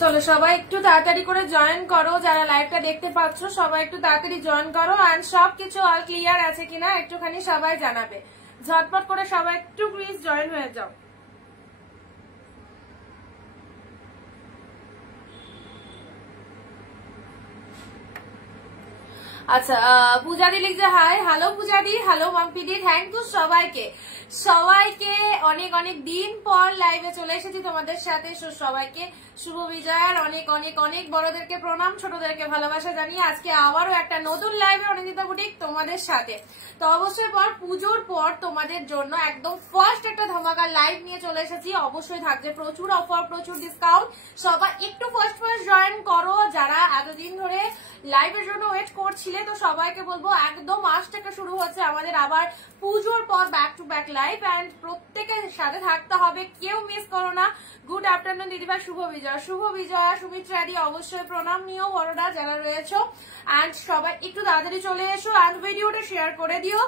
চলো সবাই একটু তাড়াতাড়ি করে জয়েন করো, যারা লাইভটা দেখতে পাচ্ছ সবাই একটু তাড়াতাড়ি জয়েন করো। এন্ড সবকিছু অল ক্লিয়ার আছে কিনা একটুখানি সবাই জানাবে, ঝটপট করে সবাই একটু প্লিজ জয়েন হয়ে যাও। আচ্ছা, পূজাদি লিখছে হাই। হ্যালো পূজাদি, হ্যালো মাম্পিদি, থ্যাংক ইউ সবাইকে। সবাইকে অনেক অনেক দিন পর লাইভে চলে এসেছি তোমাদের সাথে। সবাইকে শুভ বিজয়ার অনেক অনেক অনেক বড়দেরকে প্রণাম, ছোটদেরকে ভালোবাসা জানিয়ে আজকে আবারও একটা নতুন লাইভে অনিন্দিতা বুটিক তোমাদের সাথে। তো অবশ্যই পুজোর পর তোমাদের জন্য একদম ফার্স্ট একটা ধামাকা লাইভ নিয়ে চলে এসেছি। অবশ্যই থাকছে প্রচুর অফার, প্রচুর ডিসকাউন্ট। সবাই একটু ফার্স্ট জয়েন করো, যারা এতদিন ধরে লাইভের জন্য ওয়েট করছিলে। তো সবাইকে বলবো একদম আজ থেকে শুরু হচ্ছে আমাদের আবার পুজোর পর back to back live, and প্রত্যেকের সাথে থাকতে হবে, কেউ মিস করো না। গুড আফটারনুন দিদিভাই, শুভ বিজয়। শুভ বিজয়া, সুমিত্রাদি অবশ্যই প্রণাম নিও বড়রা যারা রয়েছো। এন্ড সবাই একটু তাড়াতাড়ি চলে এসো এন্ড ভিডিওটা শেয়ার করে দিও।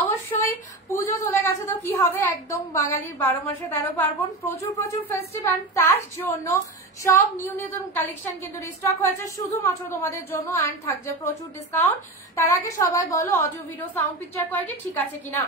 অবশ্যই পুজো চলে গেছে তো কি হবে, একদম বাঙালির 12 মাসে 13 পার্বণ, প্রচুর প্রচুর ফেস্টিভ, এন্ড তার জন্য সব নিউ নতুন কালেকশন কিন্তু রিস্টক হয়েছে শুধুমাত্র তোমাদের জন্য। এন্ড থাকছে প্রচুর ডিসকাউন্ট। তার আগে সবাই বলো audio video sound picture quality ঠিক আছে কিনা।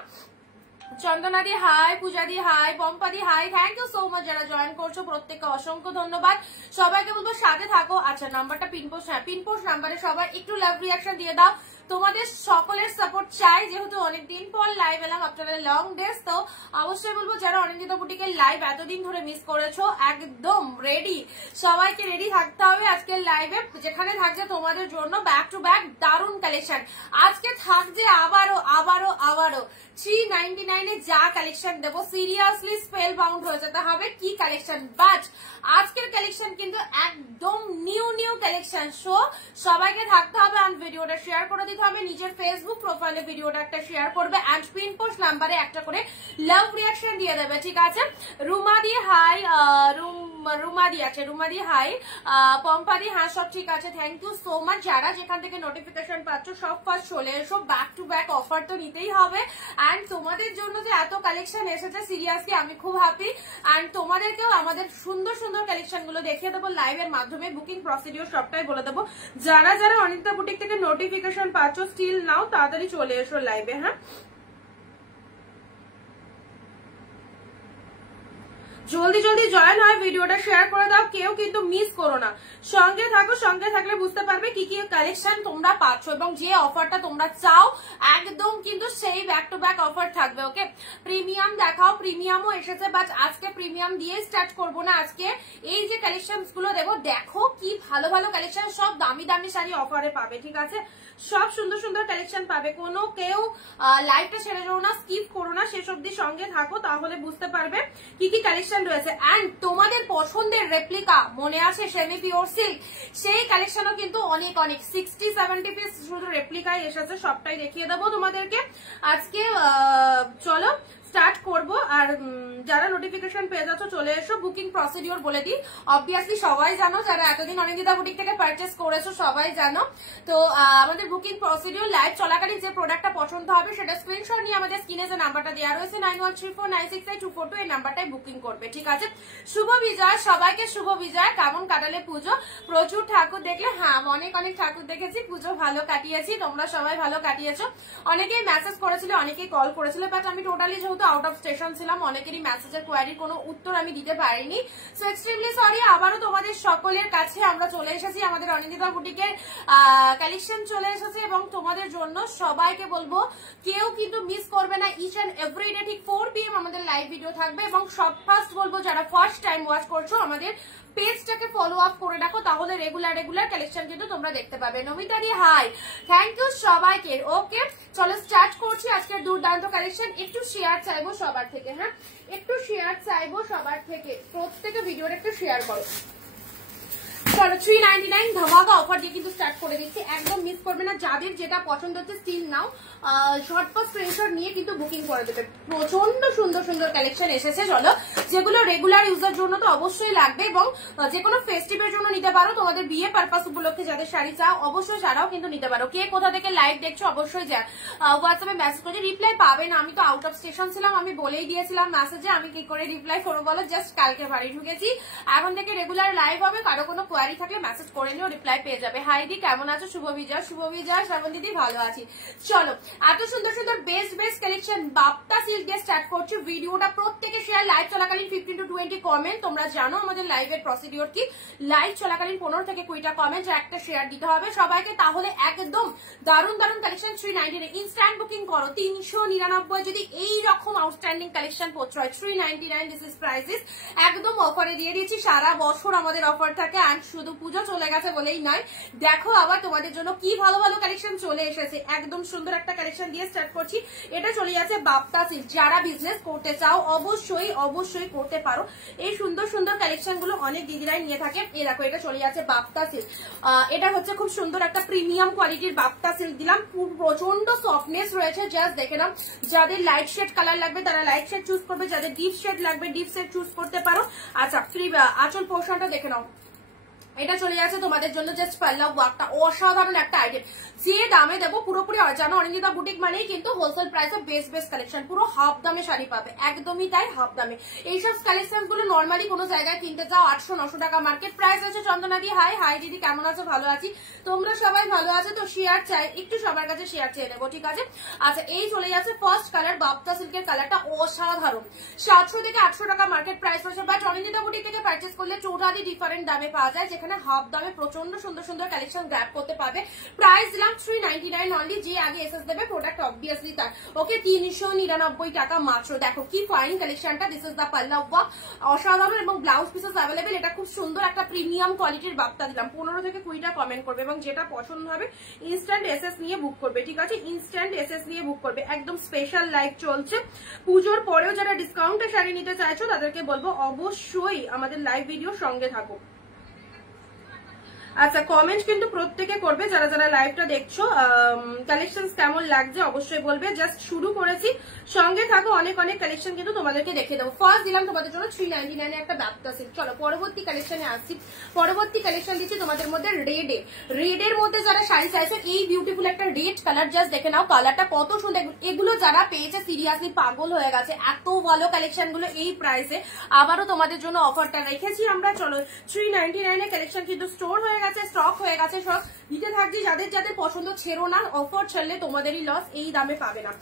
চন্দনাদি হাই, পূজাদি হাই, পম্পাদি hi, thank you so much যারা জয়েন করছো, প্রত্যেককে অসংখ্য ধন্যবাদ। সবাইকে বলবো সাথে থাকো। আচ্ছা, নাম্বারটা পিনপোস্ট, হ্যাঁ পিনপোস্ট নাম্বারে সবাই একটু লাভ রিয়াকশন দিয়ে দাও। তোমাদের সকলের সাপোর্ট চাই, যেহেতু অনেকদিন পর লাইভ এলাম আফটার লং ডেজ। তো অবশ্যই বলবো যারা অনিন্দিতা বুটিকের লাইভ এতদিন ধরে মিস করেছো, একদম রেডি, সবাইকে রেডি থাকতে হবে আজকের লাইভে, যেখানে থাকছে তোমাদের জন্য ব্যাক টু ব্যাক দারুণ কালেকশন। আজকে থাকছে আবারও আবারও আবারও 399 এ যা কালেকশন দেবো, সিরিয়াসলি স্পেল বাউন্ড হয়ে যেতে হবে কি কালেকশন। বাট আজকের কালেকশন কিন্তু একদম নিউ নিউ কালেকশন। সো সবাইকে থাকতে হবে এন্ড ভিডিওটা শেয়ার করে দিতে হবে। নিজের ফেসবুক প্রোফাইলে ভিডিওটা একটা শেয়ার করবে এন্ড পিন পোস্ট নাম্বারে একটা করে লাভ রিয়াকশন দিয়ে দেবে, ঠিক আছে। রুমাদি হাই, রুমাদি আছে, রুমাদি হাই, পম্পাদি হ্যাঁ সব ঠিক আছে, থ্যাংক ইউ সো মাচ। যারা যেখান থেকে নোটিফিকেশন পাচ্ছ সব ফার্স্ট চলে এসো, ব্যাক টু ব্যাক অফার তো নিতেই হবে। এন্ড তোমাদের জন্য যে এত কালেকশন এসেছে, সিরিয়াসলি আমি খুব হ্যাপি। এন্ড তোমাদেরকেও আমাদের সুন্দর সুন্দর কালেকশন গুলো দেখিয়ে দেবো লাইভের মাধ্যমে। বুকিং প্রসিডিওর সবটাই বলে দেবো। যারা যারা অনিন্দিতা বুটিক থেকে নোটিফিকেশন পাচ্ছ স্টিল নাও, তাড়াতাড়ি চলে এসো লাইভে। হ্যাঁ, জলদি জলদি জয়েন হয়, ভিডিওটা শেয়ার করে দাও, কেউ কিন্তু মিস করো না। সঙ্গে থাকো, সঙ্গে থাকলে বুঝতে পারবে কি কি কালেকশন তোমরা পাচ্ছ এবং যে অফারটা তোমরা চাও একদম কিন্তু সেই ব্যাক টু ব্যাক অফার থাকবে। ওকে, প্রিমিয়াম দেখাও, প্রিমিয়ামও এসেছে, বাট আজকে প্রিমিয়াম দিয়ে স্টার্ট করবো না। আজকে এই যে কালেকশন গুলো দেবো, দেখো কি ভালো ভালো কালেকশন, সব দামি দামি শাড়ি অফারে পাবে, ঠিক আছে। সব সুন্দর সুন্দর কালেকশন পাবে, কোনো কেউ লাইভটা ছেড়ে যাও না, স্কিপ করো না, শেষ অব্দি সঙ্গে থাকো, তাহলে বুঝতে পারবে কি কি কালেকশন রয়েছে। এন্ড তোমাদের পছন্দের রেপ্লিকা মনে আছে সেমি পিওর সিল্ক, সেই কালেকশনও কিন্তু অনেক অনেক 60-70 পিস শুধু রেপ্লিকায় এসেছে, সবটাই দেখিয়ে দেবো তোমাদেরকে আজকে। চলো স্টার্ট করব। আর যারা নোটিফিকেশন পেয়ে যাচ্ছ চলে এসো। বুকিং প্রসিডিওর বলে দিই, অবভিয়াসলি সবাই জানো, যারা এতদিন অনিন্দিতা বুটিক থেকে পারচেস করেছো সবাই জানো। তো আমাদের বুকিং প্রসিডিওর লাইভ চলাকালীন যে প্রোডাক্টটা পছন্দ হবে সেটা স্ক্রিনশট নিয়ে আমাদের স্ক্রিনে যে নাম্বারটা দেওয়া রয়েছে 9134968242 এই নাম্বারটাই বুকিং করবে, ঠিক আছে। শুভ বিজয় সবাইকে, শুভ বিজয়। কেমন কাটালে পুজো? প্রচুর ঠাকুর দেখলে? হ্যাঁ, অনেক অনেক ঠাকুর দেখেছি, পুজো ভালো কাটিয়েছি, তোমরা সবাই ভালো কাটিয়েছো। অনেকেই মেসেজ করেছিল, অনেকেই কল করেছিল, বাট আমি টোটালি যেহেতু আউট অফ স্টেশন ছিলাম, অনেকেরই মেসেজের কোয়ারির কোনো উত্তর আমি দিতে পারিনি। So extremely sorry. আবারও তোমাদের সকলের কাছে আমরা চলে এসেছি, আমাদের অনিন্দিতা বুটিকের কালেকশন চলে এসেছে এবং তোমাদের জন্য সবাইকে বলবো কেউ কিন্তু মিস করবে না। ইচ এন্ড এভরি ডে ঠিক 4 PM আমাদের লাইভ ভিডিও থাকবে এবং সব ফার্স্ট বলবো যারা ফার্স্ট টাইম ওয়াচ করছো আমাদের পেজটাকে ফলো আপ করে রাখো, তাহলে রেগুলার কালেকশন কিন্তু তোমরা দেখতে পাবে। নমিতাদি হাই, থ্যাংক ইউ সবাইকে। ওকে, চলো স্টার্ট করছি আজকের দুর্দান্ত কালেকশন। একটু শেয়ার চাইবো সবার থেকে, হ্যাঁ একটু শেয়ার চাইবো সবার থেকে, প্রত্যেকে ভিডিওটা একটু শেয়ার করো। চলো 399 ধামাকা অফার দিয়ে কিন্তু স্টার্ট করে দিচ্ছি, একদম মিস করবে না। যাদের যেটা পছন্দ হচ্ছে স্টিল নাও, ঝটপট স্ক্রিনশট নিয়ে কিন্তু বুকিং করে দেবে। প্রচন্ড সুন্দর সুন্দর কালেকশন এসেছে, চলো যেগুলো রেগুলার ইউজের জন্য তো অবশ্যই লাগবে এবং যে কোনো ফেস্টিভের জন্য নিতে পারো। তোমাদের বিয়ে পারপাস উপলক্ষে যাদের শাড়ি চাও অবশ্যই তারাও কিন্তু নিতে পারো। কে কোথা থেকে লাইভ দেখছো অবশ্যই হোয়াটসঅ্যাপে মেসেজ করে, রিপ্লাই পাবে না। আমি তো আউট অফ স্টেশন ছিলাম, আমি বলেই দিয়েছিলাম মেসেজে, আমি কি করে রিপ্লাই করবো বলো, জাস্ট কালকে বাড়ি ঢুকেছি, এখন থেকে রেগুলার লাইভ হবে। কারো কোনো কোয়ারি থাকলে মেসেজ করে নিও, রিপ্লাই পেয়ে যাবে। হাইদি কেমন আছো? শুভ বিজয়, শুভ বিজয়। শ্রাবণ দিদি ভালো আছি। চলো এত সুন্দর সুন্দর best best collection Bapta silk দিয়ে স্টার্ট করছি। ভিডিওটা প্রত্যেকে শেয়ার, লাইভ চলাকালীন 15 to 20 কমেন্ট। তোমরা জানো আমাদের লাইভের প্রসিডিওর কি, লাইভ চলাকালীন 15 থেকে 20টা কমেন্ট আর একটা শেয়ার দিতে হবে সবাইকে, তাহলে একদম দারুণ দারুণ কালেকশন 399 ইনস্ট্যান্ট বুকিং করো। 399 যদি এই রকম আউটস্ট্যান্ডিং কালেকশন পড়ছে হয় 399 দিস ইজ প্রাইসেস, একদম অফারে দিয়ে দিয়েছি। সারা বছর আমাদের অফার থাকে, আর শুধু পুজো চলে গেছে বলেই নয়, দেখো আবার তোমাদের জন্য কি ভালো ভালো কালেকশন চলে এসেছে। একদম সুন্দর একটা কালেকশন দিয়ে স্টার্ট করছি। এটা চলে যাচ্ছে বাপ্তা সিল্ক। যারা বিজনেস করতে চাও অবশ্যই অবশ্যই করতে পারো। এই সুন্দর সুন্দর কালেকশন গুলো অনেক দিদিরাই নিয়ে থাকে। এই দেখো এটা চলে যাচ্ছে বাপ্তা সিল্ক। এটা হচ্ছে খুব সুন্দর একটা প্রিমিয়াম কোয়ালিটির বাপ্তা সিল্ক দিলাম, প্রচন্ড সফটনেস রয়েছে, জাস্ট দেখে নাও। যাদের লাইট শেড কালার লাগবে তারা লাইট শেড চুজ করবে, যাদের ডিপ শেড লাগবে ডিপ শেড চুজ করতে পারো। আচ্ছা আঁচল পোর্শনটা দেখে নাও। এটা চলে যাচ্ছে তোমাদের জন্য জাস্ট পাল্লা ওয়ার্কটা, অসাধারণ একটা আইটেম। যে দামে দেবো পুরোপুরি জানো, অনিন্দিতা বুটিক মানেই কিন্তু হোলসেল প্রাইসে বেস্ট বেস্ট কালেকশন, পুরো হাফ দামে শাড়ি পাবে, একদমই তাই হাফ দামে। এইসব কালেকশন গুলো নর্মালি কোনো জায়গায় কিনতে যাও 800-900 টাকা মার্কেট প্রাইস আছে। চন্দনা দি হাই, হাই দিদি কেমন আছো? ভালো আছি, তোমরা সবাই ভালো আছো তো? শেয়ার চাই একটু, সবার কাছে শেয়ার চেয়ে নেবো, ঠিক আছে? আচ্ছা এই চলে যাচ্ছে ফার্স্ট কালার বাপ্তা সিল্কের কালারটা, অসাধারণ। 700 থেকে 800 টাকা মার্কেট প্রাইস রয়েছে, বাট অনিন্দিতা বুটিক থেকে পারচেস করলে টোটালি ডিফারেন্ট দামে পাওয়া যায়, যেখানে হাফ দামে প্রচন্ড সুন্দর সুন্দর কালেকশন গ্র্যাব করতে পারবে। প্রাইস দিলাম 399 অনলি। যে আগে এসএস দেবে প্রোডাক্ট অবভিয়াসলি তার, ওকে 399 টাকা মাত্র। দেখো কি ফাইন কালেকশনটা, দিস ইজ দা পাল্লা ওয়ার্ক, অসাধারণ এবং ব্লাউজ পিসেস অ্যাভেলেবেল। এটা খুব সুন্দর একটা প্রিমিয়াম কোয়ালিটির বাপ্তা দিলাম। 15 থেকে 20টা কমেন্ট করবে এবং যেটা পছন্দ হবে ইনস্ট্যান্ট এসএস নিয়ে বুক করবে, ঠিক আছে? ইনস্ট্যান্ট এসএস নিয়ে বুক করবে। একদম স্পেশাল লাইভ চলছে পুজোর পরেও, যারা ডিসকাউন্টে শাড়ি নিতে চাইছো তাদেরকে বলবো অবশ্যই আমাদের লাইভ ভিডিও সঙ্গে থাকো। আচ্ছা কমেন্ট কিন্তু প্রত্যেকে করবে, যারা যারা লাইভটা দেখছো। কালেকশন কেমন লাগছে অবশ্যই বলবে। জাস্ট শুরু করেছি, সঙ্গে থাকো, অনেক অনেক কালেকশন কিন্তু তোমাদেরকে দেখে দেবো। ফার্স্ট দিলাম তোমাদের জন্য 399 একটা বাপ্তা সিল্ক। চলো পরবর্তী কালেকশনে আসছি। পরবর্তী কালেকশন দিচ্ছি তোমাদের মধ্যে রেডের মধ্যে যারা শাড়ি চাইছে, এই বিউটিফুল একটা রেড কালার, জাস্ট দেখে নাও কালারটা কত সুন্দর। এগুলো যারা পেয়েছে সিরিয়াসলি পাগল হয়ে গেছে, এত ভালো কালেকশন গুলো এই প্রাইসে। আবারও তোমাদের জন্য অফারটা রেখেছি আমরা। চলো 399 এর কালেকশন কিন্তু স্টোর হয়ে গেছে, স্টক হয়ে গেছে, সব দিতে থাকছি। যাদের যাদের পছন্দ ছেড়ো না, অফার ছাড়লে তোমাদেরই লস, এই দামে পাবে না।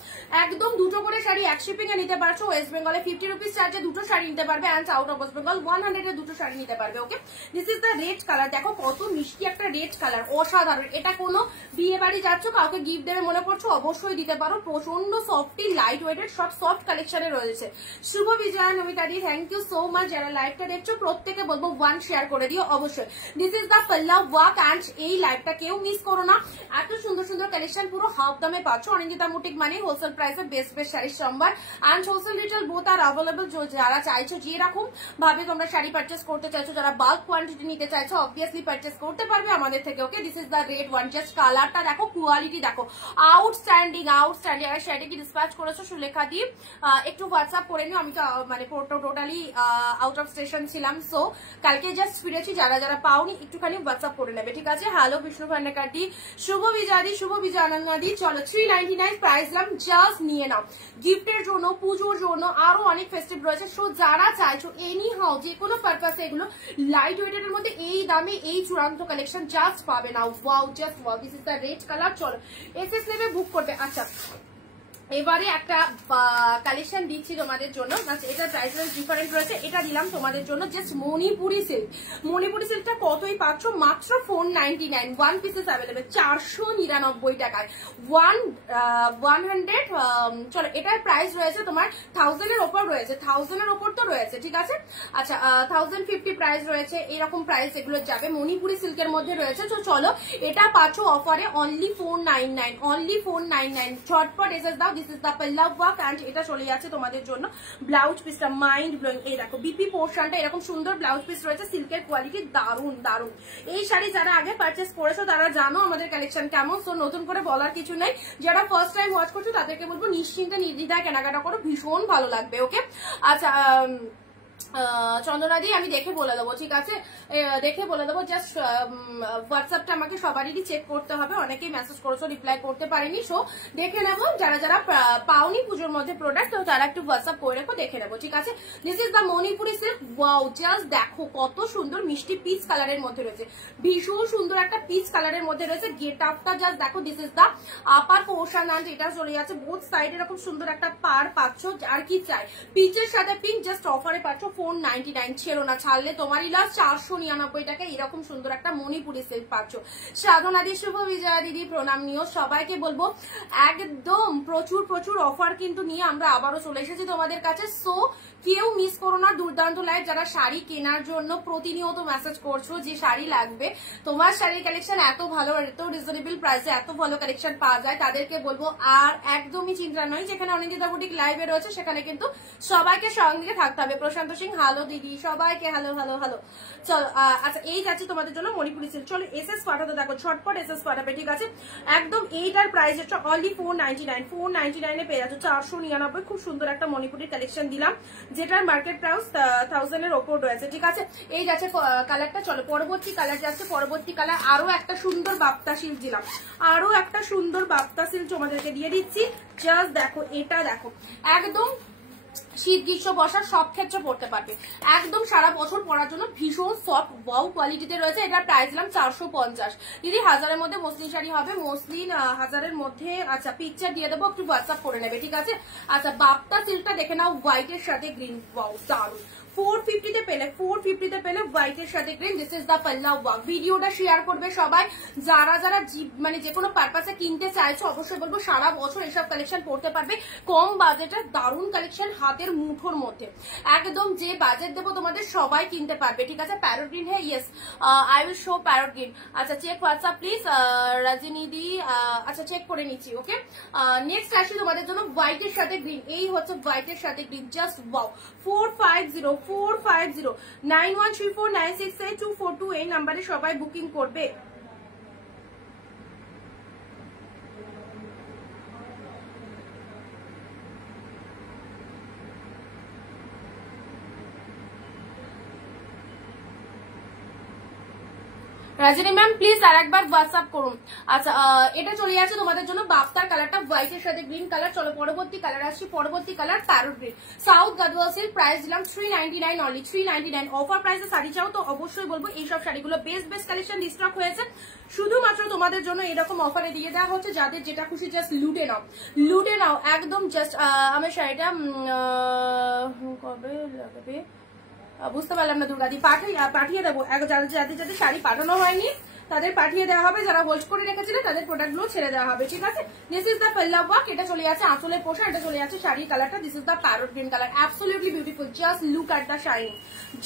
একদম দুটো করে শাড়ি এক শিপিং এ নিতে পারছো। ওয়েস্ট বেঙ্গলে 50 রুপিস চার্জে দুটো শাড়ি নিতে পারবে, and out of West Bengal 100 এ দুটো শাড়ি নিতে পারবে, okay? This is the red colour. দেখো কত মিষ্টি একটা রেড কালার, অসাধারণ। এটা কোনো বিয়ে বাড়ি যাচ্ছ, কাউকে গিফট দেবে মনে করছো, অবশ্যই দিতে পারো। প্রচন্ড সফটি লাইট ওয়েটেড সব সফট কালেকশনে রয়েছে। শুভ বিজয় নমিতা দি, থ্যাংক ইউ সো মাচ। যারা লাইভটা দেখছো প্রত্যেকে বলবো 1 শেয়ার করে দিও অবশ্যই। দিস ইজ দ্য পাল্লা ওয়ার্ক, অ্যান্ড এই লাইভটা কেউ মিস করো না। এত সুন্দর সুন্দর কালেকশন পুরো হাফ দামে পাচ্ছ। অনিন্দিতা বুটিক মানে হোলসেল প্রাইসে বেস্ট বেস্ট শাড়ির সম্ভার, and wholesale retail both R available. যারা চাইছো যেরকম ভাবে তোমরা শাড়ি পারচেস করতে চাইছো, যারা বাল্ক কোয়ান্টিটি নিতে চাইছো অবভিয়াসলি পারচেস করতে পারবে আমাদের থেকে, okay? This is the red one. Just কালারটা দেখো, কোয়ালিটি দেখো, আউটস্ট্যান্ডিং আউটস্ট্যান্ডিং। আর শাড়িটা কি ডিসপ্যাচ করেছো সুলেখা দি? একটু হোয়াটসঅ্যাপ করে নিও, আমি তো মানে টোটালি আউট অফ স্টেশন ছিলাম, সো কালকে জাস্ট ফিরেছি। যারা যারা পাওনি একটুখানি হোয়াটসঅ্যাপ করে নেবে, ঠিক আছে? হ্যালো বিষ্ণু ভান্ডাকার দি, শুভ বিজয়াদি, শুভ বিজয় আনন্দা দি। চলো 399 প্রাইস দিলাম, জাস্ট নিয়ে নাও গিফটের জন্য, পুজোর জন্য, আরো অনেক ফেস্টিভ রয়েছে। সো যারা চাইছো এনি হাউ যে কোনো পারপাসে এগুলো লাইট ওয়েটের মধ্যে এই দামে এই চূড়ান্ত কালেকশন জাস্ট পাবে না। Wow, just wow. This is the red colour. চলো এসএস নেবে বুক করবে। আচ্ছা এবারে একটা কালেকশন দিচ্ছি তোমাদের জন্য। আচ্ছা এটার প্রাইস ডিফারেন্ট রয়েছে। এটা দিলাম তোমাদের জন্য জাস্ট মণিপুরি সিল্ক। মণিপুরি সিল্কটা কতই পাচ্ছ? মাত্র 499। 1 পিসেস অ্যাভেলেবেল 499 টাকায়। 100। চলো এটার প্রাইস রয়েছে তোমার 1000 এর ওপর রয়েছে, 1000 এর ওপর তো রয়েছে, ঠিক আছে? আচ্ছা 1050 প্রাইস রয়েছে, এরকম প্রাইস এগুলো যাবে। মণিপুরি সিল্কের মধ্যে রয়েছে। তো চলো এটা পাচ্ছ অফারে অনলি 499, অনলি 499। ঝটপট এসএস দাও। দিস ইজ দ্য পাল্লা ওয়ার্ক অ্যান্ড এটা চলে যাচ্ছে তোমাদের জন্য ব্লাউজ পিসটা মাইন্ড ব্লোয়িং। এই দেখো বিপি পোর্শনটা এরকম সুন্দর ব্লাউজ পিস রয়েছে, সিল্কের কোয়ালিটি দারুন দারুন। এই শাড়ি যারা আগে পারচেস করেছো তারা জানো আমাদের কালেকশন কেমন, তো নতুন করে বলার কিছু নেই। যারা ফার্স্ট টাইম ওয়াচ করছো তাদেরকে বলবো নিশ্চিন্তে নির্দ্বিধায় কেনাকাটা করো, ভীষণ ভালো লাগবে। ওকে আচ্ছা চন্দনাদি আমি দেখে বলে দেবো, ঠিক আছে, দেখে বলে দেবো। জাস্ট হোয়াটসঅ্যাপটা আমাকে সবারই চেক করতে হবে, অনেকেই মেসেজ করেছো রিপ্লাই করতে পারিনি, সো দেখে নেবো। যারা যারা পাওনি পুজোর মধ্যে প্রোডাক্ট তো তারা একটু হোয়াটসঅ্যাপ করে রেখো, দেখে নেবো, ঠিক আছে। This is the Manipuri silk. Wow just দেখো কত সুন্দর মিষ্টি পিচ কালারের মধ্যে রয়েছে, ভীষণ সুন্দর একটা পিচ কালারের মধ্যে রয়েছে। গেট আপটা জাস্ট দেখো, this is the upper portion and এটা চলে যাচ্ছে বোথ সাইড এরকম সুন্দর একটা পার পাচ্ছ। আর কি চাই, পিচের সাথে পিঙ্ক জাস্ট অফারে পাচ্ছ 499, ছেড়ো না, ছাড়লে তোমারই লাভ। 499 টাকা এরকম সুন্দর একটা মণিপুরি সিল্ক পাচ্ছ। সাধনাদি শুভ বিজয়া দিদি প্রণাম নিও, সবাইকে বলবো একদম প্রচুর প্রচুর অফার কিন্তু নিয়ে আমরা আবারও চলে এসেছি তোমাদের কাছে। সো কেউ মিস করো না দুর্দান্ত লাইভ। যারা শাড়ি কেনার জন্য প্রতিনিয়ত মেসেজ করছো যে শাড়ি লাগবে, তোমার শাড়ির কালেকশন এত ভালো, এত রিজনেবল প্রাইসে এত ভালো কালেকশন পাওয়া যায়, তাদেরকে বলবো আর একদমই চিন্তা নয়। যেখানে অনিন্দিতা বুটিক লাইভে রয়েছে সেখানে কিন্তু সবাইকে সঙ্গে থাকতে হবে। প্রশান্ত সিং হ্যালো দিদি, সবাইকে হ্যালো হ্যালো হ্যালো। চলো আচ্ছা এই যাচ্ছে তোমাদের জন্য মণিপুরি সিল্ক। চলো এসএস পাঠাতে দেখো, ছটপট এসএস পাঠাবে, ঠিক আছে। একদম এইটার প্রাইস হচ্ছে অনলি 499, 499 পেয়ে যাচ্ছ 499। খুব সুন্দর একটা মণিপুরির কালেকশন দিলাম, যেটার মার্কেট প্রাইস 1000 এর ওপর রয়েছে, ঠিক আছে। এই যাচ্ছে কালারটা। চলো পরবর্তী কালার যাচ্ছে, পরবর্তী কালার আরো একটা সুন্দর বাপ্তা সিল্ক দিলাম, আরো একটা সুন্দর বাপ্তা সিল্ক তোমাদেরকে দিয়ে দিচ্ছি। জাস্ট দেখো এটা দেখো, একদম শীত গ্রীষ্ম বর্ষা সব ক্ষেত্রে পড়তে পারবে, একদম সারা বছর পরার জন্য ভীষণ সফট ওয়াও কোয়ালিটিতে রয়েছে। এটার প্রাইস দিলাম 450 দিদি। 1000-এর মধ্যে মসলিন শাড়ি হবে, মসলিন 1000-এর মধ্যে। আচ্ছা পিকচার দিয়ে দেবো, একটু হোয়াটসঅ্যাপ করে নেবে, ঠিক আছে। আচ্ছা বাপ্তা সিল্কটা দেখে নাও, হোয়াইটের সাথে গ্রিন, ওয়াও দারুন। 450 পেলে, 450 পেলে হোয়াইটের সাথে গ্রিন। দিস ইজ দ্য পাল্লা ওয়ার্ক। ভিডিওটা শেয়ার করবে সবাই, যারা যারা মানে যে কোনো পারপাসে কিনতে চাইছো অবশ্যই বলবো সারা বছর এসব কালেকশন পড়তে পারবে। কম বাজেটের দারুণ কালেকশন হাতের মুঠোর মধ্যে, একদম যে বাজেট দেবো তোমাদের সবাই কিনতে পারবে, ঠিক আছে। প্যারট গ্রিন, হ্যাঁ yes I will show parrot green. আচ্ছা চেক হোয়াটসঅ্যাপ প্লিজ রজনীদি। আচ্ছা চেক করে নিচ্ছি, ওকে। নেক্সট আসি তোমাদের জন্য হোয়াইটের সাথে গ্রিন। এই হচ্ছে হোয়াইটের সাথে গ্রিন, জাস্ট ওয়াও। 450 9134968242 এই নাম্বারে সবাই বুকিং করবে। রাজনী ম্যাম প্লিজ আর একবার হোয়াটসঅ্যাপ করুন। আচ্ছা এটা চলে যাচ্ছে তোমাদের জন্য বাপ্তার কালারটা হোয়াইটের সাথে গ্রিন কালার। চলো পরবর্তী কালার আসছি, পরবর্তী colour parrot green. South Gadwal silk, price দিলাম 399 অনলি, 399। অফার প্রাইসে শাড়ি চাও তো অবশ্যই বলবো এইসব শাড়িগুলো বেস্ট বেস্ট কালেকশন রিস্টক হয়েছে, শুধুমাত্র তোমাদের জন্য এরকম অফারে দিয়ে দেওয়া হচ্ছে। যাদের যেটা খুশি জাস্ট লুটে নাও, লুটে নাও একদম। জাস্ট আমার শাড়িটা কবে লাগবে বুঝতে পারলাম না দুর্গাদি, পাঠিয়ে দেবো। যাদের যাদের শাড়ি পাঠানো হয়নি তাদের পাঠিয়ে দেওয়া হবে, যারা হোল্ড করে রেখেছিল তাদের প্রোডাক্ট গুলো ছেড়ে দেওয়া হবে, ঠিক আছে। দিস ইজ দ্য পাল্লা ওয়ার্ক। এটা চলে যাচ্ছে আঁচলের পোশাক, এটা চলে যাচ্ছে শাড়ির কালারটা। This is the parrot green colour, absolutely beautiful. Just look at the shining,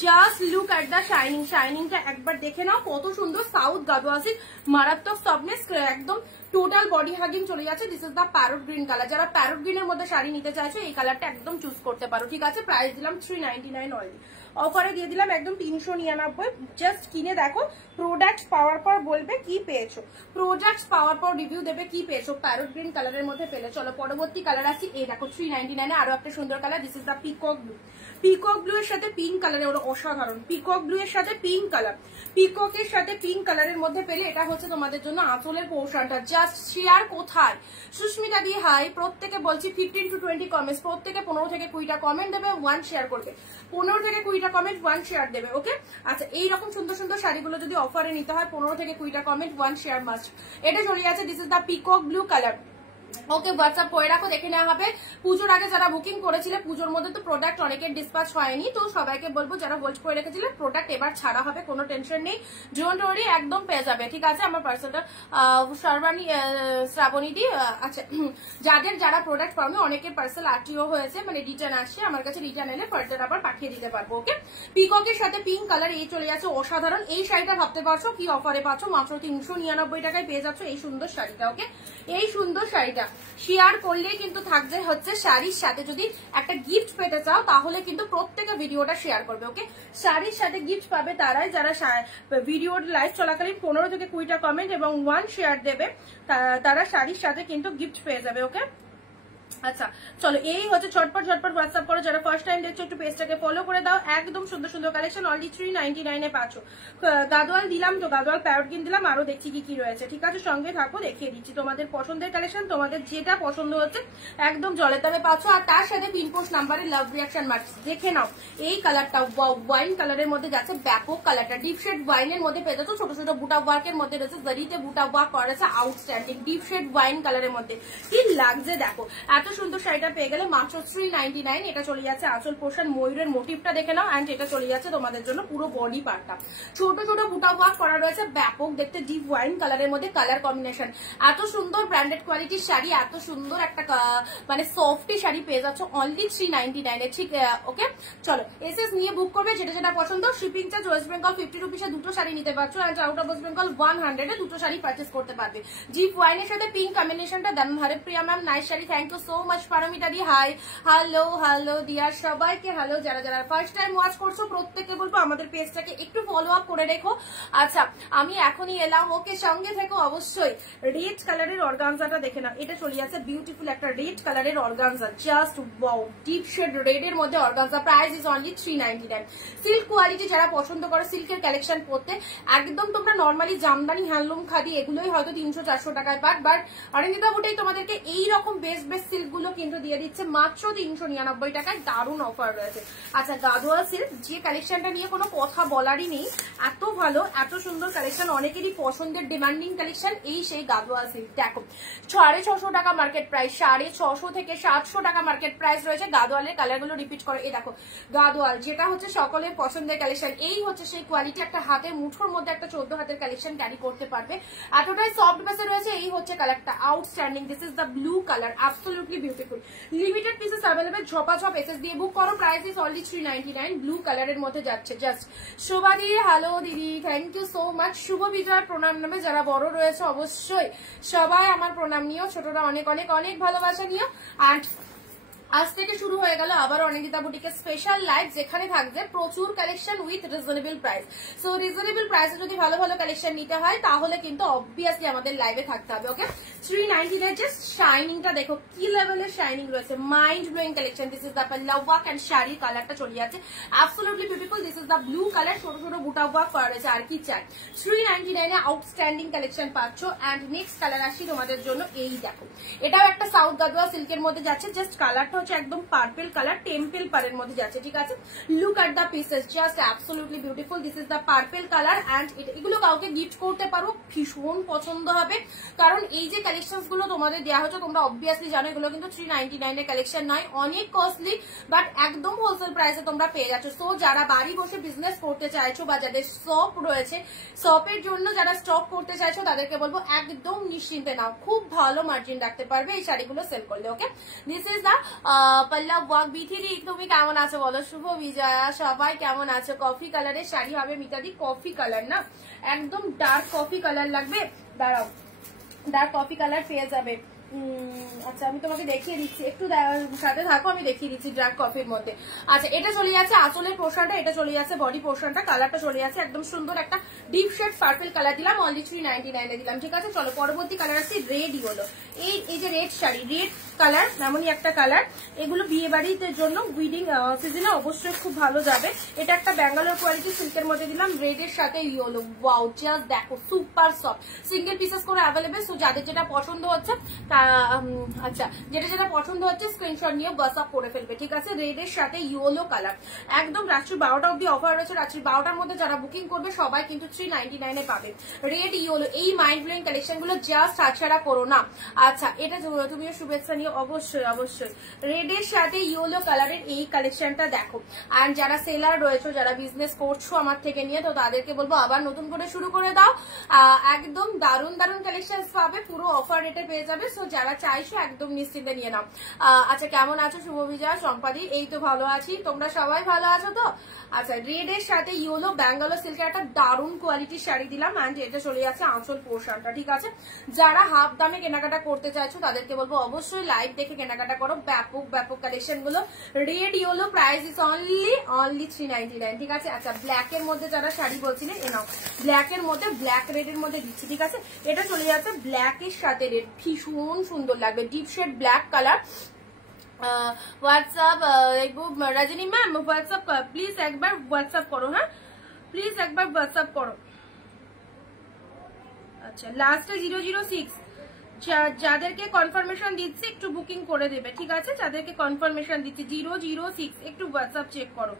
just look at the shining. শাইনিংটা একবার দেখে নাও কত সুন্দর। সাউথ গাদওয়াল সিল্ক, মারাত্মক সফটনেস, একদম টোটাল বডি হাগিং চলে যাচ্ছে। This is the parrot green colour. যারা প্যারট গ্রিনের মধ্যে শাড়ি নিতে চাইছো এই কালারটা একদম চুজ করতে পারো, ঠিক আছে। প্রাইস দিলাম 399 অলরেডি, অফারে দিয়ে দিলাম একদম 399। জাস্ট কিনে দেখো, প্রোডাক্ট পাওয়ার পর বলবে কি পেয়েছো, প্রোডাক্ট পাওয়ার পর রিভিউ দেবে কি পেয়েছো প্যারট গ্রিন কালারের মধ্যে পেলে। চলো পরবর্তী কালার আসছি, এই দেখো 399 আরো একটা সুন্দর colour. This is the peacock blue. Peacock blue এর সাথে পিঙ্ক কালারের, ওটা অসাধারণ। পিকক ব্লু এর সাথে পিঙ্ক কালার, পিককের সাথে পিঙ্ক কালারের মধ্যে পেলে। এটা হচ্ছে তোমাদের জন্য আঁচলের পোর্শনটা। জাস্ট শেয়ার কোথায় সুস্মিতা দি হাই, প্রত্যেকে বলছি 15 to 20 কমেন্টস, প্রত্যেকে 15 থেকে 20টা কমেন্ট দেবে, 1 শেয়ার করবে। 15 থেকে 20টা কমেন্ট, 1 শেয়ার দেবে, ওকে। আচ্ছা এইরকম সুন্দর সুন্দর শাড়িগুলো যদি অফারে নিতে হয় 15 থেকে 20টা কমেন্ট, 1 শেয়ার মাস্ট। এটা চলে যাচ্ছে, this is the peacock blue colour. Okay WhatsApp করে রাখো, দেখে নেওয়া হবে। পুজোর আগে যারা বুকিং করেছিল, পুজোর মধ্যে তো প্রোডাক্ট অনেকের ডিসপ্যাচ হয়নি, তো সবাইকে বলবো যারা হোল্ড করে রেখেছিলেন প্রোডাক্ট এবার ছাড়া হবে, কোনো টেনশন নেই, ডোন্ট ওয়ারি, একদম পেয়ে যাবে, ঠিক আছে। আমার পার্সেলটা শ্রাবণী দি। আচ্ছা যাদের যারা প্রোডাক্ট পাবে অনেকের পার্সেল আরটিও হয়েছে, মানে রিটার্ন আসছে, আমার কাছে রিটার্ন এলে ফার্দার আবার পাঠিয়ে দিতে পারবো, ওকে। পিককের সাথে পিঙ্ক কালার, এই চলে যাচ্ছে অসাধারণ। এই শাড়িটা ভাবতে পারছো কি অফারে পাচ্ছ, মাত্র 399 টাকায় পেয়ে যাচ্ছ এই সুন্দর শাড়িটা, ওকে। এই সুন্দর শাড়িটা শেয়ার করলেই কিন্তু থাকবে হচ্ছে শাড়ির সাথে। যদি একটা গিফট পেতে চাও তাহলে কিন্তু প্রত্যেকে ভিডিওটা শেয়ার করবে, ওকে? শাড়ির সাথে গিফট পাবে তারাই যারা ভিডিওর লাইভ চলাকালীন 15 থেকে 20টা কমেন্ট এবং 1 শেয়ার দেবে, তারা শাড়ির সাথে কিন্তু গিফট পেয়ে যাবে, ওকে? আচ্ছা চলো, এই হচ্ছে ঝটপট হোয়াটসঅ্যাপ করো। যারা ফার্স্ট টাইম দেখছো একটু পেজটাকে ফলো করে দাও। একদম সুন্দর সুন্দর কালেকশন, অনলি 399 এ পাচ্ছ। গাদোয়াল দিলাম তো, গাদোয়াল প্যারোটকিন দিলাম, আরো দেখছি কি কি রয়েছে, ঠিক আছে? সঙ্গে থাকো, দেখিয়ে দিচ্ছি তোমাদের পছন্দের কালেকশন। তোমাদের যেটা পছন্দ হচ্ছে একদম জলের দামে পাচ্ছ। আর তার সাথে পিনপোস্ট নাম্বারে লাভ রিয়াকশন মার্কস দেখে নাও। এই কালারটা ওয়াইন কালারের মধ্যে যাচ্ছে, ব্যাপক কালারটা ডিপ শেড ওয়াইনের মধ্যে পেয়ে যাচ্ছ। ছোট ছোট বুটা ওয়ার্কের মধ্যে রয়েছে, জারিতে বুটা ওয়ার্ক করা আছে, আউটস্ট্যান্ডিং ডিপ শেড ওয়াইন কালারের মধ্যে কি লাগছে দেখো। এত সুন্দর শাড়িটা পেয়ে গেলে মাত্র 399। এটা চলে যাচ্ছে আঁচল পোর্শন, ময়ূরের মোটিভটা দেখে নাও। এন্ড এটা চলে যাচ্ছে তোমাদের জন্য পুরো বডি পার্টটা, ছোট ছোট বুটা ওয়ার্ক করা রয়েছে, ব্যাপক দেখতে ডিপ ওয়াইন কালারের মধ্যে কালার কম্বিনেশন। এত সুন্দর ব্র্যান্ডেড কোয়ালিটির শাড়ি, এত সুন্দর একটা মানে সফটি শাড়ি পেয়ে যাচ্ছ অনলি 399 এ, ঠিক? ওকে চলো, এসএস নিয়ে বুক করবে যেটা যেটা পছন্দ। শিপিং চার্জ ওয়েস্ট বেঙ্গল 50 রুপিসে দুটো শাড়ি নিতে পারছো। And out of West Bengal 100 এ দুটো শাড়ি পারচেস করতে পারবে। ডিপ ওয়াইনের সাথে পিঙ্ক কম্বিনেশনটা দারুণ। হারে Priya ma'am, nice sari, thank you so much. Paramita di hi, hello dear সবাইকে হ্যালো। যারা যারা ফার্স্ট টাইম ওয়াচ করছো প্রত্যেককে বলবো আমাদের পেজটাকে একটু ফলো আপ করে রেখো। আচ্ছা আমি এখনই এলাম, ওকে? সঙ্গে থেকো অবশ্যই। রেড কালারের অর্গানজাটা দেখে নাও, এটা চলে যাচ্ছে বিউটিফুল একটা রেড কালারের organza, just wow, deep shade red এর মধ্যে organza. Price is only 399। Silk quality যারা পছন্দ করো সিল্কের কালেকশন পড়তে, একদম তোমরা নর্মালি জামদানি, হ্যান্ডলুম, খাদি এগুলোই হয়তো 300-400 টাকায় পাট, বাট অরিন্দিতা বুটেই তোমাদেরকে এইরকম বেস্ট সিল্ক গুলো কিন্তু দিয়ে দিচ্ছে মাত্র 399 টাকায়। দারুণ অফার রয়েছে। আচ্ছা গাদোয়াল সিল্ক, যে কালেকশনটা নিয়ে কোনো কথা বলারই নেই, এত ভালো এত সুন্দর কালেকশন, অনেকেরই পছন্দের ডিমান্ডিং কালেকশন। এই সেই গাদোয়াল সিল্ক দেখো, 650 টাকা মার্কেট প্রাইস, 650 থেকে 700 টাকা মার্কেট প্রাইস রয়েছে। গাদোয়ালের কালার গুলো রিপিট করে, এই দেখো গাদোয়াল যেটা হচ্ছে সকলের পছন্দের কালেকশন। এই হচ্ছে সেই কোয়ালিটি, একটা হাতের মুঠোর মধ্যে একটা 14 হাতের কালেকশন ক্যারি করতে পারবে, এতটাই সফট বেসে রয়েছে। এই হচ্ছে কালারটা outstanding, this is the blue colour, absolutely beautiful. Limited pieces available, ঝপাঝপ এসএস দিয়ে বুক করো। প্রাইস ইজ অনলি 399, ব্লু কালারের মধ্যে যাচ্ছে জাস্ট। শোভা দি হ্যালো দিদি, থ্যাংক ইউ সো মাচ। শুভ বিজয় প্রণাম নেবে, যারা বড় রয়েছে অবশ্যই সবাই আমার প্রণাম নিও, ছোটরা অনেক অনেক অনেক ভালোবাসা নিও। অ্যান্ড আজ থেকে শুরু হয়ে গেল আবার অনিন্দিতা বুটিকের স্পেশাল লাইভ, যেখানে থাকবে প্রচুর collection with reasonable price. So reasonable প্রাইসে যদি ভালো ভালো কালেকশন নিতে হয় তাহলে কিন্তু অবভিয়াসলি আমাদের লাইভে থাকতে হবে, ওকে? 399 জাস্ট শাইনিংটা দেখো, কি লেভেলের শাইনিং রয়েছে, mind blowing collection. This is the পাল্লা ওয়ার্ক এন্ড শাড়ি কালারটা চলে যাচ্ছে absolutely beautiful. This is the blue colour, ছোট ছোট বুটা ওয়ার্ক করা রয়েছে, আর কি চাই। 399 এ আউটস্ট্যান্ডিং কালেকশন পাচ্ছ। এন্ড নেক্সট কালার আসি তোমাদের জন্য, এই দেখো, এটাও একটা সাউথ গাদোয়া সিল্কের মধ্যে যাচ্ছে, জাস্ট কালারটা হচ্ছে একদম পার্পল কালার, টেম্পল পারের মধ্যে যাচ্ছে, ঠিক আছে? Look at the pieces, just absolutely beautiful. This is the purple colour. And এগুলো কাউকে গিফট করতে পারো, ভীষণ পছন্দ হবে, কারণ এই যে কালেকশন গুলো তোমাদের দেওয়া হচ্ছে তোমরা অবভিয়াসলি জানো এগুলো কিন্তু 399 এর কালেকশন নয়, অনেক কস্টলি, বাট একদম হোলসেল প্রাইসে তোমরা পেয়ে যাচ্ছ। সো যারা বাড়ি বসে বিজনেস করতে চাইছো বা যাদের শপ রয়েছে, শপের জন্য যারা স্টক করতে চাইছো তাদেরকে বলবো একদম নিশ্চিন্তে নাও, খুব ভালো মার্জিন রাখতে পারবে এই শাড়িগুলো সেল করলে, ওকে? দিস ইজ দ্য পাল্লা ওয়ার্ক। বিথিদি তুমি কেমন আছো বলো? শুভ বিজয়া, সবাই কেমন আছো? কফি কালারের শাড়ি হবে মিতাদি, কফি কালার না, একদম ডার্ক কফি কালার লাগবে, দাঁড়াও, ডার্ক কফি কালার পেয়ে যাবে। আচ্ছা আমি তোমাকে দেখিয়ে দিচ্ছি, একটু সাথে থাকো, আমি দেখিয়ে দিচ্ছি ডার্ক কফির মধ্যে। আচ্ছা এটা চলে যাচ্ছে আঁচলের পোর্শনটা, এটা চলে যাচ্ছে বডি পোর্শনটা, কালারটা চলে যাচ্ছে একদম সুন্দর একটা ডিপ শেড পার্পল কালার দিলাম, অনলি 399 এ দিলাম, ঠিক আছে? চলো পরবর্তী কালার আছে রেড ইয়েলো। এই যে রেড শাড়ি, রেড কালার, এমনই একটা কালার, এগুলো বিয়ে বাড়িতে জন্য উইডিং সিজনে অবশ্যই খুব ভালো যাবে। এটা একটা ব্যাঙ্গালোর কোয়ালিটি সিল্কের মধ্যে দিলাম, রেড এর সাথে ইয়েলো, ওয়াও জাস্ট দেখো সুপার সফট, সিঙ্গেল পিসেস করে অ্যাভেলেবেল। সো যাদের যেটা পছন্দ হচ্ছে আচ্ছা যেটা পছন্দ হচ্ছে স্ক্রিনশট নিয়ে হোয়াটসঅ্যাপ করে ফেলবে, ঠিক আছে? রেড এর সাথে ইয়েলো কালার, একদম রাত্রি 12টা অব্দি অফার রয়েছে, রাত্রি 12টার মধ্যে যারা বুকিং করবে সবাই কিন্তু 399 এ পাবে। রেড ইয়েলো, এই মাইন্ড ব্লোয়িং কালেকশন গুলো জাস্ট হাতছাড়া করো না। আচ্ছা এটা তুমিও শুভেচ্ছা নিয়ে, অবশ্যই অবশ্যই। রেড এর সাথে ইয়েলো কালারের এই কালেকশনটা দেখো। আর যারা সেলার রয়েছে, যারা বিজনেস করছো আমার থেকে নিয়ে, তো তাদেরকে বলবো আবার নতুন করে শুরু করে দাও, একদম দারুণ দারুণ কালেকশন পাবে, পুরো অফার রেটে পেয়ে যাবে। সো যারা চাইছো একদম নিশ্চিন্তে নিয়ে নাও। আচ্ছা কেমন আছো শুভ বিজয়া সম্পাদি? এই তো ভালো আছি, তোমরা সবাই ভালো আছো তো? আচ্ছা রেড এর সাথে ইয়েলো ব্যাঙ্গালোর সিল্কের একটা দারুণ কোয়ালিটির শাড়ি দিলাম অ্যান্ড এটা চলে যাচ্ছে আঁচল পোর্শনটা, ঠিক আছে? যারা হাফ দামে কেনাকাটা করতে চাইছো তাদেরকে বলবো অবশ্যই লাইভ দেখে কেনাকাটা করো, ব্যাপক ব্যাপক কালেকশন গুলো। Red yellow price is only 399, ঠিক আছে? আচ্ছা ব্ল্যাক এর মধ্যে যারা শাড়ি বলছিলেন এ নাও, ব্ল্যাক এর মধ্যে ব্ল্যাক রেড এর মধ্যে দিচ্ছি, ঠিক আছে? এটা চলে যাচ্ছে ব্ল্যাক এর সাথে রেড, ভীষণ সুন্দর লাগবে, deep shade black colour. WhatsApp Rajani ma'am WhatsApp please একবার হোয়াটসঅ্যাপ করো, হ্যাঁ প্লিজ একবার হোয়াটসঅ্যাপ করো। আচ্ছা লাস্টে 006 যাদেরকে কনফার্মেশন দিচ্ছি একটু বুকিং করে দেবে, ঠিক আছে? যাদেরকে কনফার্মেশন দিচ্ছি 006 একটু হোয়াটসঅ্যাপ চেক করো।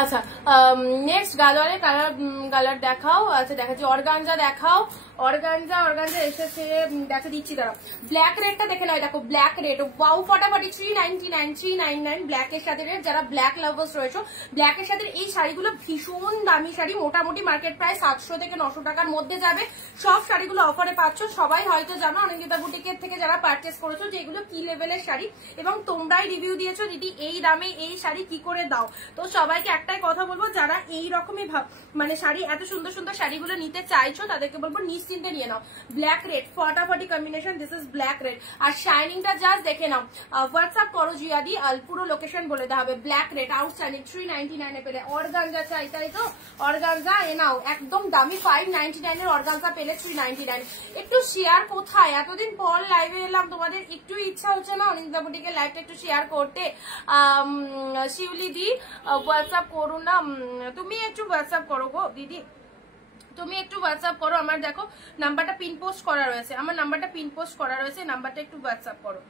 আচ্ছা নেক্সট গালোয়ারের কালার দেখাও। আচ্ছা দেখাচ্ছি, অর্গানজা দেখাও। অর্গানজা এসেছে, দেখা দিচ্ছি দাঁড়া। ব্ল্যাক রেডটা দেখে নাও, দেখো ব্ল্যাক রেড, ওয়াও ফাটাফাটি 399 ব্ল্যাক এর সাথে রেড। যারা ব্ল্যাক লাভার্স রয়েছে ব্ল্যাক এর সাথে এই শাড়িগুলো ভীষণ দামি শাড়ি, মোটামুটি মার্কেট প্রাইস 700 থেকে 900 টাকার মধ্যে যাবে। সব শাড়িগুলো অফারে পাচ্ছ, সবাই হয়তো জানো অনিন্দিতা বুটিকের থেকে যারা পারচেস করেছো যে এগুলো কি লেভেলের শাড়ি, এবং তোমরাই রিভিউ দিয়েছো দিদি এই দামে এই শাড়ি কি করে দাও। তো সবাইকে একটাই কথা বলবো, যারা এই রকমই মানে শাড়ি এত সুন্দর সুন্দর শাড়িগুলো নিতে চাইছো তাদেরকে বলবো নিশ্চিন্তে নিয়ে নাও। ব্ল্যাক রেড ফাটাফাটি combination, this is black red. আর শাইনিংটা জাস্ট দেখে নাও। হোয়াটসঅ্যাপ করো জিয়াদি, পুরো লোকেশন বলে দেওয়া হবে। ব্ল্যাক রেড আউটস্ট্যান্ডিং 399 এ পেলে। অর্গানজা চাই তাই তো? অর্গানজা এ নাও, একদম দামি 599 এর অর্গানজা পেলে 399। একটু শেয়ার কোথায়, এতদিন পর লাইভে এলাম, তোমাদের একটু ইচ্ছা হচ্ছে না অনিন্দিতা বুটিকের লাইভটা একটু শেয়ার করতে? শিউলি দি হোয়াটসঅ্যাপ করো না, তুমি একটু হোয়াটসঅ্যাপ করো গো দিদি, তুমি একটু হোয়াটসঅ্যাপ করো। আমার দেখো নাম্বারটা পিন পোস্ট করা রয়েছে, আমার নাম্বারটা পিন পোস্ট করা রয়েছে, নাম্বারটা একটু হোয়াটসঅ্যাপ করো।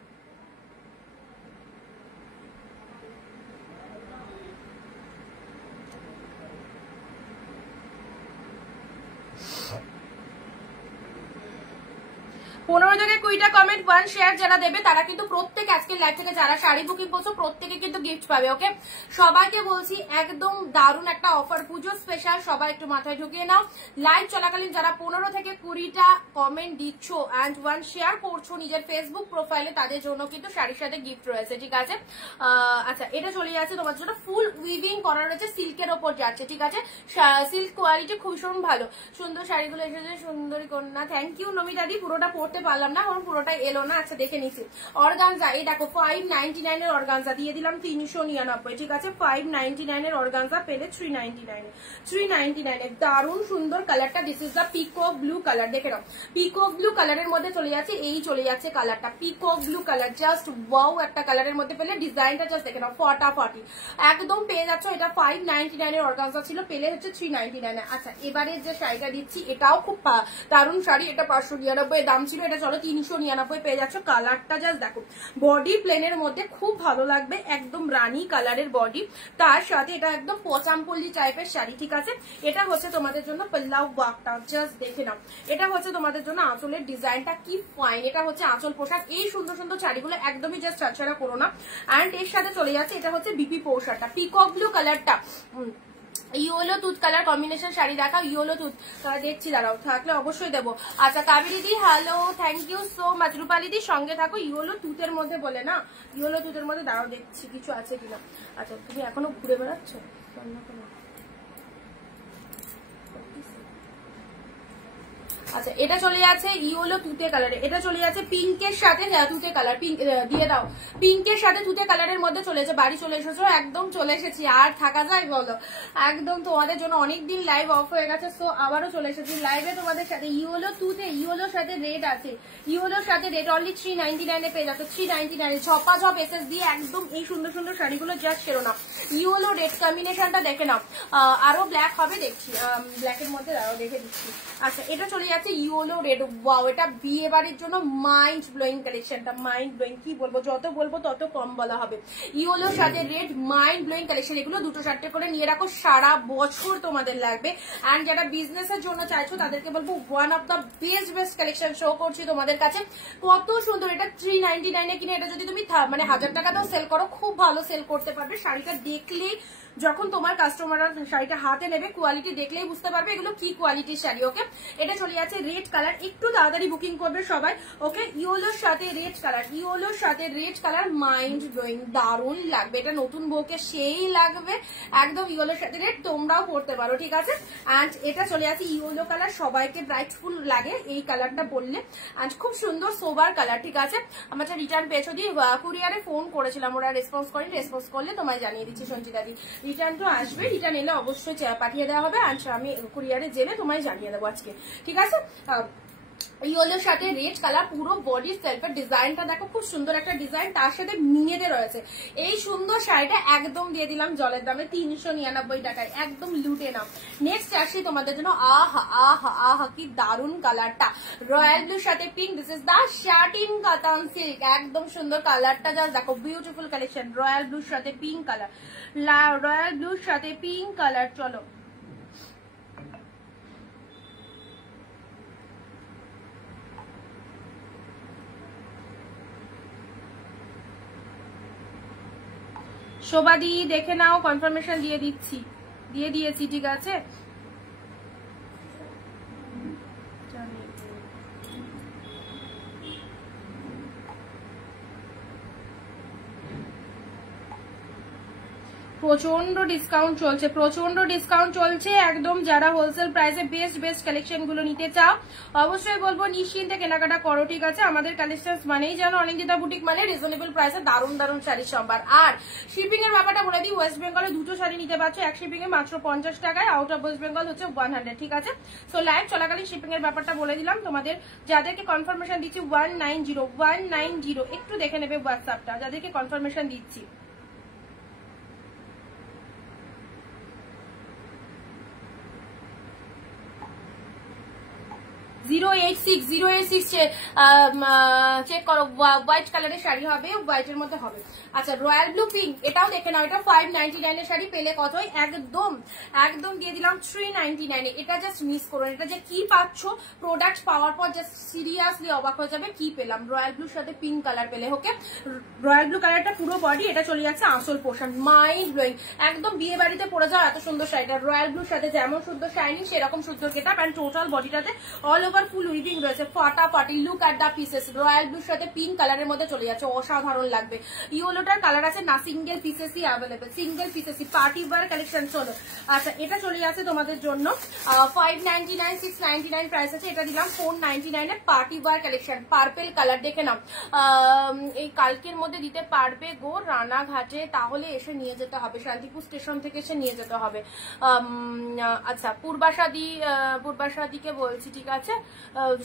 পনেরো থেকে 20টা কমেন্ট 1 শেয়ার যারা দেবে তারা কিন্তু প্রত্যেক আজকের লাইভ থেকে যারা শাড়ি বুকিং করছো প্রত্যেকে কিন্তু গিফট পাবে। ওকে সবাইকে বলছি একদম দারুণ একটা অফার, পুজো স্পেশাল, সবাই একটু মাথায় ঢুকিয়ে নাও। লাইভ চলাকালীন যারা 15 থেকে 20টা কমেন্ট দিচ্ছ অ্যান্ড 1 শেয়ার করছো নিজের ফেসবুক প্রোফাইলে, তাদের জন্য কিন্তু শাড়ির সাথে গিফট রয়েছে, ঠিক আছে? আচ্ছা এটা চলে যাচ্ছে তোমার জন্য, ফুল উইভিং করা রয়েছে, সিল্কের ওপর যাচ্ছে, ঠিক আছে? সিল্ক কোয়ালিটি খুব ভালো, সুন্দর শাড়িগুলো এসেছে। সুন্দরী কন্যা, থ্যাংক ইউ নমিতাদি। পুরোটা পড়তে পারলাম না কারণ পুরোটা এলো না। আচ্ছা দেখে নিচ্ছি। অর্গানজা এই দেখো 599 এর অর্গানজা দিয়ে দিলাম 399, ঠিক আছে? 599 এর অর্গানজা পেলে 399 এর দারুণ সুন্দর কালারটা। This is the peacock blue colour, দেখে নাও। পিকক ব্লু কালারের মধ্যে চলে যাচ্ছে, এই চলে যাচ্ছে কালারটা peacock blue colour, just wow একটা কালারের মধ্যে পেলে। ডিজাইনটা জাস্ট দেখে নাও, ফটাফটি একদম পেয়ে যাচ্ছ। এটা 599 এর অর্গানজা ছিল, পেলে হচ্ছে 399। আচ্ছা এবারে যে শাড়িটা দিচ্ছি এটাও খুব দারুণ শাড়ি, এটা 599 দাম ছিল, এটা চলো 399 পেয়ে যাচ্ছ। কালারটা জাস্ট দেখো, বডি প্লেনের মধ্যে খুব ভালো লাগবে, একদম রানী কালারের বডি, তার সাথে এটা একদম পচামপল্লি টাইপের শাড়ি, ঠিক আছে? এটা হচ্ছে তোমাদের জন্য পল্লাও ওয়ার্কটা, জাস্ট দেখে নাও। এটা হচ্ছে তোমাদের জন্য আঁচলের ডিজাইনটা কি ফাইন, এটা হচ্ছে আঁচল পোশাক। এই সুন্দর সুন্দর শাড়িগুলো একদমই জাস্ট ছাড়ছাড়া করো না। অ্যান্ড এর সাথে চলে যাচ্ছে, এটা হচ্ছে বিপি পোশাকটা, পিকক ব্লু কালারটা, ইয়েলো তুত কালার কম্বিনেশন শাড়ি দেখাও। ইয়েলো তুত দেখছি, দাঁড়াও, থাকলে অবশ্যই দেবো। আচ্ছা Kaveri di hello, thank you so much. Rupali di সঙ্গে থাকো। ইয়েলো তুতের মধ্যে বলে না, ইয়েলো তুতের মধ্যে দাঁড়াও দেখছি কিছু আছে কিনা। আচ্ছা তুমি এখনো ঘুরে বেড়াচ্ছ? আচ্ছা এটা চলে যাচ্ছে ইয়েলো তুতে কালারে, এটা চলে যাচ্ছে পিঙ্কের সাথে তুতে কালার, পিঙ্ক দিয়ে দাও, পিঙ্কের সাথে তুতে কালারের মধ্যে চলেছে। বাড়ি চলে এসেছো? একদম চলে এসেছি, আর থাকা যায় বলো? একদম তোমাদের জন্য অনেকদিন লাইভ অফ হয়ে গেছে, সো আবারও চলে এসেছি লাইভে তোমাদের সাথে। ইয়েলো তুতে, ইয়েলোর সাথে রেড আছে, ইয়েলোর সাথে রেড অনলি 399 পেয়ে যাচ্ছে। 399 ঝপাঝপ এসএস দিয়ে একদম এই সুন্দর সুন্দর শাড়িগুলো জাস্ট সেরো না। ইয়েলো রেড কম্বিনেশনটা দেখে নাও, আরো ব্ল্যাক হবে দেখছি, ব্ল্যাকের মধ্যে দাঁড়াও দেখে দিচ্ছি। আচ্ছা এটা চলে যাচ্ছে আছে ইয়েলো রেড। ওয়াও, এটা বিয়ে বাড়ির জন্য মাইন্ড ব্লোয়িং কালেকশনটা, মাইন্ড ব্লোয়িং কি বলবো, যত বলবো তত কম বলা হবে। ইয়েলোর সাথে রেড মাইন্ড ব্লোয়িং কালেকশন, এগুলো 2-4টে করে নিয়ে রাখো, সারা বছর তোমাদের লাগবে। অ্যান্ড যারা বিজনেসের জন্য চাইছো তাদেরকে বলবো one of the best collection show করছি তোমাদের কাছে। কত সুন্দর, এটা 399 কিনে এটা যদি তুমি মানে 1000 টাকাতেও সেল করো, খুব ভালো সেল করতে পারবে। শাড়িটা দেখলে যখন তোমার কাস্টমাররা শাড়িটা হাতে নেবে, কোয়ালিটি দেখলেই বুঝতে পারবে এগুলো কি কোয়ালিটির শাড়ি। ওকে, এটা চলে যাচ্ছে রেড কালার, একটু তাড়াতাড়ি বুকিং করবে সবাই। ওকে, ইয়েলোর সাথে রেড কালার, ইয়েলোর সাথে রেড কালার মাইন্ড ব্লোয়িং, দারুণ লাগবে এটা, নতুন বউকে সেই লাগবে একদম। ইয়েলোর সাথে রেড তোমরাও পরতে পারো, ঠিক আছে। অ্যান্ড এটা চলে যাচ্ছে ইয়েলো কালার, সবাইকে ব্রাইটফুল লাগে এই কালারটা পরলে। অ্যান্ড খুব সুন্দর সোবার কালার, ঠিক আছে। আমার রিটার্ন পেয়েছো দিয়ে কুরিয়ারে ফোন করেছিলাম, ওরা রেসপন্স করেনি, রেসপন্স করলে তোমায় জানিয়ে দিচ্ছি সঞ্চিতা দি। রিটার্ন তো আসবে, রিটার্ন এলে অবশ্যই পাঠিয়ে দেওয়া হবে। আর আমি কুরিয়ারে জেনে তোমায় জানিয়ে দেবো আজকে, ঠিক আছে। ইয়েলোর সাথে রেড কালার, পুরো বডি সেলফের ডিজাইনটা দেখো, খুব সুন্দর একটা ডিজাইন, তার সাথে মিনেটে রয়েছে। এই সুন্দর শাড়িটা একদম দিয়ে দিলাম জলের দামে 399 টাকায়, একদম লুটে নাও। নেক্সট আসি তোমাদের জন্য, আহা আহা আহা কি দারুন কালারটা, রয়্যাল ব্লুর সাথে pink, this is the satin katan silk, একদম সুন্দর কালারটা, জাস্ট দেখো বিউটিফুল কালেকশন। রয়্যাল ব্লুর সাথে পিঙ্ক কালার, রয়্যাল ব্লুর সাথে পিঙ্ক কালার। চলো শোভাদি দেখে নাও, কনফার্মেশন দিয়ে দিচ্ছি, দিয়ে দিয়েছি, ঠিক আছে। প্রচন্ড ডিসকাউন্ট চলছে, প্রচন্ড ডিসকাউন্ট চলছে একদম। যারা হোলসেল প্রাইসে বেস্ট কালেকশন গুলো নিতে চাও অবশ্যই বলবো নিশ্চিন্তে কেনাকাটা করো, ঠিক আছে। আমাদের কালেকশন মানেই জানো অনিন্দিতা বুটিক মানে রিজনেবল প্রাইসে দারুণ দারুণ শাড়ির সম্ভার। আর শিপিং এর ব্যাপারটা বলে দিই, ওয়েস্ট বেঙ্গলে 2টো শাড়ি নিতে পারছো এক শিপিং এ মাত্র 50 টাকায়, আউট অফ ওয়েস্ট বেঙ্গল হচ্ছে 100, ঠিক আছে। সো লাইভ চলাকালীন শিপিং এর ব্যাপারটা বলে দিলাম তোমাদের। যাদেরকে কনফার্মেশন দিচ্ছি 190 একটু দেখে নেবে হোয়াটসঅ্যাপটা, যাদেরকে কনফার্মেশন দিচ্ছি। 086 চেক করো, হোয়াইট কালারের শাড়ি হবে, হোয়াইটের মধ্যে হবে। আচ্ছা, রয়্যাল ব্লু পিঙ্ক, এটাও দেখে নাও, এটা 599 এর শাড়ি, পেলে কতই একদম একদম দিয়ে দিলাম 399 এ। এটা জাস্ট মিস করো, এটা যে কি পাচ্ছ প্রোডাক্ট পাওয়ার পর জাস্ট সিরিয়াসলি অবাক হয়ে যাবে কি পেলাম। রয়্যাল ব্লুর সাথে পিঙ্ক কালার পেলে। ওকে, রয়্যাল ব্লু কালারটা পুরো বডি, এটা চলে যাচ্ছে আঁচল পোর্শন, মাইন্ড ব্লোয়িং, একদম বিয়ে বাড়িতে পরে যাও এত সুন্দর শাড়িটা। রয়্যাল ব্লুর সাথে যেমন সুন্দর শাইনিং সেরকম সুন্দর গেটআপ, এন্ড টোটাল বডিটাতে অল ওভার ফুল উইভিং রয়েছে, ফাটাফাটি। Look at the pieces, royal ব্লুর সাথে পিঙ্ক কালারের মধ্যে চলে যাচ্ছে, অসাধারণ লাগবে। ইয়েলোটার কালার আছে না, সিঙ্গেল পিসেসই অ্যাভেলেবেল, সিঙ্গেল পিসেসই, পার্টি ওয়্যার কালেকশন। চলো আচ্ছা, এটা চলে যাচ্ছে তোমাদের জন্য 599, 699 প্রাইস আছে, এটা দিলাম 499 এ, party wear collection, purple colour. দেখে নাও, এই কালকের মধ্যে দিতে পারবে গো রানাঘাটে, তাহলে এসে নিয়ে যেতে হবে, শান্তিপুর স্টেশন থেকে এসে নিয়ে যেতে হবে। আচ্ছা, পূর্বাশাদিকে বলছি, ঠিক আছে,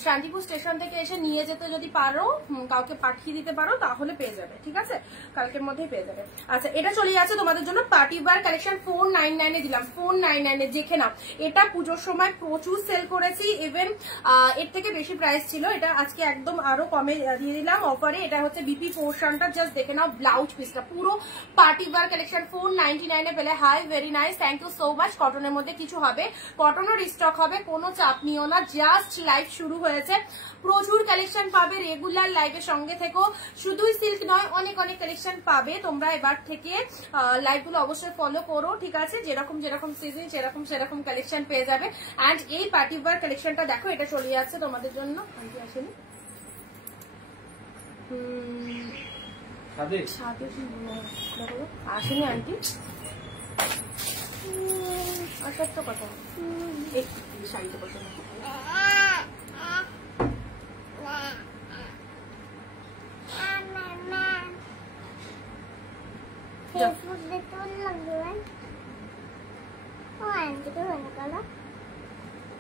শান্তিপুর স্টেশন থেকে এসে নিয়ে যেতে যদি পারো, কাউকে পাঠিয়ে দিতে পারো, তাহলে পেয়ে যাবে, ঠিক আছে, কালকের মধ্যেই পেয়ে যাবে। আচ্ছা, এটা চলে যাচ্ছে তোমাদের জন্য পার্টি ওয়্যার কালেকশন, 499 এ দিলাম, 499 এ। দেখে নাও, এটা পুজোর সময় প্রচুর সেল করেছি, ইভেন এর থেকে বেশি প্রাইস ছিল, এটা আজকে একদম আরো কমে দিয়ে দিলাম অফারে। এটা হচ্ছে বিপি পোর্শনটা, জাস্ট দেখে নাও ব্লাউজ পিসটা, পুরো পার্টি ওয়্যার কালেকশন 499 এ পেলে। Hi, very nice, thank you so much. কটনের মধ্যে কিছু হবে, কটনও রিস্টক হবে, কোনো চাপ নিও না, জাস্ট লাইভ শুরু হয়েছে, প্রচুর কালেকশন পাবে, রেগুলার লাইভের সঙ্গে থেকো। শুধুই সিল্ক নয়, অনেক অনেক কালেকশন পাবে তোমরা, এবার থেকে লাইভগুলো অবশ্যই ফলো করো, ঠিক আছে। যেরকম যেরকম সিজন সেরকম কালেকশন পেয়ে যাবে। অ্যান্ড এই পার্টি ওয়্যার কালেকশনটা দেখো, এটা চলে যাচ্ছে তোমাদের জন্য। আন্টি আসেনি, আসেনি আন্টি, আসার তো কথা, শাড়িতে পছন্দ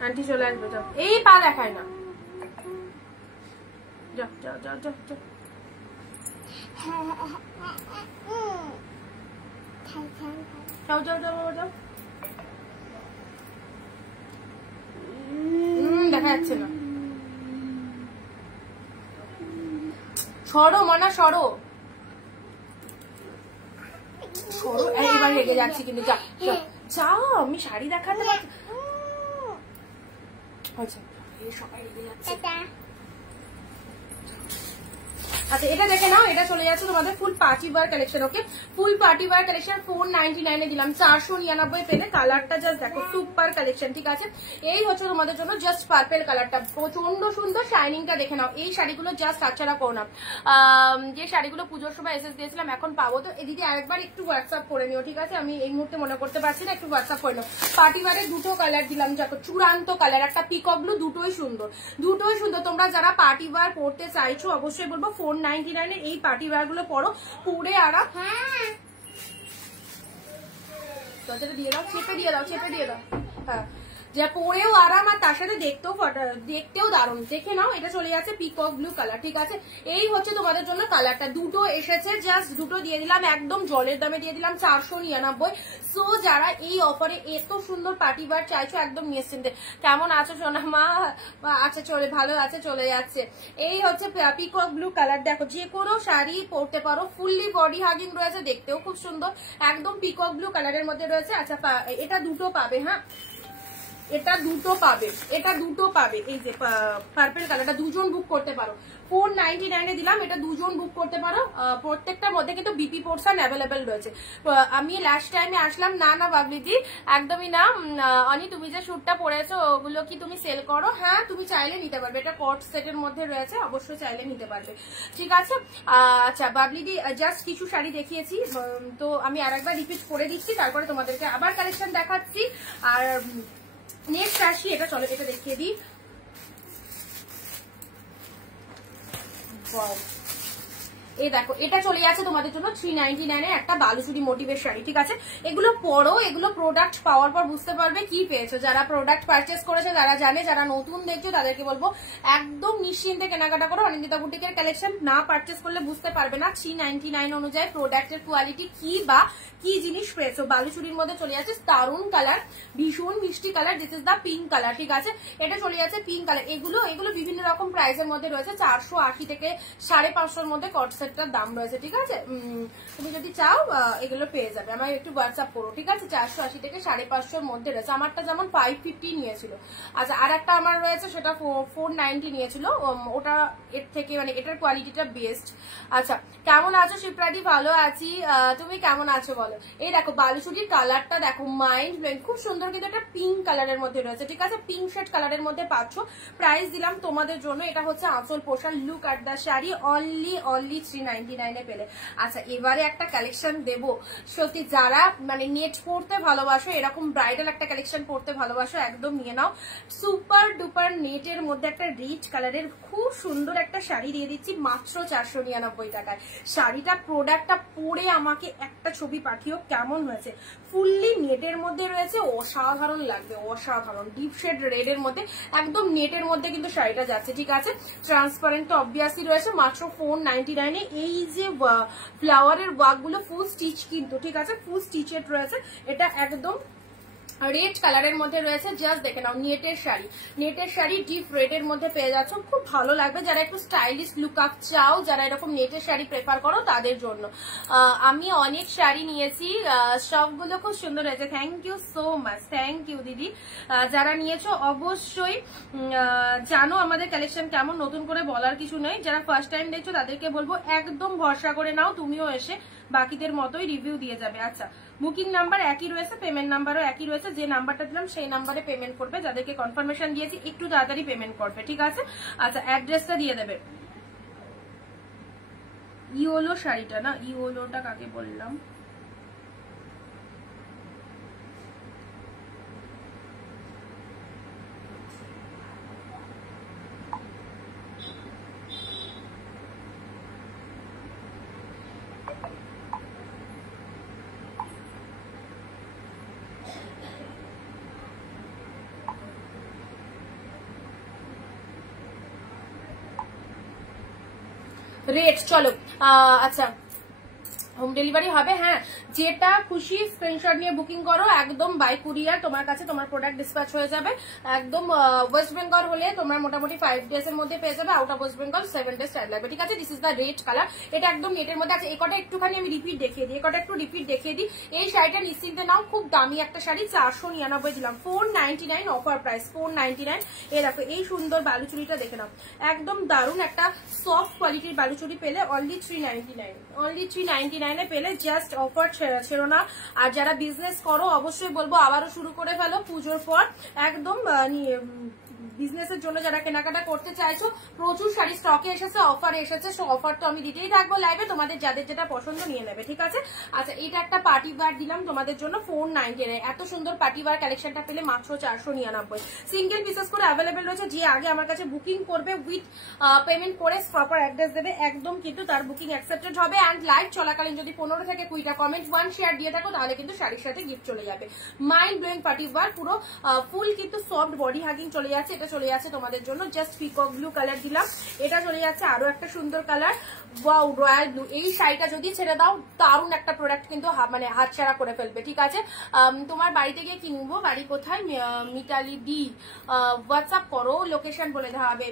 আন্টি চলে আসবে, যাও, এই পা দেখায় না, যাও যাও যাও যাও যাও। যাও যাও যাও যাও, দেখা যাচ্ছে না। সরো মানা সরো সরো, এবার রেগে যাচ্ছি কিন্তু। যাও, আমি শাড়ি দেখাতে পারছি। আচ্ছা সবাই রেগে যাচ্ছে। আচ্ছা এটা দেখে নাও, এটা চলে যাচ্ছে তোমাদের ফুল পার্টি ওয়্যার কালেকশন। ওকে, ফুল পার্টি ওয়্যার কালেকশন 499 এ দিলাম, 499 পেলে। কালারটা জাস্ট দেখো, সুপার কালেকশন, ঠিক আছে। এই হচ্ছে তোমাদের জন্য জাস্ট পার্পল কালারটা, প্রচন্ড সুন্দর। শাইনিংটা দেখে নাও। এই শাড়িগুলো জাস্ট আচ্ছাড়া করো না। যে শাড়িগুলো পুজোর সময় এসএস দিয়েছিলাম এখন পাবো তো। এদিকে আরেকবার একটু হোয়াটসঅ্যাপ করে নিও, ঠিক আছে। আমি এই মুহূর্তে মনে করতে পারছি না, একটু হোয়াটসঅ্যাপ করে নিও। পার্টি ওয়্যারে দুটো কালার দিলাম, দেখো চূড়ান্ত কালার, একটা পিকক ব্লু, দুটোই সুন্দর, দুটোই সুন্দর। তোমরা যারা পার্টি ওয়্যার পড়তে চাইছো অবশ্যই বলবো 499 এর এই পার্টি ওয়্যার গুলো পরো, পরে আরাম। হ্যাঁ দরজাটা দিয়ে দাও, চেপে দিয়ে দাও, চেপে দিয়ে দাও। হ্যাঁ, যা পরেও আরাম আর তার সাথে দেখতেও দারুণ। দেখে নাও, এটা চলে যাচ্ছে পিকক ব্লু কালার, ঠিক আছে। এই হচ্ছে তোমাদের জন্য কালারটা, দুটো এসেছে, জাস্ট দুটো দিয়ে দিলাম, একদম জলের দামে দিয়ে দিলাম 499। সো যারা এই অফারে এত সুন্দর পার্টি ওয়্যার চাইছো একদম নিশ্চিন্তে। কেমন আছো সোনা মা? আচ্ছা চলে, ভালো আছে, চলে যাচ্ছে। এই হচ্ছে পিকক ব্লু কালার, দেখো যে কোনো শাড়ি পরতে পারো, ফুললি বডি হাগিং রয়েছে, দেখতেও খুব সুন্দর, একদম পিকক ব্লু কালারের মধ্যে রয়েছে। আচ্ছা এটা দুটো পাবে, হ্যাঁ এটা দুটো পাবে, এটা দুটো পাবে। এই যে পার্পল কালারটা দুজন বুক করতে পারো, 499 এ দিলাম, এটা দুজন বুক করতে পারো। প্রত্যেকটার মধ্যে কিন্তু বিপি পোর্শন অ্যাভেলেবেল রয়েছে। আমি লাস্ট টাইমে আসলাম, না না বাবলিদি একদমই না। অনি তুমি যে শুটটা পরেছো ওগুলো কি তুমি সেল করো? হ্যাঁ তুমি চাইলে নিতে পারবে, এটা কট সেটের মধ্যে রয়েছে, অবশ্যই চাইলে নিতে পারবে, ঠিক আছে। আচ্ছা বাবলিদি জাস্ট কিছু শাড়ি দেখিয়েছি, তো আমি আরেকবার রিপিট করে দিচ্ছি, তারপরে তোমাদেরকে আবার কালেকশন দেখাচ্ছি। আর নেক্সট আসি, এটা চলো এটা দেখিয়ে দিই। এই দেখো, এটা চলে যাচ্ছে তোমাদের জন্য 399 এর একটা বালুচুরি মোটিভের শাড়ি, ঠিক আছে। এগুলো পরো, এগুলো প্রোডাক্ট পাওয়ার পর বুঝতে পারবে কি পেয়েছো। যারা প্রোডাক্ট পারচেস করেছে তারা জানে, যারা নতুন দেখছো তাদেরকে বলবো একদম নিশ্চিন্তে কেনাকাটা করো। অনিন্দিতা বুটিকের কালেকশন না পারচেস করলে বুঝতে পারবে না 399 অনুযায়ী প্রোডাক্টের কোয়ালিটি কি বা কি জিনিস পেয়েছো। বালুচুরির মধ্যে চলে যাচ্ছে দারুন কালার, ভীষণ মিষ্টি colour, this is the pink colour, ঠিক আছে। এটা চলে যাচ্ছে পিঙ্ক কালার। এগুলো বিভিন্ন রকম প্রাইসের মধ্যে রয়েছে, 480 থেকে 550 মধ্যে কট সেটটার দাম রয়েছে, ঠিক আছে। তুমি যদি চাও এগুলো পেয়ে যাবে, আমার একটু হোয়াটসঅ্যাপ করো, ঠিক আছে। 480 থেকে 550 মধ্যে রয়েছে। আমারটা যেমন 550 নিয়েছিল। আচ্ছা আর একটা আমার রয়েছে, সেটা 490 নিয়েছিল। ওটা এর থেকে মানে এটার কোয়ালিটিটা বেস্ট। আচ্ছা কেমন আছো শিপ্রাদি? ভালো আছি, তুমি কেমন আছো বলো। এই দেখো বালুচুরির কালারটা দেখো, মাইন্ড ব্লোয়িং, খুব সুন্দর, কিন্তু এটা পিঙ্ক কালারের মধ্যে রয়েছে, ঠিক আছে। পিঙ্ক শেড কালারের মধ্যে পাচ্ছ। প্রাইস দিলাম তোমাদের জন্য, এটা হচ্ছে আঁচল পোর্শন। লুক আট দা শাড়ি, অনলি 399 এ পেলে। আচ্ছা এবারে একটা কালেকশন দেব, সত্যি যারা মানে নেট পড়তে ভালোবাসো, এরকম ব্রাইডাল একটা কালেকশন পড়তে ভালোবাসো, একদম নিয়ে নাও। সুপার ডুপার নেটের মধ্যে একটা রিচ কালারের খুব সুন্দর একটা শাড়ি দিয়ে দিচ্ছি মাত্র 499 টাকায়। শাড়িটা প্রোডাক্টটা পরে আমাকে একটা ছবি পাঠিও কেমন হয়েছে। ফুললি নেটের মধ্যে রয়েছে, অসাধারণ লাগবে, অসাধারণ। ডিপ শেড রেড এর মধ্যে, একদম নেটের মধ্যে কিন্তু শাড়িটা যাচ্ছে, ঠিক আছে। ট্রান্সপারেন্ট তো অবভিয়াসলি রয়েছে, মাত্র 499 এ। এই যে ফ্লাওয়ারের ওয়ার্ক গুলো ফুল স্টিচ কিন্তু, ঠিক আছে, ফুল স্টিচেড রয়েছে। এটা একদম রেড কালারের মধ্যে রয়েছে, জাস্ট দেখে নাও। নেটের শাড়ি, নেটের শাড়ি ডিপ রেড এর মধ্যে পেয়ে যাচ্ছ, খুব ভালো লাগবে। যারা একটু স্টাইলিশ লুক আপ চাও, যারা এরকম নেটের শাড়ি প্রেফার করো তাদের জন্য। আমি অনেক শাড়ি নিয়েছি, সবগুলো খুব সুন্দর হয়েছে। Thank you so much, thank you দিদি। যারা নিয়েছো অবশ্যই জানো আমাদের কালেকশন কেমন, নতুন করে বলার কিছু নেই। যারা ফার্স্ট টাইম দেখছো তাদেরকে বলবো একদম ভরসা করে নাও, তুমিও এসে বাকিদের মতোই রিভিউ দিয়ে যাবে। আচ্ছা বুকিং নাম্বার একই রয়েছে, পেমেন্ট নাম্বারও একই রয়েছে। যে নাম্বারটা দিলাম সেই নাম্বারে পেমেন্ট করবে। যাদেরকে কনফার্মেশন দিয়েছি একটু তাড়াতাড়ি পেমেন্ট করবে, ঠিক আছে। আচ্ছা অ্যাড্রেসটা দিয়ে দেবে। ইওলো শাড়িটা না, ইওলোটা কাকে বললাম, রেট চলো। আচ্ছা হোম ডেলিভারি হবে। হ্যাঁ, যেটা খুশি স্ক্রিনশট নিয়ে বুকিং করো, একদম বাই কুরিয়ার তোমার কাছে তোমার প্রোডাক্ট ডিসপ্যাচ হয়ে যাবে। একদম ওয়েস্ট বেঙ্গল হলে তোমরা মোটামুটি 5 ডেজ এর মধ্যে পেয়ে যাবে, out of West Bengal 7 days time লাগবে। ঠিক আছে, this is the red colour, এটা একদম নেটের মধ্যে আছে। এই কটা একটুখানি আমি রিপিট দেখিয়ে দিই, একটু রিপিট দেখিয়ে দিই। এই শাড়িটা নিশ্চিন্তে নাও, খুব দামি একটা শাড়ি, 499 দিলাম, 499 অফার প্রাইস, 499। এই দেখো এই সুন্দর বালুচুরিটা দেখে নাও, একদম দারুণ একটা সফট কোয়ালিটির বালুচুরি পেলে অনলি 399, অনলি 399 এ পেলে। জাস্ট অফার ছেড়ো না। আর যারা বিজনেস করো অবশ্যই বলবো আবারও শুরু করে ফেলো পুজোর পর, একদম বিজনেসের জন্য যারা কেনাকাটা করতে চাইছো, প্রচুর শাড়ি স্টকে এসেছে, অফারে এসেছে। সো অফার তো আমি দিতেই থাকবো লাইভে, তোমাদের যাদের যেটা পছন্দ নিয়ে নেবে। ঠিক আছে, আচ্ছা এটা একটা পার্টি ওয়্যার দিলাম তোমাদের জন্য 499। এত সুন্দর পার্টি ওয়্যার কালেকশনটা পেলে মাত্র 499। সিঙ্গেল পিসেস করে অ্যাভেলেবেল রয়েছে। যে আগে আমার কাছে বুকিং করবে উইথ পেমেন্ট করে প্রপার অ্যাড্রেস দেবে, একদম কিন্তু তার বুকিং অ্যাকসেপ্টেড হবে। অ্যান্ড লাইভ চলাকালীন যদি 15 থেকে 20টা কমেন্ট 1 শেয়ার দিয়ে থাকো তাহলে কিন্তু শাড়ির সাথে গিফট চলে যাবে। মাইন্ড ব্লোয়িং পার্টি ওয়্যার, পুরো ফুল কিন্তু সফট বডি হাগিং চলে যাচ্ছে। এটা চলে যাচ্ছে তোমাদের জন্য জাস্ট পিকক ব্লু কালার দিলাম। এটা চলে যাচ্ছে আরো একটা সুন্দর কালার, ওয়াও রয়্যাল ব্লু। এই শাড়িটা যদি ছেড়ে দাও, দারুণ একটা প্রোডাক্ট কিন্তু মানে হাতছাড়া করে ফেলবে। ঠিক আছে, তোমার বাড়িতে গিয়ে কিনবো, বাড়ি কোথায়? মিতালি ডি, হোয়াটসঅ্যাপ করো, লোকেশন বলে দেওয়া হবে।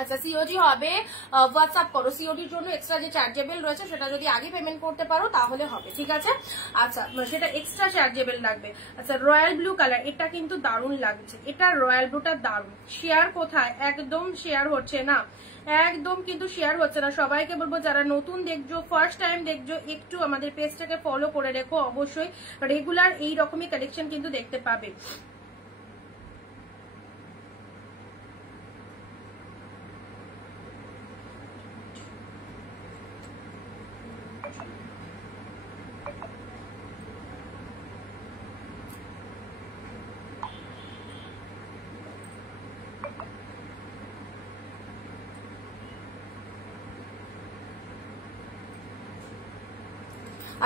আচ্ছা সিওডি হবে, হোয়াটসঅ্যাপ করো। সিওডির জন্য এক্সট্রা যে চার্জেবল রয়েছে সেটা যদি আগে পেমেন্ট করতে পারো তাহলে হবে। ঠিক আছে, আচ্ছা সেটা এক্সট্রা চার্জেবল লাগবে। আচ্ছা রয়্যাল ব্লু কালার, এটা কিন্তু দারুণ লাগছে, এটা রয়্যাল ব্লুটা দারুণ। শেয়ার কোথায়? একদম শেয়ার হচ্ছে না, একদম কিন্তু শেয়ার হচ্ছে না। সবাইকে বলবো যারা নতুন দেখছো, ফার্স্ট টাইম দেখছো, একটু আমাদের পেজটাকে ফলো করে রেখো, অবশ্যই রেগুলার এই রকমই কালেকশন কিন্তু দেখতে পাবে।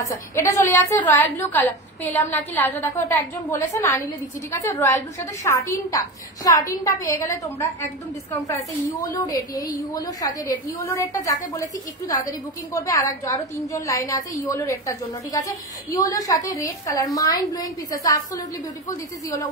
আচ্ছা এটা চলে যাচ্ছে রয়্যাল ব্লু কালার, পেলাম নাকি লালটা দেখো, এটা একজন বলেছে না নিলে দিচ্ছি। ঠিক আছে, রয়্যাল ব্লুর সাথে শার্টিনটা পেয়ে গেলে তোমরা একদম ডিসকাউন্ট প্রাইসে। ইয়োলো রেড, এই ইয়োলোর সাথে রেড, ইয়োলো রেডটা যাকে বলেছি একটু তাড়াতাড়ি বুকিং করবে। আর আরো 3 জন লাইনে আছে ইয়োলো রেডটার জন্য। ঠিক আছে, ইয়োলোর সাথে red colour, mind blowing pieces, absolutely beautiful. This is yellow,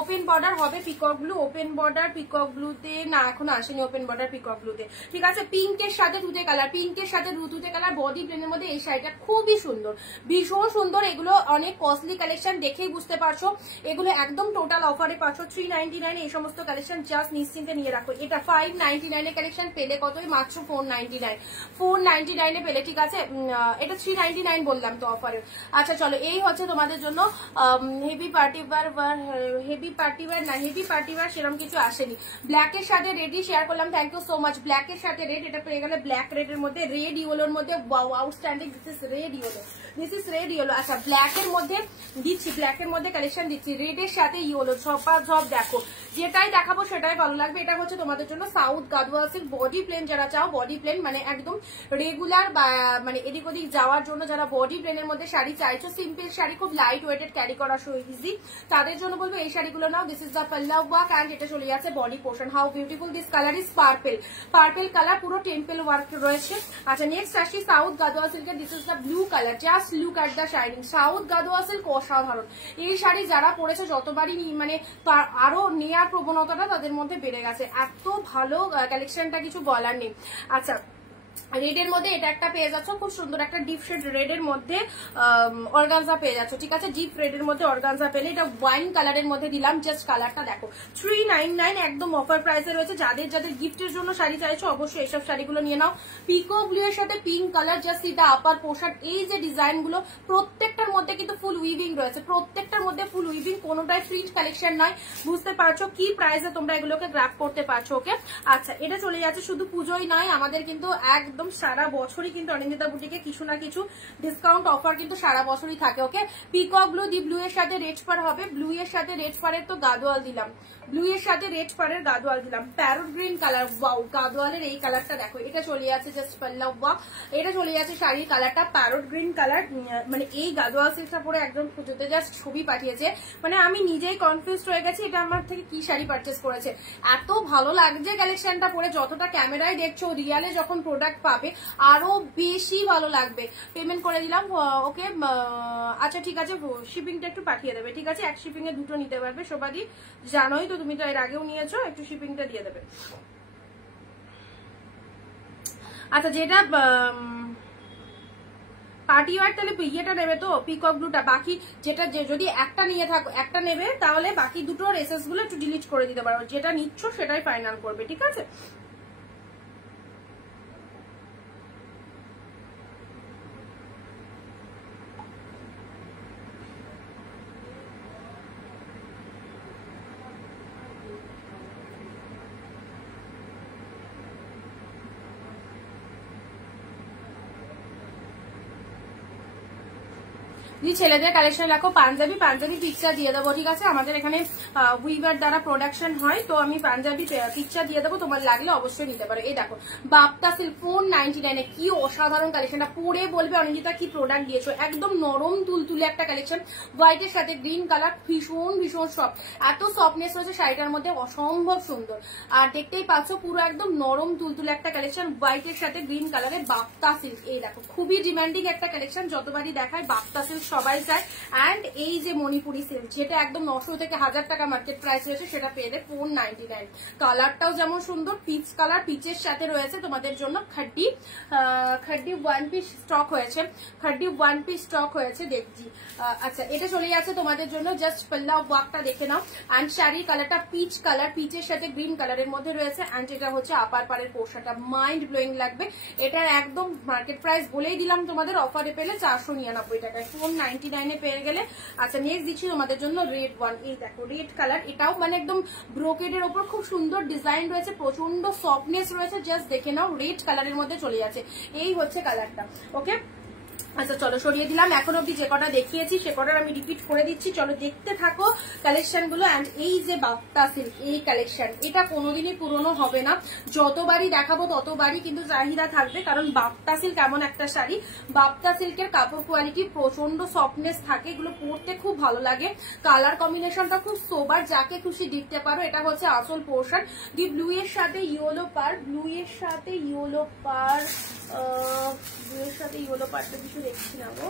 open border হবে peacock blue, open border peacock ব্লুতে না এখনো আসেনি ওপেন বর্ডার পিকক ব্লুতে। ঠিক আছে, পিঙ্কের সাথে তুতে কালার, পিঙ্কের সাথে তুতে কালার, বডি প্লেনের মধ্যে এই শাড়িটা খুবই সুন্দর, ভীষণ সুন্দর। এগুলো অনেক কস্টলি কালেকশন, দেখেই বুঝতে পারছো। এগুলো একদম টোটাল অফারে পাচ্ছ 399। এই সমস্ত কালেকশন জাস্ট নিশ্চিন্তে নিয়ে রাখো। এটা 599 এর কালেকশন পেলে কতই? মাত্র 499, 499 এ পেলে। ঠিক আছে, এটা 399 বললাম তো অফারে। আচ্ছা চলো, এই হচ্ছে তোমাদের জন্য heavy party wear, heavy party wear না, হেভি পার্টি ওয়্যার সেরকম কিছু আসেনি। ব্ল্যাকের সাথে রেডি শেয়ার করলাম, থ্যাংক ইউ সো মাচ। ব্ল্যাকের সাথে রেড, এটা পেয়ে গেলে ব্ল্যাক রেডের মধ্যে, রেড ইয়েলোর মধ্যে, wow outstanding. This is red yellow, this is red yellow. আচ্ছা ব্ল্যাকের মধ্যে দিচ্ছি, ব্ল্যাকের মধ্যে কালেকশন দিচ্ছি, রেডের সাথে ইয়েলো, ঝপা ঝপ দেখো। যেটাই দেখাবো সেটাই ভালো লাগবে। এটা হচ্ছে তোমাদের জন্য south Gadwal silk body plain, যারা চাও বডি প্লেন মানে একদম রেগুলার বা মানে এদিক ওদিক যাওয়ার জন্য, যারা বডি প্লেনের মধ্যে শাড়ি চাইছো, সিম্পল শাড়ি খুব লাইট ওয়েটেড ক্যারি করা সো ইজি, তাদের জন্য বলবো এই শাড়িগুলো নাও। দিস ইজ দ্য পাল্লা ওয়ার্ক অ্যান্ড এটা চলে যাচ্ছে body portion. How beautiful this colour is purple, purple colour, পুরো টেম্পল ওয়ার্ক রয়েছে। আচ্ছা নেক্সট আসি সাউথ গাদোয়াল সিল্কের, this is the blue colour, just look at the shining. South Gadwal silk অসাধারণ, এই শাড়ি যারা পরেছে যতবারই মানে আরো নেয়ার প্রবণতাটা তাদের মধ্যে বেড়ে গেছে, এত ভালো কালেকশনটা কিছু বলার নেই। আচ্ছা রেডের মধ্যে এটা একটা পেয়ে যাচ্ছ, খুব সুন্দর একটা ডিপ শেড রেডের মধ্যে অর্গানজা পেয়ে যাচ্ছ। ঠিক আছে, ডিপ রেডের মধ্যে অর্গানজা পেলে, এটা ওয়াইন কালারের মধ্যে দিলাম, জাস্ট কালারটা দেখো 399 একদম অফার প্রাইসে রয়েছে। যাদের যাদের গিফটের জন্য শাড়ি চাইছো অবশ্যই এসব শাড়িগুলো নিয়ে নাও। পিকো ব্লু এর সাথে পিঙ্ক কালার, জাস্ট এটা আপার পোশাক। এই যে ডিজাইন গুলো প্রত্যেকটার মধ্যে কিন্তু ফুল উইভিং রয়েছে, প্রত্যেকটার মধ্যে ফুল উইভিং, কোনোটাই প্রিন্ট কালেকশন নয়। বুঝতে পারছো কি প্রাইসে তোমরা এগুলোকে গ্র্যাব করতে পারছো। ওকে আচ্ছা এটা চলে যাচ্ছে শুধু পুজোই নয়, আমাদের কিন্তু একদম সারা বছরই কিন্তু অনিন্দিতা বুটিকে কিছু না কিছু ডিসকাউন্ট অফার কিন্তু সারা বছরই থাকে। ওকে পিকক ব্লু, দি ব্লু এর সাথে রেড পার হবে, ব্লু এর সাথে রেড পারের তো গাদোয়াল দিলাম, ব্লু এর সাথে রেড পারের গাদোয়াল দিলাম। প্যারট গ্রিন কালার, ওয়াও গাদোয়ালের এই কালারটা দেখো, এটা চলে যাচ্ছে জাস্ট পাল্লা ওয়াক, এটা চলে যাচ্ছে শাড়ির কালারটা প্যারট গ্রিন কালার। মানে এই গাদোয়াল সিল্কটা পরে একদম পুজোতে জাস্ট ছবি পাঠিয়েছে, মানে আমি নিজেই কনফিউজ হয়ে গেছি এটা আমার থেকে কি শাড়ি পারচেস করেছে। এত ভালো লাগছে কালেকশনটা পরে, যতটা ক্যামেরায় দেখছো রিয়ালে যখন প্রোডাক্ট প্রোডাক্ট পাবে আরো বেশি ভালো লাগবে। পেমেন্ট করে দিলাম, ওকে। আচ্ছা ঠিক আছে, শিপিংটা একটু পাঠিয়ে দেবে, ঠিক আছে? এক শিপিং এ দুটো নিতে পারবে শোভাদি, জানোই তো, তুমি তো এর আগেও নিয়েছো, একটু শিপিংটা দিয়ে দেবে। আচ্ছা যেটা পার্টি ওয়ার, তাহলে ইয়েটা নেবে তো, পিকক ব্লুটা। বাকি যেটা যদি একটা নিয়ে থাকো, একটা নেবে, তাহলে বাকি দুটোর এসএস গুলো একটু ডিলিট করে দিতে পারো। যেটা নিচ্ছ সেটাই ফাইনাল করবে, ঠিক আছে? ছেলেদের কালেকশন রাখো, পাঞ্জাবি পিকচার দিয়ে দেবো, ঠিক আছে? আমাদের এখানে উইভার দ্বারা প্রোডাকশন হয়, তো আমি পাঞ্জাবি পিকচার দিয়ে দেবো, তোমার লাগলে অবশ্যই নিতে পারো। এই দেখো বাপ্তা সিল্ক 499 কি অসাধারণ কালেকশনটা, পরে বলবে অনিন্দিতা কি প্রোডাক্ট দিয়েছো। একদম নরম তুলতুলে একটা কালেকশন, হোয়াইটের সাথে গ্রিন কালার, ভীষণ সফট, এত সফটনেস রয়েছে শাড়িটার মধ্যে, অসম্ভব সুন্দর। আর দেখতেই পাচ্ছ পুরো একদম নরম তুলতুলে একটা কালেকশন, হোয়াইটের সাথে গ্রিন কালারে বাপ্তা সিল্ক। এই দেখো খুবই ডিমান্ডিং একটা কালেকশন, যতবারই দেখায় বাপ্তা সিল্ক সবাই চায়। অ্যান্ড এই যে মণিপুরি সিল্ক, যেটা একদম 900 থেকে 1000 টাকা মার্কেট প্রাইস রয়েছে, সেটা পেয়ে দেয় 499। কালারটাও যেমন সুন্দর, পিচ কালার, পিচের সাথে রয়েছে তোমাদের জন্য খাড্ডি ওয়ান পিস স্টক হয়েছে, দেখছি। আচ্ছা এটা চলে যাচ্ছে তোমাদের জন্য, জাস্ট পাল্লা ওয়ার্কটা দেখে নাও। অ্যান্ড শাড়ির কালারটা পিচ কালার, পিচের সাথে গ্রিন কালারের মধ্যে রয়েছে। অ্যান্ড এটা হচ্ছে আপার পাড়ের পোর্শনটা, মাইন্ড ব্লোয়িং লাগবে। এটার একদম মার্কেট প্রাইস বলেই দিলাম তোমাদের, অফারে পেলে 499 টাকায়, 499 পেয়ে গেলে। আচ্ছা নেক্সট দিচ্ছি তোমাদের জন্য রেড ওয়ান। এই দেখো রেড কালার, এটাও মানে একদম ব্রোকেডের ওপর খুব সুন্দর ডিজাইন রয়েছে, প্রচন্ড সফটনেস রয়েছে, জাস্ট দেখে নাও, রেড কালারের মধ্যে চলে যাচ্ছে। এই হচ্ছে কালারটা, ওকে। আচ্ছা চলো সরিয়ে দিলাম, এখন অব্দি যে কটা দেখিয়েছি সে কটার আমি রিপিট করে দিচ্ছি, চলো দেখতে থাকো কালেকশন গুলো। অ্যান্ড এই যে বাপ্তা সিল্ক, এই কালেকশন এটা কোনোদিনই পুরনো হবে না, যতবারই দেখাবো ততবারই কিন্তু চাহিদা থাকবে, কারণ বাপ্তা সিল্ক এমন একটা শাড়ি, বাপ্তা সিল্কের কাপড় কোয়ালিটি প্রচন্ড সফটনেস থাকে, এগুলো পরতে খুব ভালো লাগে। কালার কম্বিনেশনটা খুব সোবার, যাকে খুশি দিতে পারো। এটা হচ্ছে আসল পোর্শন, দি ব্লু এর সাথে ইয়েলো পার, ব্লুয়ের সাথে ইয়েলো পারটা কিছু দেখছি না গো।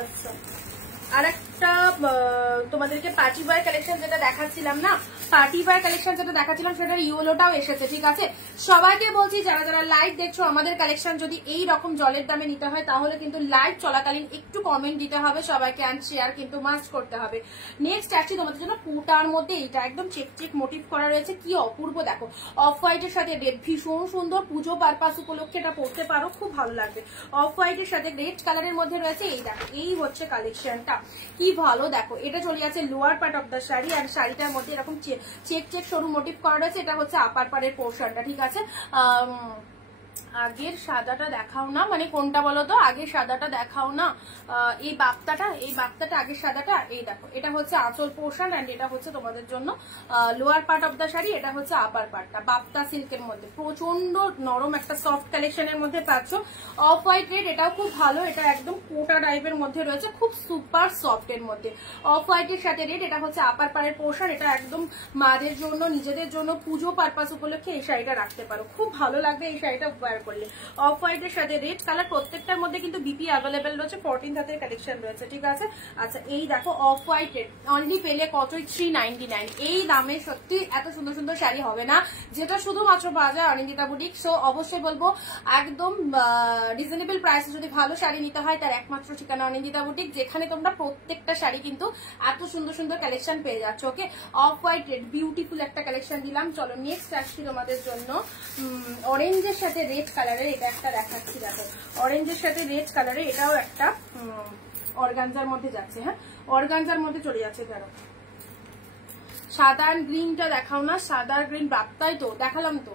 আচ্ছা আর একটা তোমাদেরকে পার্টি ওয়্যার কালেকশন যেটা দেখাচ্ছিলাম না, পার্টি ওয়্যার কালেকশন যেটা দেখাচ্ছিলাম সেটার ইয়েলোটাও এসেছে, ঠিক আছে? সবাইকে বলছি যারা যারা লাইভ দেখছো, আমাদের কালেকশন যদি এই রকম জলের দামে নিতে হয়, তাহলে কিন্তু লাইভ চলাকালীন একটু কমেন্ট দিতে হবে সবাইকে, অ্যান্ড শেয়ার কিন্তু মাস্ট করতে হবে। নেক্সট আসছি তোমাদের জন্য কোটার মধ্যে, এইটা একদম চেক মোটিভ করা রয়েছে, কি অপূর্ব দেখো, অফ হোয়াইটের সাথে রেড, ভীষণ সুন্দর, পুজো পারপাস উপলক্ষে এটা পড়তে পারো, খুব ভালো লাগবে। অফ হোয়াইটের সাথে রেড কালারের মধ্যে রয়েছে, এই দেখো এই হচ্ছে কালেকশনটা, কি ভালো দেখো। এটা চলে যাচ্ছে lower part of the sari, আর শাড়িটার মধ্যে এরকম চেক সরু মোটিভ করা রয়েছে, এটা হচ্ছে আপার পাড়ের পোর্শনটা, ঠিক আছে? আগের সাদাটা দেখাও না, মানে কোনটা বলো তো, আগের সাদাটা দেখাও না, এই বাপ্তাটা আগের সাদাটা। এই দেখো এটা হচ্ছে আঁচল পোর্শন, এন্ড এটা হচ্ছে তোমাদের জন্য lower part of the sari, এটা হচ্ছে আপার পার্টটা, বাপ্তা সিল্কের মধ্যে প্রচন্ড নরম একটা সফট কালেকশনের মধ্যে পাচ্ছ। অফ হোয়াইট রেড, এটাও খুব ভালো, এটা একদম কোটা টাইপের মধ্যে রয়েছে, খুব সুপার সফট এর মধ্যে। অফ হোয়াইটের সাথে রেড, এটা হচ্ছে আপার পাড়ের পোর্শন, এটা একদম মাদের জন্য, নিজেদের জন্য, পুজো পারপাস উপলক্ষে এই শাড়িটা রাখতে পারো, খুব ভালো লাগবে এই শাড়িটা করলে। অফ হোয়াইটের সাথে রেড কালার, প্রত্যেকটার মধ্যে কিন্তু বিপি অ্যাভেলেবেল রয়েছে, 14 হাতের কালেকশন রয়েছে, ঠিক আছে? আচ্ছা এই দেখো অফ হোয়াইট রেড, অনলি পেলে কতই 399। এই দামে সত্যি এত সুন্দর সুন্দর শাড়ি হবে না, যেটা শুধুমাত্র পাওয়া যায় অনিন্দিতা বুটিক। সো অবশ্যই বলবো একদম রিজনেবল প্রাইসে যদি ভালো শাড়ি নিতে হয়, তার একমাত্র ঠিকানা অনিন্দিতা বুটিক, যেখানে তোমরা প্রত্যেকটা শাড়ি কিন্তু এত সুন্দর সুন্দর কালেকশন পেয়ে যাচ্ছ, ওকে? অফ হোয়াইট রেড বিউটিফুল একটা কালেকশন দিলাম। চলো নেক্সট আসছি তোমাদের জন্য অরেঞ্জের সাথে রেড কালারের, এটা একটা দেখাচ্ছি দেখো, অরেঞ্জের সাথে রেড কালারের, এটাও একটা অর্গানজার মধ্যে যাচ্ছে, হ্যাঁ অর্গানজার মধ্যে চলে যাচ্ছে। ধরো সাদা আর গ্রিনটা দেখাও না, সাদা আর গ্রিন বাপ্তাই তো দেখালাম তো।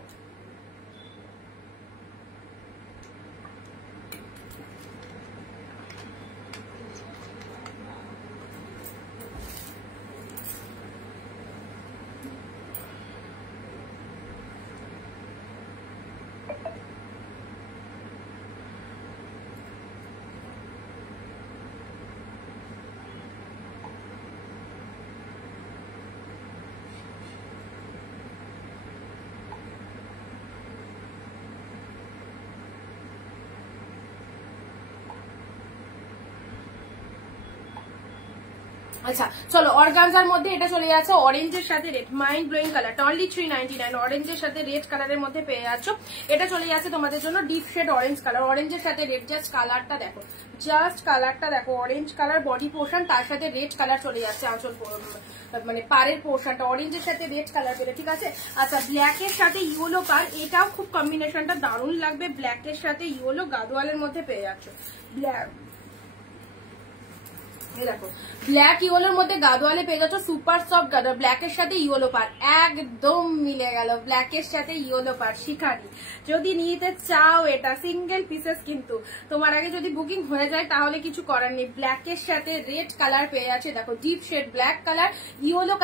আচ্ছা চলো, অর্গানজার মধ্যে এটা চলে যাচ্ছে অরেঞ্জের সাথে রেড, মাইন্ড ব্লোয়িং কালারটা অনলি 399। অরেঞ্জের সাথে রেড কালারের মধ্যে পেয়ে যাচ্ছ। এটা চলে যাচ্ছে তোমাদের জন্য ডিপ শেড অরেঞ্জ কালার, অরেঞ্জের সাথে রেড। জাস্ট কালারটা দেখো, জাস্ট কালারটা দেখো, অরেঞ্জ কালার বডি পোর্শন, তার সাথে রেড কালার চলে যাচ্ছে আঁচল, মানে পাড়ের পোর্শনটা অরেঞ্জের সাথে রেড কালার পেলে, ঠিক আছে। আচ্ছা ব্ল্যাকের সাথে ইয়েলো পার, এটাও খুব কম্বিনেশনটা দারুণ লাগবে। ব্ল্যাকের সাথে ইয়েলো গাদোয়ালের মধ্যে পেয়ে যাচ্ছ। ব্ল্যাক, দেখো ব্ল্যাক ইয়েলোর মধ্যে গাদোয়ালে পেয়ে যাচ্ছ সুপার সফট গাদোয়াল, ব্ল্যাকের সাথে ইয়েলো পার একদম মিলে গেল। ব্ল্যাকের সাথে ইয়েলো পার শিখারি, যদি নিতে চাও এটা সিঙ্গেল পিসেস, কিন্তু তোমার আগে যদি বুকিং হয়ে যায় তাহলে কিছু করার নেই। ব্ল্যাকের সাথে রেড কালার পেয়ে যাচ্ছে, দেখো deep shade black colour, yellow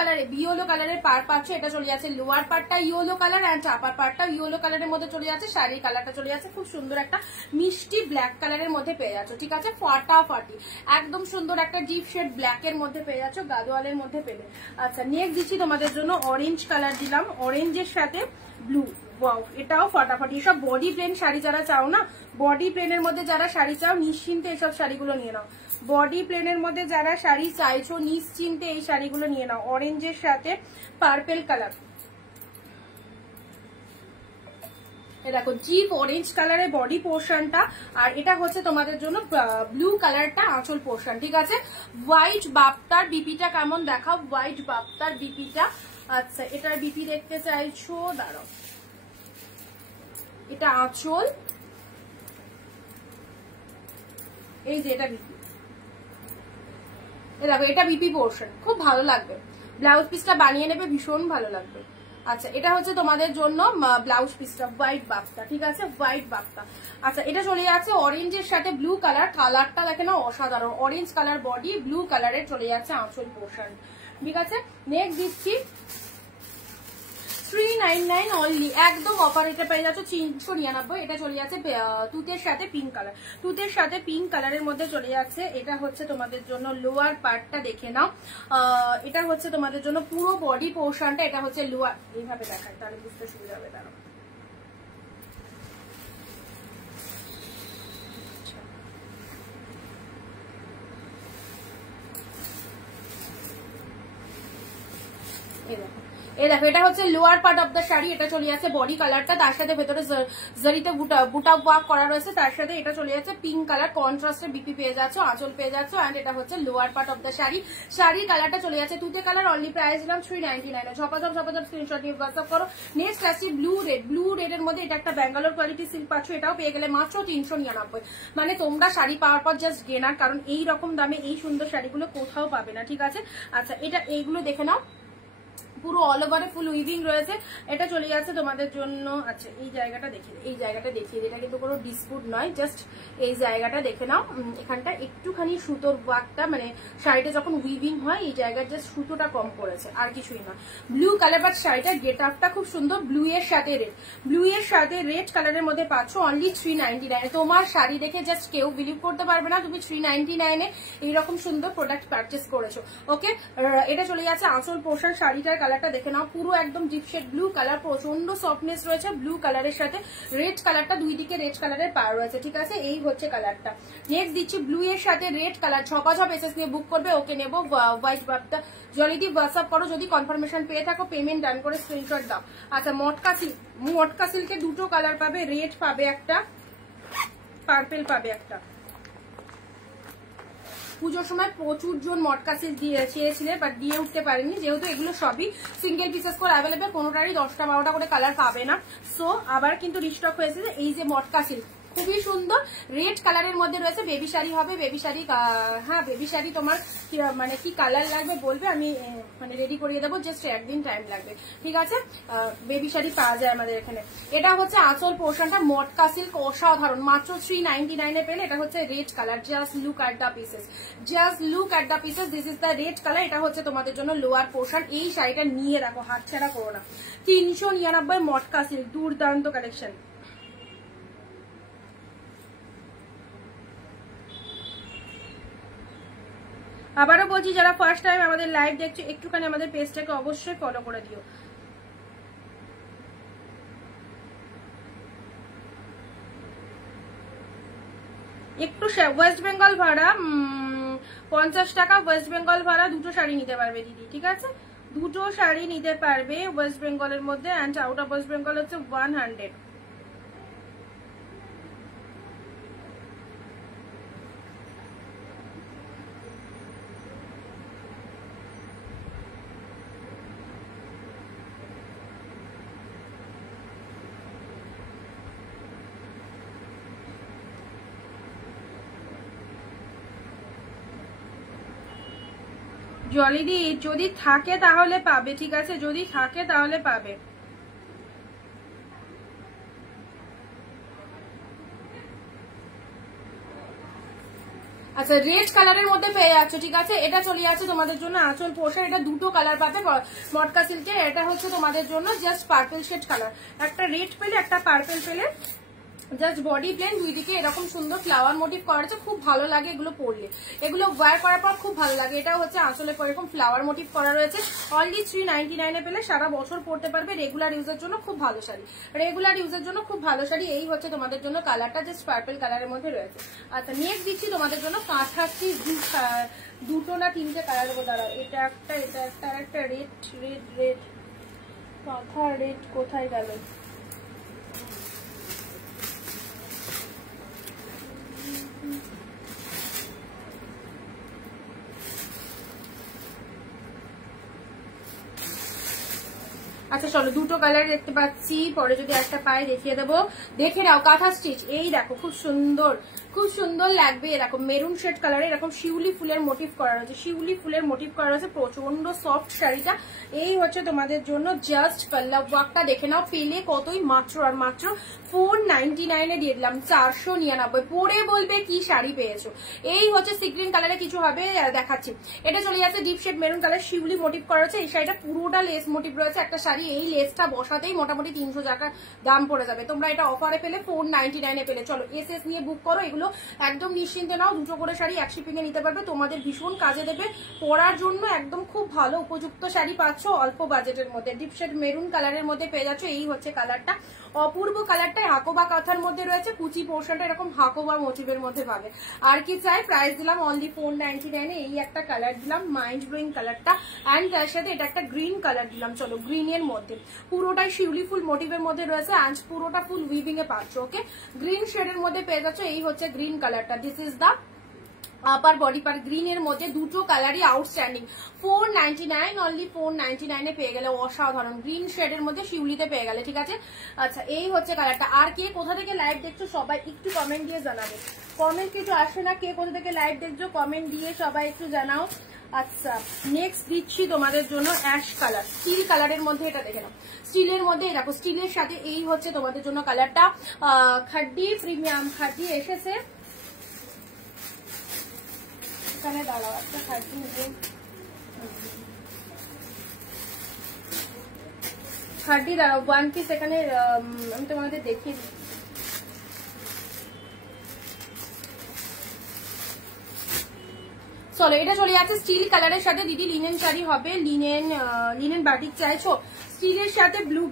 কালারের পার পাচ্ছ। এটা চলে যাচ্ছে লোয়ার পার্টটা ইয়েলো কালার অ্যান্ড আপার পার্টটা ইয়েলো কালারের মধ্যে চলে যাচ্ছে। শাড়ির কালারটা চলে যাচ্ছে খুব সুন্দর একটা মিষ্টি ব্ল্যাক কালারের মধ্যে পেয়ে যাচ্ছ, ঠিক আছে। ফাটাফাটি একদম সুন্দর একটা ডিপ শেড ব্ল্যাকের মধ্যে পেয়ে যাচ্ছ, গাদোয়ালের মধ্যে পেলে। আচ্ছা নেক্সট দিচ্ছি তোমাদের জন্য অরেঞ্জ কালার দিলাম, অরেঞ্জের সাথে ব্লু। ওয়াও, এটাও ফাটাফাটি। এসব বডি প্লেন শাড়ি যারা চাও না, বডি প্লেনের মধ্যে যারা শাড়ি চাও নিশ্চিন্তে এসব শাড়িগুলো নিয়ে নাও। বডি প্লেনের মধ্যে যারা শাড়ি চাইছো নিশ্চিন্তে এই শাড়িগুলো নিয়ে নাও। অরেঞ্জের সাথে পার্পেল কালার, দেখো জিপ অরেঞ্জ কালারের বডি পোর্শনটা, আর এটা হচ্ছে তোমাদের জন্য ব্লু কালারটা আঁচল পোর্শন, ঠিক আছে। হোয়াইট বাপ্তার বিপিটা কেমন দেখাও, হোয়াইট বাপ্তার বিপিটা। আচ্ছা এটার বিপি দেখতে চাইছো, দাঁড়াও, এটা আঁচল, এই যে এটা বিপি, দেখো এটা বিপি পোর্শন, খুব ভালো লাগবে। ব্লাউজ পিসটা বানিয়ে নেবে, ভীষণ ভালো লাগবে। আচ্ছা এটা হচ্ছে তোমাদের জন্য ব্লাউজ পিসটা, হোয়াইট বাপ্তা, ঠিক আছে, হোয়াইট বাপ্তা। আচ্ছা এটা চলে যাচ্ছে অরেঞ্জের সাথে ব্লু কালার, কালারটা দেখে না অসাধারণ, অরেঞ্জ কালার বডি, ব্লু কালারের চলে যাচ্ছে আঁচল পোর্শন, ঠিক আছে। নেক্সট দিচ্ছি 399 অনলি, একদম অফার। এটা পেয়ে যাচ্ছে 399। এটা চলে যাচ্ছে তুতের সাথে পিঙ্ক কালার, তুতের সাথে পিঙ্ক কালারের মধ্যে চলে যাচ্ছে। এটা হচ্ছে তোমাদের জন্য লোয়ার পার্টটা দেখে নাও, এটা হচ্ছে তোমাদের জন্য পুরো বডি পোর্শনটা, এটা হচ্ছে লোয়ার, এইভাবে দেখায় তাহলে বুঝতে সুবিধা হবে। দাঁড়াও, এই দেখো এটা হচ্ছে lower part of the sari, এটা চলে যাচ্ছে বডি কালারটা, তার সাথে ভেতরে জারিতে বুটা ওয়ার্ক করা রয়েছে, তার সাথে এটা চলে যাচ্ছে পিঙ্ক কালার কন্ট্রাস্টে বিপি পেয়ে যাচ্ছ, আঁচল পেয়ে যাচ্ছ, এন্ড এটা হচ্ছে lower part of the sari. শাড়ির কালারটা চলে যাচ্ছে তুতে কালার, অনলি প্রাইস দিলাম 399। ঝপাঝপ স্ক্রিনশট নিয়ে হোয়াটসঅ্যাপ করো। নেক্সট আসছে ব্লু রেড, ব্লু রেড এর মধ্যে এটা একটা ব্যাঙ্গালোর কোয়ালিটি সিল্ক পাচ্ছ, এটাও পেয়ে গেলে মাত্র 399। মানে তোমরা শাড়ি পাওয়ার পর জাস্ট গেনার, কারণ এই রকম দামে এই সুন্দর শাড়িগুলো কোথাও পাবে না, ঠিক আছে। আচ্ছা এটা এইগুলো দেখে নাও, পুরো অল ওভারে ফুল উইভিং রয়েছে, এটা চলে যাচ্ছে তোমাদের জন্য। আচ্ছা এই জায়গাটা দেখিয়ে, এই জায়গাটা দেখিয়ে, এটা কিন্তু কোনো ডিসপুট নয়, জাস্ট এই জায়গাটা দেখে নাও। এখানটা একটুখানি সুতোর ওয়ার্কটা, মানে শাড়িটা যখন উইভিং হয় এই জায়গার জাস্ট সুতোটা কম পড়েছে, আর কিছুই না। ব্লু কালার, বাট শাড়িটার গেট আপটা খুব সুন্দর, ব্লু এর সাথে রেড, ব্লু এর সাথে রেড কালারের মধ্যে পাচ্ছ অনলি 399। তোমার শাড়ি দেখে জাস্ট কেউ বিলিভ করতে পারবে না তুমি 399 এইরকম সুন্দর প্রোডাক্ট পারচেস করেছো। ওকে, এটা চলে যাচ্ছে আঁচল পোর্শন। শাড়িটার কালারটা দেখে নাও, পুরো একদম ডিপ শেড ব্লু কালার, প্রচন্ড সফটনেস রয়েছে ব্লু কালারের সাথে রেড কালারটা, দুই দিকে রেড কালারের পার রয়েছে, ঠিক আছে। এই হচ্ছে কালারটা। নেক্সট দিচ্ছি ব্লু এর সাথে রেড কালার, ঝপাঝপ এসএস নিয়ে বুক করবে। ওকে নেবো হোয়াইট বাপ্তা, জলদি হোয়াটসঅ্যাপ করো, যদি কনফার্মেশন পেয়ে থাকো পেমেন্ট ডান করে স্ক্রিনশট দাও। আচ্ছা মটকা সিল্কে দুটো কালার পাবে, রেড পাবে একটা, পার্পেল পাবে একটা। পুজোর সময় প্রচুর জন মটকা সিল্ক চেয়েছিলেন, বাট দিয়ে উঠতে পারেনি, যেহেতু এগুলো সবই সিঙ্গেল পিসেস করে অ্যাভেলেবেল, কোনোটারই 10টা 12টা করে কালার পাবে না। সো আবার কিন্তু রিস্টক হয়েছে এই যে মটকা সিল্ক, খুবই সুন্দর রেড কালারের মধ্যে রয়েছে। বেবি শাড়ি হবে, বেবি শাড়ি, হ্যাঁ বেবি শাড়ি তোমার মানে কি কালার লাগবে বলবে, আমি মানে রেডি করিয়ে দেবো, জাস্ট একদিন টাইম লাগবে, ঠিক আছে। বেবি শাড়ি পাওয়া যায় আমাদের এখানে। এটা হচ্ছে আঁচল পোর্শনটা, মটকা সিল্ক অসাধারণ, মাত্র 399 পেলে। এটা হচ্ছে red colour, just look at the pieces, just look at the pieces, this is the red colour. এটা হচ্ছে তোমাদের জন্য লোয়ার পোর্শন। এই শাড়িটা নিয়ে রাখো, হাতছাড়া করো না। 399 মটকা সিল্ক, দুর্দান্ত কালেকশন। আবারও বলছি, যারা ফার্স্ট টাইম আমাদের লাইভ দেখছো একটুখানি আমাদের পেজটাকে অবশ্যই ফলো করে দিও। একটু ওয়েস্ট বেঙ্গল ভাড়া 50 টাকা ওয়েস্ট বেঙ্গল ভাড়া, দুটো শাড়ি নিতে পারবে দিদি, ঠিক আছে? দুটো শাড়ি নিতে পারবে ওয়েস্ট বেঙ্গলের মধ্যে, and out of West Bengal হচ্ছে 100। জলিদি যদি থাকে তাহলে পাবে, ঠিক আছে? যদি থাকে তাহলে পাবে। আচ্ছা, রেড কালারের মধ্যে পেয়ে যাচ্ছ, ঠিক আছে? এটা চলে যাচ্ছে তোমাদের জন্য আঁচল পোর্শন। এটা দুটো কালার পাবে মটকা সিল্কের। এটা হচ্ছে তোমাদের জন্য জাস্ট পার্পল শেড কালার, একটা রেড পেলে একটা পার্পল পেলে, জাস্ট বডি প্লেন, দুই দিকে এরকম সুন্দর ফ্লাওয়ার মোটিভ করা আছে, খুব ভালো লাগে এগুলো পরলে, এগুলো ওয়্যার করার পর খুব ভালো লাগে। এটা হচ্ছে আঁচলে পর এরকম ফ্লাওয়ার মোটিভ করা রয়েছে। অনলি 399 পেলে সারা বছর পরতে পারবে। রেগুলার ইউজের জন্য খুব ভালো শাড়ি, রেগুলার ইউজের জন্য খুব ভালো শাড়ি। এই হচ্ছে তোমাদের জন্য কালারটা, জাস্ট পার্পল কালারের মধ্যে রয়েছে। আচ্ছা, নেক্সট দিচ্ছি তোমাদের জন্য কাঁথাটি, দুটো না তিনটে কালার দেবো, দাঁড়াও। এটা একটা, এটা একটা, আর একটা রেড রেড রেড, কাঁথা রেড কোথায় গেল? আচ্ছা চলো, দুটো কালার দেখতে পাচ্ছি, পরে যদি একটা পাই দেখিয়ে দেবো। দেখে নাও কাঁথা স্টিচ, এই দেখো খুব সুন্দর, খুব সুন্দর লাগবে। এরকম মেরুন শেড কালারে এরকম শিউলি ফুলের মোটিভ করা রয়েছে, শিউলি ফুলের মোটিভ করা রয়েছে। প্রচন্ড সফট শাড়িটা। এই হচ্ছে তোমাদের জন্য জাস্ট পাল্লা ওয়ার্কটা দেখে নাও, পেলে কতই মাত্র আর মাত্র 499 দিয়ে দিলাম, 499। পরে বলবে কি শাড়ি পেয়েছো। এই হচ্ছে সি গ্রিন কালারে কিছু হবে, দেখাচ্ছি। এটা চলে যাচ্ছে ডিপ শেড মেরুন কালার, শিউলি মোটিভ করা রয়েছে। এই শাড়িটা পুরোটা লেস মোটিভ রয়েছে। একটা শাড়ি এই লেসটা বসাতেই মোটামুটি 300 টাকা দাম পড়ে যাবে। তোমরা এটা অফারে পেলে 499 পেলে। চলো এসএস নিয়ে বুক করো, এগুলো একদম নিশ্চিন্তে নাও। দুটো করে শাড়ি এক শিপিং এ নিতে পারবে, তোমাদের ভীষণ কাজে দেবে, পরার জন্য একদম খুব ভালো উপযুক্ত শাড়ি পাচ্ছ অল্প বাজেটের মধ্যে। ডিপ শেড মেরুন কালারের মধ্যে পেয়ে যাচ্ছ। এই হচ্ছে কালারটা, অপূর্ব কালারটা। হাকোবা কাঁথার মধ্যে রয়েছে, কুচি পোর্শনটা এরকম হাকোবা মোটিভের মধ্যে পাবে। আর কি চাই, প্রাইস দিলাম অনলি 499। এই একটা কালার দিলাম, মাইন্ড ব্লোয়িং কালারটা, অ্যান্ড তার সাথে এটা একটা গ্রিন কালার দিলাম। চলো, গ্রিনের মধ্যে পুরোটাই শিউলি ফুল মোটিভের মধ্যে রয়েছে, অ্যান্ড পুরোটা ফুল উইভিং এ পাচ্ছ। ওকে, গ্রিন শেডের মধ্যে পেয়ে যাচ্ছ। এই হচ্ছে গ্রিন কালারটা, this is the upper body part. গ্রিনের মধ্যে দুটো কালারই আউটস্ট্যান্ডিং। 499 অনলি 499 পেয়ে গেলে, অসাধারণ। গ্রিন শেডের মধ্যে শিউলিতে পেয়ে গেলে, ঠিক আছে? আচ্ছা, এই হচ্ছে কালারটা। আর কে কোথা থেকে লাইভ দেখছো সবাই একটু কমেন্ট দিয়ে জানাবে। কমেন্ট কিছু আসে না, কে কোথা থেকে লাইভ দেখছো কমেন্ট দিয়ে সবাই একটু জানাও। আচ্ছা, নেক্সট দিচ্ছি তোমাদের জন্য অ্যাশ কালার, স্টিল কালারের মধ্যে। এটা দেখে নাও, স্টিলের মধ্যে দেখো, স্টিলের সাথে এই হচ্ছে তোমাদের জন্য কালারটা। খাড্ডি প্রিমিয়াম খাড্ডি এসেছে এখানে, দাঁড়াও একটা খাড্ডি নিয়ে, খাড্ডি দাঁড়াও, ওয়ান পিস এখানে আমি তোমাদের দেখিয়ে দিই। চলো, এটা চলে যাচ্ছে স্টিল কালারের সাথে। দিদি লিনেন শাড়ি হবে, লিনেন বাটিক চাইছো? স্টিলের সাথে ব্লু,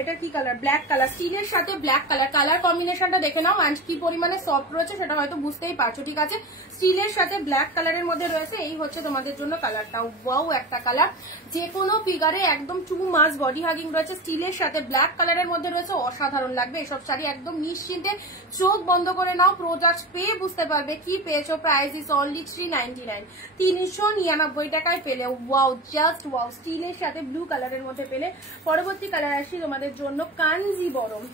এটা কি কালার, ব্ল্যাক কালার, স্টিলের সাথে ব্ল্যাক কালার। কালার কম্বিনেশনটা দেখে নাও, অ্যান্ড কি পরিমাণে সফট রয়েছে সেটা হয়তো বুঝতেই পারছো, ঠিক আছে? স্টিলের সাথে ব্ল্যাক কালারের মধ্যে রয়েছে। এই হচ্ছে তোমাদের জন্য কালারটা, ওয়াও একটা কালার। যে কোনো ফিগারে একদম 2 মাস বডি হাগিং রয়েছে, স্টিলের সাথে ব্ল্যাক কালারের মধ্যে রয়েছে, অসাধারণ লাগবে এসব শাড়ি। একদম নিশ্চিন্তে চোখ বন্ধ করে নাও, প্রোডাক্ট পেয়ে বুঝতে পারবে কি পেয়েছো। প্রাইস ইজ অনলি 399, 399 টাকায় পেলে। ওয়াও, জাস্ট ওয়াও, স্টিলের সাথে ব্লু কালারের মধ্যে পেলে। পরবর্তী কালার আসি তোমাদের জন্য কাঞ্জিবরম।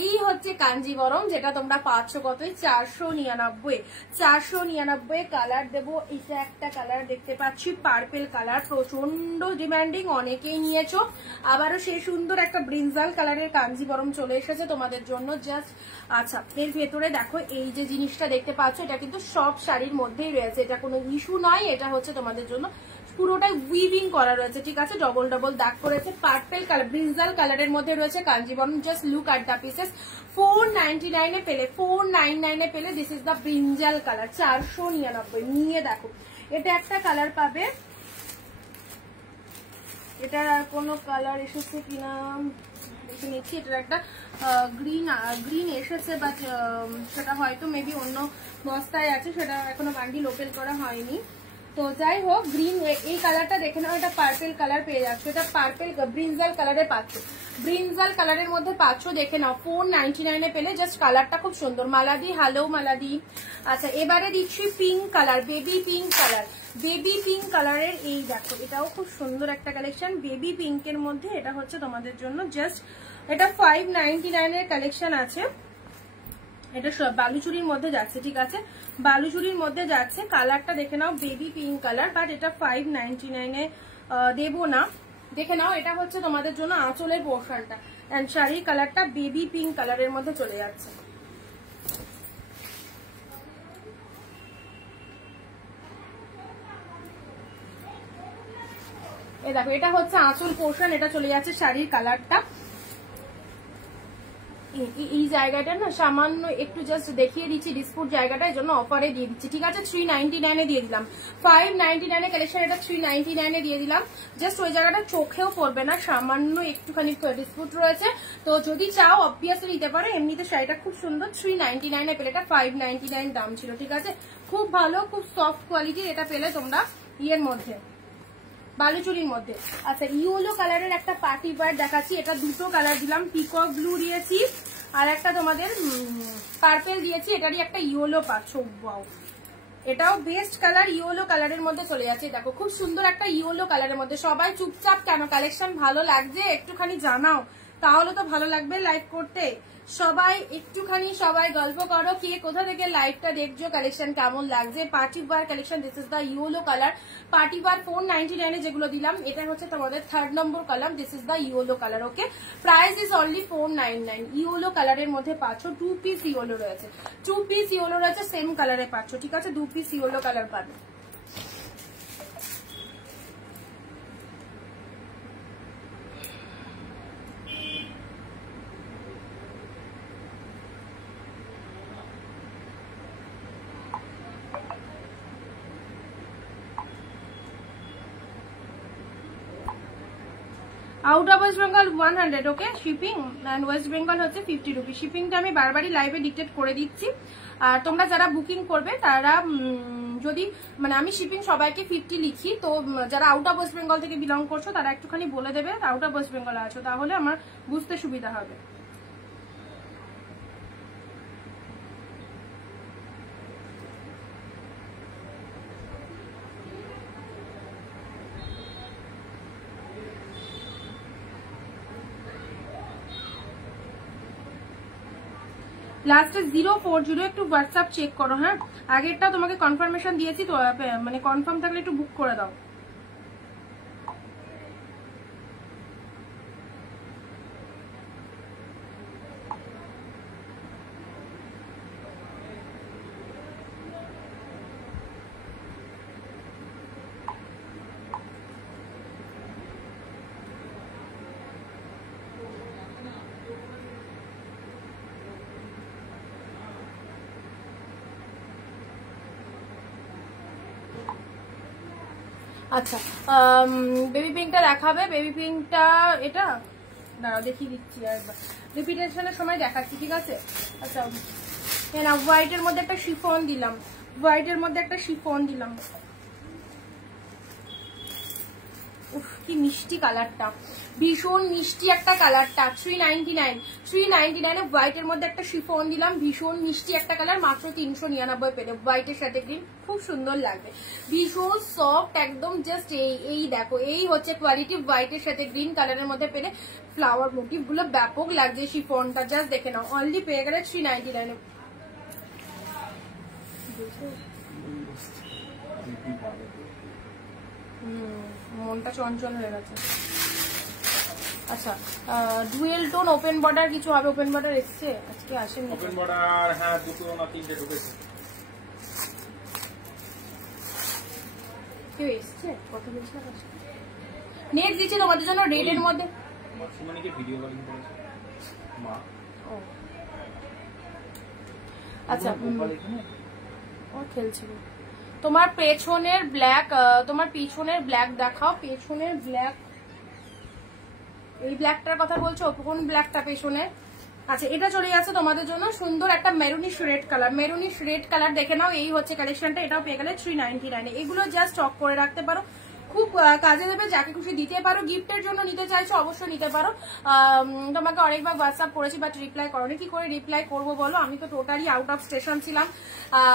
এই হচ্ছে কাঞ্জিবরম, যেটা তোমরা পাচ্ছ কতই, 499। 499 কালার দেবো। এটা একটা কালার দেখতে পাচ্ছি, পার্পেল কালার, প্রচন্ড ডিমান্ডিং, অনেকেই নিয়েছো। আবারও সেই সুন্দর একটা ব্রিনজাল কালারের কাঞ্জিবরম চলে এসেছে তোমাদের জন্য, জাস্ট। আচ্ছা, এর ভেতরে দেখো এই যে জিনিসটা দেখতে পাচ্ছ, এটা কিন্তু সব শাড়ির মধ্যেই রয়েছে, এটা কোনো ইস্যু নয়। এটা হচ্ছে তোমাদের জন্য পুরোটাই উইভিং করা রয়েছে, ঠিক আছে? ডবল ডবল দাগ করেছে, পার্পল কালার, ব্রিনজাল কালারের মধ্যে রয়েছে কাঞ্জিবরম। জাস্ট লুক আট দা পিসেস। 499 পেলে, 499 পেলে। This is the brinjal colour, 499 নিয়ে দেখো। এটা একটা কালার পাবে, এটা কোনো কালার এসেছে কিনা দেখে নিচ্ছি। এটার একটা গ্রিন এসেছে, বাট সেটা হয়তো মেবি অন্য বস্তায় আছে, সেটা এখনো বান্ডিল ওপেন করা হয়নি। তো যাই হোক, গ্রিন এই কালারটা দেখে নাও, এটা পার্পেল কালার পেয়ে যাচ্ছে, এটা পার্পেল ব্রিনজাল কালারে পাচ্ছ, ব্রিনজাল কালারের মধ্যে পাচ্ছ, দেখে নাও 499 পেলে। জাস্ট কালারটা খুব সুন্দর। মালাদি, হ্যালো মালাদি। আচ্ছা, এবারে দিচ্ছি pink colour, baby pink colour. Baby pink কালারের এই দেখো, এটাও খুব সুন্দর একটা কালেকশন বেবি পিঙ্কের মধ্যে। এটা হচ্ছে তোমাদের জন্য জাস্ট, এটা 599 এর কালেকশন আছে। এটা বালুচুরির মধ্যে যাচ্ছে, ঠিক আছে, বালুচুরির মধ্যে যাচ্ছে। কালারটা দেখে নাও, বেবি পিঙ্ক কালার, বাট এটা 599 এ দেবো না। দেখে নাও, এটা হচ্ছে তোমাদের জন্য আঁচলের পোর্শনটা, এন্ড শাড়ির কালারটা বেবি পিঙ্ক কালারের মধ্যে চলে যাচ্ছে। এই দেখো, এটা হচ্ছে আঁচল পোর্শন, এটা চলে যাচ্ছে শাড়ির কালারটা। এই জায়গাটা না সামান্য একটু জাস্ট দেখিয়ে দিচ্ছি, ডিসপুট জায়গাটা, এই জন্য অফারে দিয়ে দিচ্ছি, ঠিক আছে। 399 এ দিয়ে দিলাম, 599 এর কালেকশন, এটা 399 এ দিয়ে দিলাম। জাস্ট ওই জায়গাটা চোখেও পড়বে না, সামান্য একটুখানি ডিসপুট রয়েছে। তো যদি চাও অবভিয়াসলি নিতে পারো, এমনিতে শাড়িটা খুব সুন্দর। 399 এ পেলে, এটা 599 দাম ছিল, ঠিক আছে। খুব ভালো, খুব সফট কোয়ালিটির এটা পেলে তোমরা ইয়ের মধ্যে, বালুচুরির মধ্যে। আচ্ছা, ইয়েলো কালারের একটা পার্টি ওয়্যার দেখাচ্ছি। এটা দুটো কালার দিলাম, পিকক ব্লু দিয়েছি আর একটা তোমাদের পার্পেল দিয়েছি। এটারই একটা ইয়েলো পাচ্ছ, ওয়াও, এটাও বেস্ট কালার, ইয়েলো কালারের মধ্যে চলে যাচ্ছে। দেখো, খুব সুন্দর একটা ইয়েলো কালারের মধ্যে। সবাই চুপচাপ কেন? কালেকশন ভালো লাগছে একটুখানি জানাও, তাহলে তো ভালো লাগবে লাইভ করতে। সবাই একটুখানি সবাই গল্প করো, কে কোথা থেকে লাইভটা দেখছো, কালেকশন কেমন লাগছে। Party wear collection, this is the yellow colour. Party wear 499 এ যেগুলো দিলাম, এটা হচ্ছে তোমাদের 3rd number colour, this is the yellow colour. Okay, price is only 499। Yellow কালারের মধ্যে পাচ্ছ, 2 পিস ইয়েলো রয়েছে, 2 পিস ইয়েলো রয়েছে, সেম কালারে পাচ্ছ, ঠিক আছে। 2 পিস ইয়েলো কালার পাবে। Out of West Bengal 100, okay, shipping, and West Bengal হচ্ছে 50 রুপি। শিপিংটা আমি বারবারই লাইভে ডিক্টেট করে দিচ্ছি। আর তোমরা যারা বুকিং করবে তারা যদি, মানে আমি শিপিং সবাইকে 50 লিখি, তো যারা আউট অফ ওয়েস্ট বেঙ্গল থেকে বিলং করছো তারা একটুখানি বলে দেবে আউট অফ ওয়েস্ট বেঙ্গল আছো, তাহলে আমার বুঝতে সুবিধা হবে। লাস্টে 040 একটু হোয়াটসঅ্যাপ চেক করো, হ্যাঁ। আগেরটা তোমাকে কনফার্মেশন দিয়েছি তো, মানে কনফার্ম থাকলে একটু বুক করে দাও। আচ্ছা, বেবি পিঙ্কটা দেখাবে। বেবি পিঙ্কটা এটা দাঁড়াও দেখিয়ে দিচ্ছি, একবার রিপিটেশনের সময় দেখাচ্ছি, ঠিক আছে। আচ্ছা, না, হোয়াইটের মধ্যে একটা শিফন দিলাম, হোয়াইটের মধ্যে একটা শিফন দিলাম। উফ, কি মিষ্টি কালারটা, ভীষণ মিষ্টি একটা কালারটা। 399 হোয়াইটের মধ্যে একটা শিফন দিলাম, ভীষণ মিষ্টি একটা কালার, মাত্র 399 পেলে। হোয়াইটের সাথে গ্রিন, খুব সুন্দর লাগবে, ভীষণ সফট একদম। জাস্ট এই দেখো, এই হচ্ছে কোয়ালিটি। হোয়াইটের সাথে গ্রিন কালারের মধ্যে পেলে, ফ্লাওয়ার মোটিভ গুলো ব্যাপক লাগছে। শিফনটা জাস্ট দেখে নাও, অনলি পেয়ে গেলে 399। মনটা চঞ্চল হয়ে গেছে। আচ্ছা, ডুয়েল টোন ওপেন বর্ডার কিছু হবে? ওপেন বর্ডার এসছে আজকে, আসেনি ওপেন বর্ডার, হ্যাঁ, দুটো না তিনটে ঢুকেছে। কেউ এসছে? কত বলছে? নেট দিচ্ছে তোমাদের জন্য রেড এর মধ্যে। মাসিমণিকে ভিডিও কলিং করেছে মা। ও আচ্ছা, ও খেলছিল। তোমার পেছনের ব্ল্যাক, তোমার পিছনের ব্ল্যাক দেখাও, পেছনের ব্ল্যাক। এই ব্ল্যাকটার কথা বলছো? কোন ব্ল্যাকটা পেছনে? আচ্ছা, এটা চলে যাচ্ছে তোমাদের জন্য সুন্দর একটা maroonish red colour. Maroonish red colour দেখে নাও, এই হচ্ছে কালেকশনটা। এটাও পেয়ে গেলে 399। এগুলো জাস্ট স্টক করে রাখতে পারো, খুব কাজে দেবে, যাকে খুশি দিতে পারো। গিফটের জন্য নিতে চাইছো অবশ্যই নিতে পারো। তোমাকে অনেকবার হোয়াটসঅ্যাপ করেছি বাট রিপ্লাই করোনি। কি করে রিপ্লাই করবো বলো? আমি তো টোটালি আউট অফ স্টেশন ছিলাম।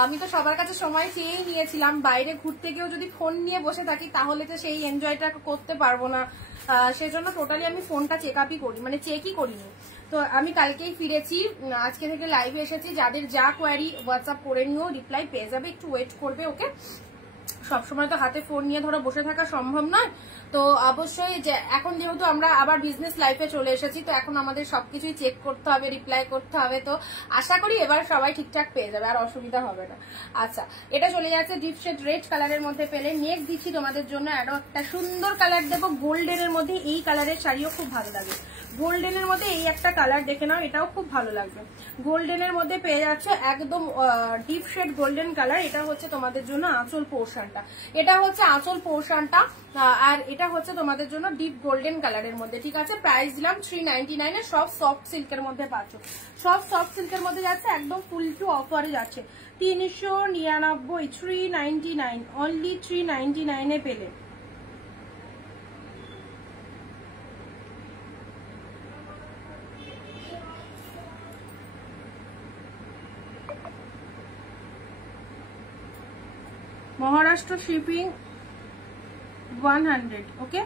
আমি তো সবার কাছে সময় চেয়েই নিয়েছিলাম। বাইরে ঘুরতে গিয়েও যদি ফোন নিয়ে বসে থাকি তাহলে তো সেই এনজয়টা করতে পারবো না। সেজন্য টোটালি আমি ফোনটা চেকই করিনি। তো আমি কালকেই ফিরেছি, আজকে থেকে লাইভে এসেছি। যাদের যা কোয়ারি হোয়াটসঅ্যাপ করে নিও, রিপ্লাই পেয়ে যাবে, একটু ওয়েট করবে। ওকে, সবসময় তো হাতে ফোন নিয়ে ধরো বসে থাকা সম্ভব নয়। তো অবশ্যই যে এখন যেহেতু আমরা আবার বিজনেস লাইফে চলে এসেছি, তো এখন আমাদের সবকিছুই চেক করতে হবে, রিপ্লাই করতে হবে। তো আশা করি এবার সবাই ঠিকঠাক পেয়ে যাবে, আর অসুবিধা হবে না। আচ্ছা, এটা চলে যাচ্ছে ডিপ শেড রেড কালারের মধ্যে পেলে। নেক্সট দিচ্ছি তোমাদের জন্য আরো একটা সুন্দর কালার দেবো গোল্ডেনের মধ্যে। এই কালারের শাড়িও খুব ভালো লাগে। গোল্ডেনের মধ্যে এই একটা কালার দেখে নাও, এটাও খুব ভালো লাগবে। গোল্ডেনের মধ্যে পেয়ে যাচ্ছে একদম ডিপ শেড গোল্ডেন কালার। এটা হচ্ছে তোমাদের জন্য আঁচল পোর্শনটা, এটা হচ্ছে আঁচল পোর্শনটা, আর এটা হচ্ছে তোমাদের জন্য ডিপ গোল্ডেন কালারের মধ্যে। ঠিক আছে, প্রাইস দিলাম 399 এ। সব সফট সিল্কের মধ্যে পাচ্ছ, সব সফট সিল্কের মধ্যে যাচ্ছে, একদম ফুল টু অফারে যাচ্ছে। 399, 399, অনলি 399 এ পেলে। মহারাষ্ট্র শিপিং 100। ওকে,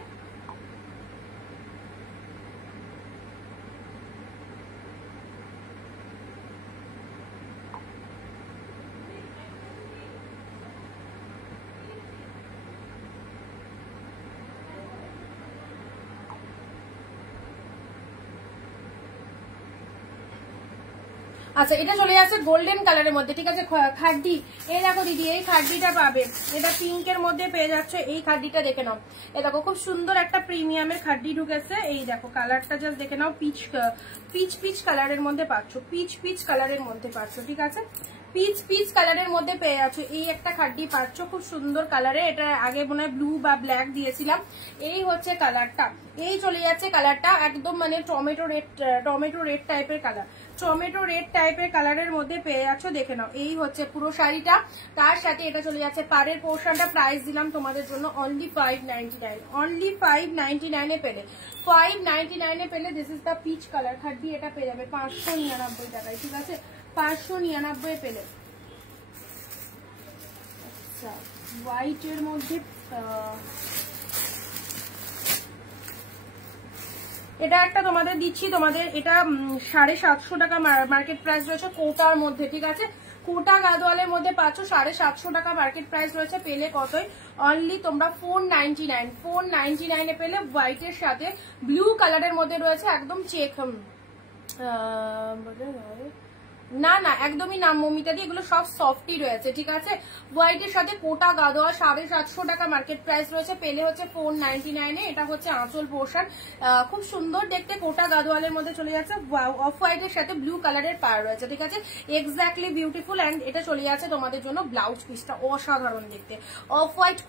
আচ্ছা, এটা চলে যাচ্ছে গোল্ডেন কালারের মধ্যে। ঠিক আছে, খাড্ডি, এই দেখো দিদি, এই খাড্ডিটা পাবে। এটা পিঙ্কের মধ্যে পেয়ে যাচ্ছে। এই খাড্ডিটা দেখে নাও, এই দেখো খুব সুন্দর একটা প্রিমিয়ামের খাড্ডি ঢুকেছে। এই দেখো কালারটা জাস্ট দেখে নাও, পিচ কালারের মধ্যে পাচ্ছ, পিচ কালারের মধ্যে পাচ্ছ। ঠিক আছে, পিচ কালারের মধ্যে পেয়ে যাচ্ছ। এই একটা খাড্ডি পাচ্ছ খুব সুন্দর কালারে। এটা আগে মনে হয় ব্লু বা ব্ল্যাক দিয়েছিলাম। এই হচ্ছে কালারটা, এই চলে যাচ্ছে কালারটা একদম মানে টমেটো রেড টাইপের কালার। টমেটো রেড টাইপের কালারের মধ্যে পেয়ে যাচ্ছ, দেখে নাও। এই হচ্ছে পুরো শাড়িটা, তার সাথে এটা চলে যাচ্ছে পাড়ের পোর্শনটা। প্রাইস দিলাম তোমাদের জন্য অনলি 599, অনলি 599 এ পেলে। 599 এ পেলে। This is the peach colour khaddi, এটা পেয়ে যাবে 599 টাকায়। ঠিক আছে, 599 পেলে। আচ্ছা, হোয়াইটের মধ্যে এটা একটা তোমাদের দিচ্ছি, তোমাদের এটা 750 টাকা মার্কেট প্রাইস রয়েছে কোটার মধ্যে। ঠিক আছে, কোটা গাদোয়ালের মধ্যে পাচ্ছ 750 টাকা মার্কেট প্রাইস রয়েছে। পেলে কতই? অনলি তোমরা 499 এ পেলে। হোয়াইটের সাথে ব্লু কালারের মধ্যে রয়েছে, একদম চেক না একদমই না মমিতা দি, এগুলো সব সফটই রয়েছে। ঠিক আছে, হোয়াইটের সাথে কোটা গাদোয়া 750 টাকা মার্কেট প্রাইস রয়েছে। পেলে হচ্ছে 499 এ। এটা হচ্ছে আঁচল পোর্শন, খুব সুন্দর দেখতে, কোটা গাদোয়ালের মধ্যে চলে যাচ্ছে। অফ হোয়াইটের সাথে ব্লু কালারের পার রয়েছে। ঠিক আছে, এক্স্যাক্টলি বিউটিফুল। অ্যান্ড এটা চলে যাচ্ছে তোমাদের জন্য ব্লাউজ পিসটা অসাধারণ দেখতে। অফ হোয়াইট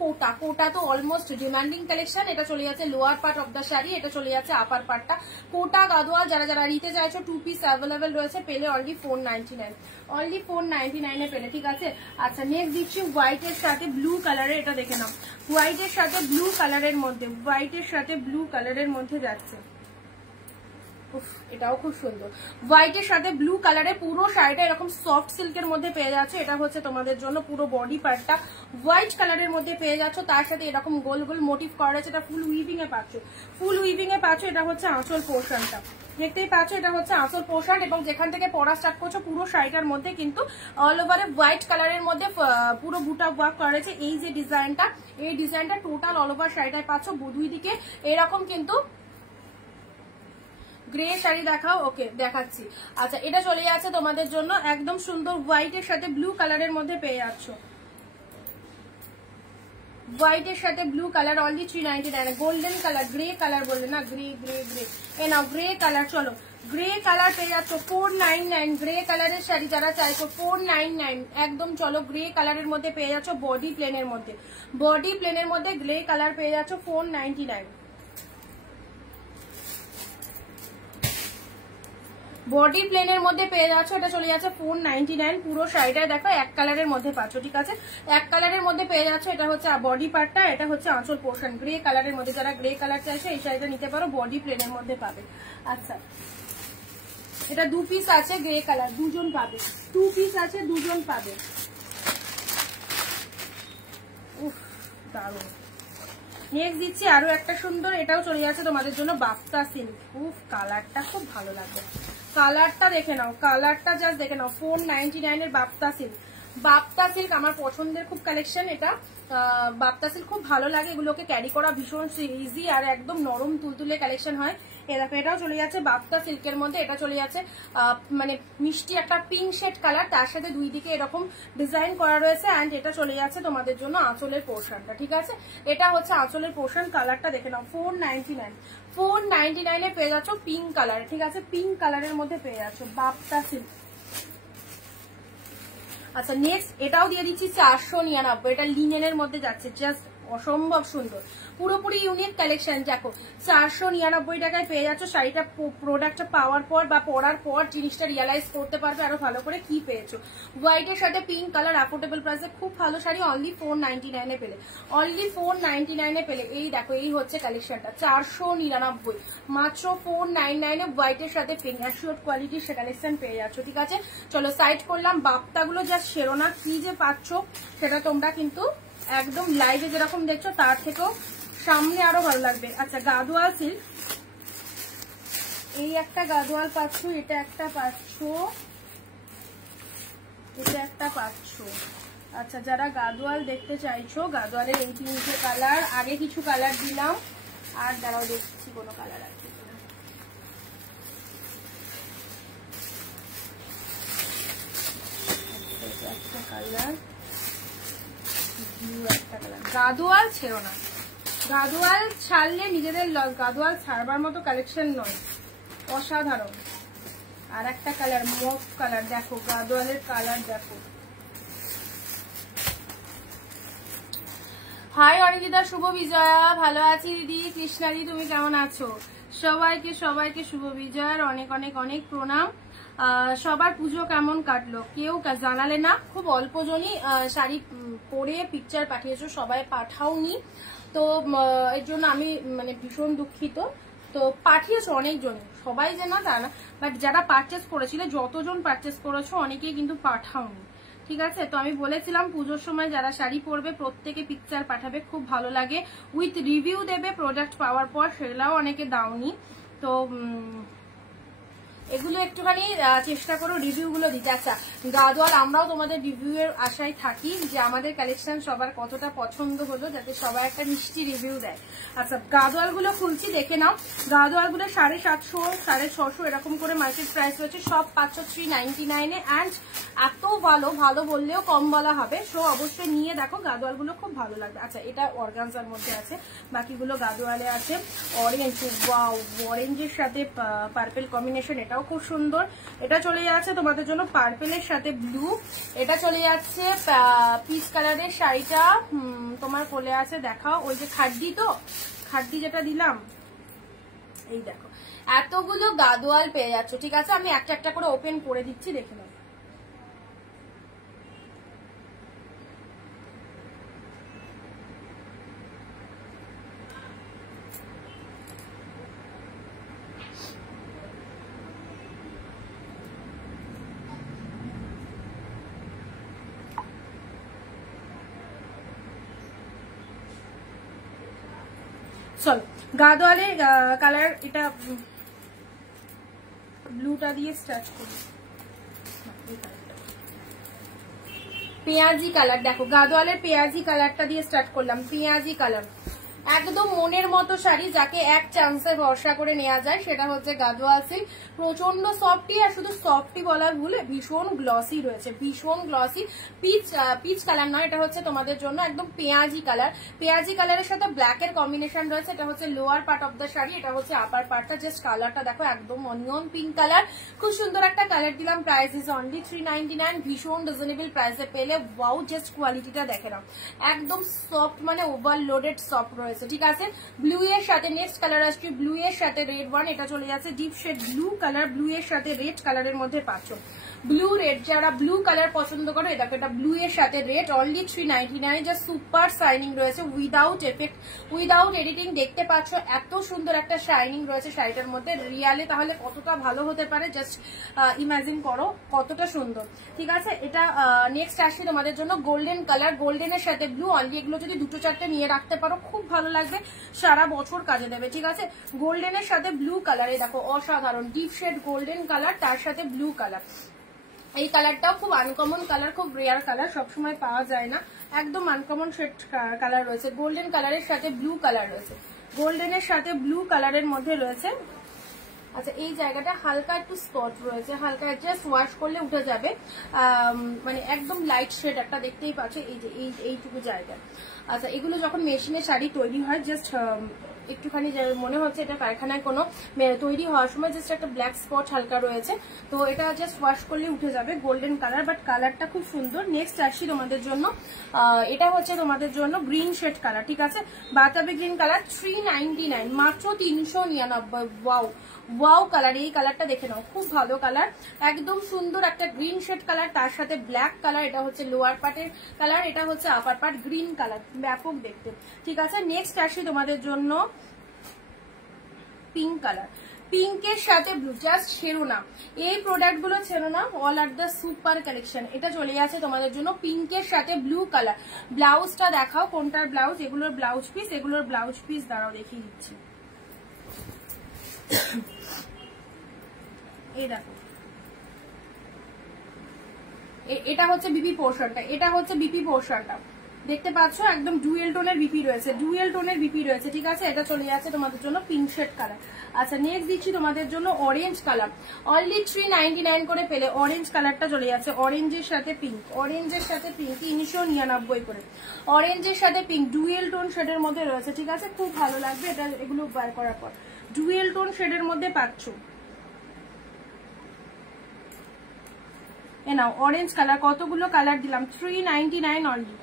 কোটা তো অলমোস্ট ডিমান্ডিং কালেকশন। এটা চলে যাচ্ছে lower part of the sari, এটা চলে যাচ্ছে আপার পার্টটা। কোটা গাদোয়াল যারা নিতে চাইছো 2 পিস অ্যাভেলেবেল রয়েছে। পেলে অনলি 499, অনলি 499 এ পেলে। ঠিক আছে, আচ্ছা নেক্সট দিচ্ছি হোয়াইটের সাথে ব্লু কালারের। এটা দেখে নাও, হোয়াইটের সাথে ব্লু কালারের মধ্যে, হোয়াইটের সাথে ব্লু কালারের মধ্যে যাচ্ছে। এটাও খুব সুন্দর, হোয়াইটের সাথে ব্লু কালারে পুরো শাড়িটা এরকম সফট সিল্কের মধ্যে পেয়ে যাচ্ছে। এটা হচ্ছে তোমাদের জন্য পুরো বডি পার্টটা হোয়াইট কালারের মধ্যে পেয়ে যাচ্ছ, তার সাথে এরকম গোল গোল মোটিভ করা আছে। এটা ফুল উইভিং এ পাচ্ছ, এটা হচ্ছে আঁচল পোর্শনটা, দেখতেই পাচ্ছ। এটা হচ্ছে আঁচল পোর্শন, এবং যেখান থেকে পরা স্টার্ট করছো পুরো শাড়িটার মধ্যে কিন্তু অল ওভারে হোয়াইট কালারের মধ্যে পুরো বুটা ওয়ার্ক করা আছে। এই যে ডিজাইনটা, এই ডিজাইনটা টোটাল অল ওভার শাড়িটায় পাচ্ছ। দুই দিকে এরকম কিন্তু গ্রে শাড়ি দেখাও। ওকে, দেখাচ্ছি। আচ্ছা, এটা চলে যাচ্ছে তোমাদের জন্য একদম সুন্দর হোয়াইটের সাথে ব্লু কালারের মধ্যে পেয়ে যাচ্ছ। হোয়াইটের সাথে blue colour only 399। Golden colour, grey colour বলবে না, গ্রে এ নাও গ্রে কালার। চলো, গ্রে কালার পেয়ে যাচ্ছ 499। গ্রে কালারের শাড়ি যারা চাইছো 499 একদম। চলো, গ্রে কালারের মধ্যে পেয়ে যাচ্ছ বডি প্লেনের মধ্যে গ্রে কালার পেয়ে যাচ্ছ 499। বডি প্লেনের মধ্যে পেয়ে যাচ্ছ, এটা চলে যাচ্ছে 499। পুরো শাড়িটা দেখো এক কালারের মধ্যে পাচ্ছ, ঠিক আছে, এক কালারের মধ্যে পেয়ে যাচ্ছ। এটা হচ্ছে বডি পার্টটা, এটা হচ্ছে আঁচল পোর্শন গ্রে কালারের মধ্যে। যারা গ্রে কালার চাইছে এই শাড়িটা নিতে পারো, বডি প্লেনের মধ্যে পাবে। আচ্ছা, এটা 2 পিস আছে গ্রে কালার, দুজন পাবে, 2 পিস আছে, দুজন পাবে। উফ দারুণ। নেক্সট দিচ্ছি আরো একটা সুন্দর, এটাও চলে যাচ্ছে তোমাদের জন্য বাপ্তা সিল্ক। উফ কালারটা খুব ভালো লাগবে, কালারটা দেখে নাও, কালারটা জাস্ট দেখে নাও। 499 এর বাপ্তা সিল্ক। বাপ্তা সিল্ক আমার পছন্দের খুব কালেকশন এটা। বাপ্তা সিল্ক খুব ভালো লাগে, এগুলোকে ক্যারি করা ভীষণ ইজি আর একদম নরম তুলতুলে কালেকশন হয়। এটাও চলে যাচ্ছে বাপ্তা সিল্কের মধ্যে। এটা চলে যাচ্ছে মানে মিষ্টি একটা পিঙ্ক শেড কালার, তার সাথে দুই দিকে এরকম ডিজাইন করা রয়েছে। অ্যান্ড এটা চলে যাচ্ছে তোমাদের জন্য আঁচলের পোর্শনটা, ঠিক আছে, এটা হচ্ছে আঁচলের পোর্শন। কালারটা দেখে নাও, 499 এ পেয়ে যাচ্ছ পিঙ্ক কালার, ঠিক আছে, পিঙ্ক কালারের মধ্যে পেয়ে যাচ্ছ বাপ্তা সিল্ক। আচ্ছা নেক্সট এটাও দিয়ে দিচ্ছি 499। এটা লিনেনের মধ্যে যাচ্ছে, জাস্ট অসম্ভব সুন্দর, পুরোপুরি ইউনিক কালেকশন। দেখো 499 টাকায় পেয়ে যাচ্ছ শাড়িটা। প্রোডাক্টটা পাওয়ার পর বা পরার পর জিনিসটা রিয়ালাইজ করতে পারবে আরো ভালো করে কি পেয়েছো। হোয়াইটের সাথে পিঙ্ক কালার, অ্যাফোর্ডেবল প্রাইসে খুব ভালো শাড়ি, অনলি 499 এ পেলে, অনলি 499 এ পেলে। এই দেখো এই হচ্ছে কালেকশনটা, 499, মাত্র 499 এ হোয়াইটের সাথে পিঙ্ক, অ্যাসিওর কোয়ালিটির সে কালেকশন পেয়ে যাচ্ছ, ঠিক আছে। চলো সাইড করলাম। বাপ্তাগুলো জাস্ট সেরো না, কি যে পাচ্ছ সেটা তোমরা কিন্তু একদম লাইভে যেরকম দেখছো তার থেকেও সামনে আরো ভালো লাগবে। আচ্ছা গাদোয়াল সিল্ক, এই একটা গাদোয়াল পাচ্ছ, এটা একটা পাচ্ছ, এটা একটা পাচ্ছ। আচ্ছা যারা গাদোয়াল দেখতে চাইছো, গাদোয়ালের এই 3টে কালার, আগে কিছু কালার দিলাম, আর দাঁড়াও দেখছি কোনো কালার আছে কিনা। একটা কালার, গাদোয়াল ছেড়ো না, গাদোয়াল ছাড়লে নিজেদের লস, গাদোয়াল ছাড়বার মতো কালেকশন নয়, অসাধারণ। আর একটা কালার মফ কালার, দেখো গাদোয়ালের কালার দেখো। হাই অনিকিতা, শুভ বিজয়া, ভালো আছি দিদি। কৃষ্ণাদি তুমি কেমন আছো? সবাইকে সবাইকে শুভ বিজয়ার অনেক অনেক অনেক প্রণাম। সবার পুজো কেমন কাটলো কেউ জানালে না, খুব অল্প জনই শাড়ি পরে পিকচার পাঠিয়েছো, সবাই পাঠাওনি, তো এর জন্য আমি মানে ভীষণ দুঃখিত। তো পাঠিয়েছো অনেকজনই, সবাই যে না তা না, বাট যারা পারচেস করেছিল, যতজন পারচেস করেছো অনেকেই কিন্তু পাঠাওনি, ঠিক আছে। তো আমি বলেছিলাম পুজোর সময় যারা শাড়ি পরবে প্রত্যেকে পিকচার পাঠাবে, খুব ভালো লাগে, উইথ রিভিউ দেবে প্রোডাক্ট পাওয়ার পর, সেগুলাও অনেকে দাওনি। তো এগুলো একটুখানি চেষ্টা করো রিভিউ গুলো দিতে। আচ্ছা গাদোয়াল আমরাও তোমাদের রিভিউ এর আশায় থাকি, যে আমাদের কালেকশন সবার কতটা পছন্দ হলো, যাতে সবাই একটা মিষ্টি রিভিউ দেয়। আচ্ছা গাদোয়াল গুলো খুলছি, দেখে নাও। গাদোয়াল গুলো 750, 650 এরকম করে মার্কেট প্রাইস রয়েছে, সব পাচ্ছ 399 এ। অ্যান্ড এত ভালো, ভালো বললেও কম বলা হবে, সো অবশ্যই নিয়ে দেখো, গাদোয়াল গুলো খুব ভালো লাগবে। আচ্ছা এটা অর্গানজার মধ্যে আছে, বাকিগুলো গাদোয়ালে আছে। অরেঞ্জ, ওয়াও, অরেঞ্জের সাথে পার্পল কম্বিনেশন, এটাও খুব সুন্দর। এটা চলে যাচ্ছে তোমাদের জন্য পার্পেলের সাথে ব্লু, এটা চলে যাচ্ছে পিচ কালারের শাড়িটা তোমার কোলে আছে, দেখাও, ওই যে খাড্ডি, তো খাড্ডি যেটা দিলাম, এই দেখো এতগুলো গাদোয়াল পেয়ে যাচ্ছ, ঠিক আছে। আমি একটা একটা করে ওপেন করে দিচ্ছি, দেখে নাও। চলো গাদোয়ালের কালার, এটা ব্লুটা দিয়ে স্টার্ট করি, পেঁয়াজি কালার, দেখো গাদোয়ালের পেঁয়াজি কালারটা দিয়ে স্টার্ট করলাম। পেঁয়াজি কালার একদম মনের মতো শাড়ি, যাকে এক চান্সে ভরসা করে নেওয়া যায়, সেটা হচ্ছে গাদোয়াল সিল্ক। প্রচন্ড সফটি, আর শুধু সফটি বলার ভুল, ভীষণ গ্লসি রয়েছে, ভীষণ গ্লসি। পিচ কালার নয়, এটা হচ্ছে তোমাদের জন্য একদম পেঁয়াজি কালার। পেঁয়াজি কালারের সাথে ব্ল্যাক এর কম্বিনেশন রয়েছে, এটা হচ্ছে lower part of the sari, এটা হচ্ছে আপার পার্টটা। জাস্ট কালারটা দেখো, একদম অনিয়ন পিঙ্ক কালার, খুব সুন্দর একটা কালার দিলাম। প্রাইস ইজ অনলি 399, ভীষণ রিজনেবল প্রাইসে পেলে। ওয়াও, জাস্ট কোয়ালিটিটা দেখে নাও, একদম সফট, মানে ওভারলোডেড সফট রয়েছে। রয়েছে, ঠিক আছে। ব্লু এর সাথে নেক্সট কালার আসছে ব্লু এর সাথে রেড ওয়ান, এটা চলে যাচ্ছে deep shade blue colour, blue এর সাথে রেড কালারের মধ্যে পাচ্ছ। ব্লু রেড, যারা ব্লু কালার পছন্দ করে দেখো এটা ব্লু এর সাথে রেড, অনলি 399, যা সুপার শাইনিং রয়েছে, উইদাউট এফেক্ট, উইদাউট এডিটিং। দেখতে পাচ্ছ এত সুন্দর একটা শাইনিং রয়েছে শাড়িটার মধ্যে, রিয়ালে তাহলে কতটা ভালো হতে পারে জাস্ট ইমাজিন করো কতটা সুন্দর, ঠিক আছে। এটা নেক্সট আসি তোমাদের জন্য গোল্ডেন কালার, গোল্ডেনের সাথে ব্লু, অনলি এগুলো যদি দুটো চারটে নিয়ে রাখতে পারো খুব ভালো লাগবে, সারা বছর কাজে দেবে, ঠিক আছে। গোল্ডেনের সাথে ব্লু কালার, দেখো অসাধারণ ডিপ শেড গোল্ডেন কালার, তার সাথে ব্লু কালার। এই কালারটাও খুব আনকমন কালার, খুব রেয়ার কালার, সবসময় পাওয়া যায় না, একদম আনকমন শেড কালার রয়েছে। গোল্ডেন কালারের সাথে ব্লু কালার রয়েছে, গোল্ডেনের সাথে ব্লু কালারের মধ্যে রয়েছে। আচ্ছা, এই জায়গাটা হালকা একটু স্পট রয়েছে, হালকা জাস্ট ওয়াশ করলে উঠে যাবে, মানে একদম লাইট শেড একটা দেখতেই পাচ্ছ, এই যে এইটুকু জায়গা। আচ্ছা, এগুলো যখন মেশিনে শাড়ি তৈরি হয় জাস্ট একটুখানি মনে হচ্ছে এটা কারখানায় কোনো তৈরি হওয়ার সময় জাস্ট একটা ব্ল্যাক স্পট হালকা রয়েছে, তো এটা জাস্ট ওয়াশ করলে উঠে যাবে। গোল্ডেন কালার, বাট কালারটা খুব সুন্দর। নেক্সট আসছি তোমাদের জন্য, এটা হচ্ছে তোমাদের জন্য গ্রিন শেড কালার, ঠিক আছে, বাতাবি গ্রিন কালার, 399, মাত্র 399। ওয়াও ওয়াও কালার, এই কালারটা দেখে নাও, খুব ভালো কালার, একদম সুন্দর একটা গ্রিন শেড কালার, তার সাথে ব্ল্যাক কালার, এটা হচ্ছে লোয়ার পার্টের কালার, এটা হচ্ছে আপার পার্ট গ্রিন কালার, ব্যাপক দেখতে, ঠিক আছে। নেক্সট আসি তোমাদের জন্য পিঙ্ক কালার, পিঙ্কের সাথে ব্লু, জাস্ট ছেড়ো না এই প্রোডাক্ট গুলো, ছেড়ো না, all are the super collection. এটা চলে যাচ্ছে তোমাদের জন্য পিঙ্কের সাথে ব্লু কালার। ব্লাউজটা দেখাও, কোনটার ব্লাউজ, এগুলোর ব্লাউজ পিস, এগুলোর ব্লাউজ পিস দাঁড়াও দেখিয়ে দিচ্ছি। এই দেখো, এটা হচ্ছে বিপি পোর্শনটা, এটা হচ্ছে বিপি পোর্শনটা, দেখতে পাচ্ছ একদম ডুয়েল টোনের বিপি রয়েছে, ডুয়েল টোনের বিপি রয়েছে, ঠিক আছে। এটা চলে যাচ্ছে তোমাদের জন্য পিঙ্ক শেড কালার। আচ্ছা, নেক্সট দিচ্ছি তোমাদের জন্য অরেঞ্জ কালার, অনলি 399 করে পেলে অরেঞ্জ কালারটা চলে যাচ্ছে, অরেঞ্জের সাথে পিঙ্ক, অরেঞ্জের সাথে পিঙ্ক 399 করে, অরেঞ্জের সাথে পিঙ্ক ডুয়েল টোন শেডের মধ্যে রয়েছে, ঠিক আছে, খুব ভালো লাগবে এটা, এগুলো বার করার পর ডুয়েল টোন শেডের মধ্যে পাচ্ছ। এ নাও অরেঞ্জ কালার, কতগুলো কালার দিলাম, 399 অনলি।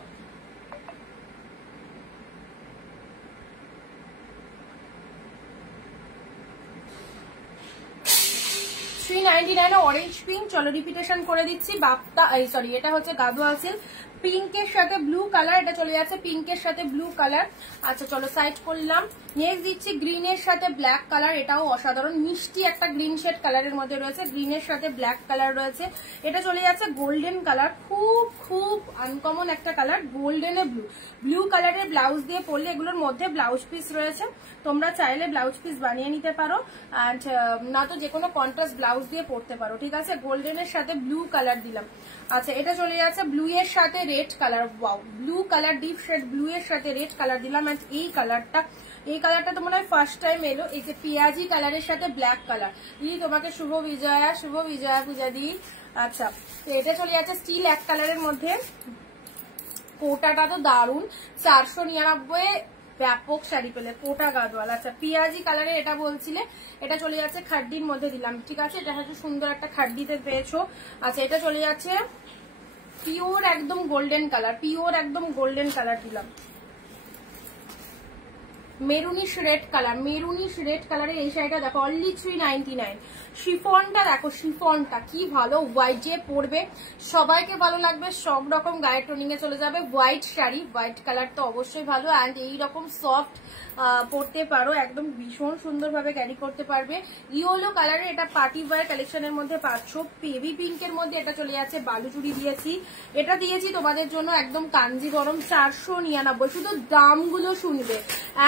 অরেঞ্জ পিঙ্ক, চলো রিপিটেশন করে দিচ্ছি, বাপ্তা সরি এটা হচ্ছে গাদোয়াল সিল্ক, পিঙ্কের সাথে ব্লু কালার, এটা চলে যাচ্ছে পিঙ্কের সাথে ব্লু কালার। আচ্ছা চলো সাইড করলাম। নেক্সট দিচ্ছি গ্রিনের সাথে ব্ল্যাক কালার, এটাও অসাধারণ মিষ্টি একটা গ্রিন শেড কালারের মধ্যে রয়েছে, গ্রিনের সাথে ব্ল্যাক কালার রয়েছে, এটা চলে যাচ্ছে গোল্ডেন কালার, খুব খুব আনকমন একটা কালার, গোল্ডেনে ব্লু, ব্লু কালারের ব্লাউজ দিয়ে পরলে এগুলোর মধ্যে ব্লাউজ পিস রয়েছে, তোমরা চাইলে ব্লাউজ পিস বানিয়ে নিতে পারো, অ্যান্ড না তো যে কোনো কন্ট্রাস্ট ব্লাউজ দিয়ে পরতে পারো, ঠিক আছে। গোল্ডেনের সাথে ব্লু কালার দিলাম। আচ্ছা, এটা চলে যাচ্ছে ব্লু এর সাথে red colour, wow blue colour deep shade blue এর সাথে রেড কালার দিলাম, অ্যান্ড এই কালারটা তো মনে হয় ফার্স্ট টাইম এলো, এই যে পেঁয়াজি কালারের সাথে ব্ল্যাক কালার। দিদি তোমাকে শুভ বিজয়া পূজা দি। আচ্ছা, তো এটা চলে যাচ্ছে স্টিল এক কালারের মধ্যে, কোটাটা তো দারুন, 499 ব্যাপক শাড়ি পেলে, কোটা গাদওয়াল। আচ্ছা, পিয়াজি কালারে এটা বলছিলে, এটা চলে যাচ্ছে খাড্ডির মধ্যে দিলাম, ঠিক আছে, এটা হচ্ছে সুন্দর একটা খাড্ডিতে পেয়েছো। আচ্ছা, এটা চলে যাচ্ছে পিওর একদম গোল্ডেন কালার, পিওর একদম গোল্ডেন কালার দিলাম, maroonish red colour, maroonish red কালারে এই শাড়িটা দেখো, অনলি 399। শিফনটা দেখো, শিফনটা কি ভালো, হোয়াইট যে পরবে সবাইকে ভালো লাগবে, সব রকম গায়ে টোনিং এ চলে যাবে। হোয়াইট শাড়ি, হোয়াইট কালার তো অবশ্যই ভালো, অ্যান্ড এইরকম সফট পরতে পারো, একদম ভীষণ সুন্দরভাবে ক্যারি করতে পারবে। ইয়েলো কালারে এটা পার্টি ওয়্যার কালেকশনের মধ্যে পাচ্ছ, বেবি পিঙ্কের মধ্যে এটা চলে যাচ্ছে, বালুচুরি দিয়েছি, এটা দিয়েছি তোমাদের জন্য একদম কাঞ্জিভরম, 499। শুধু দামগুলো শুনবে,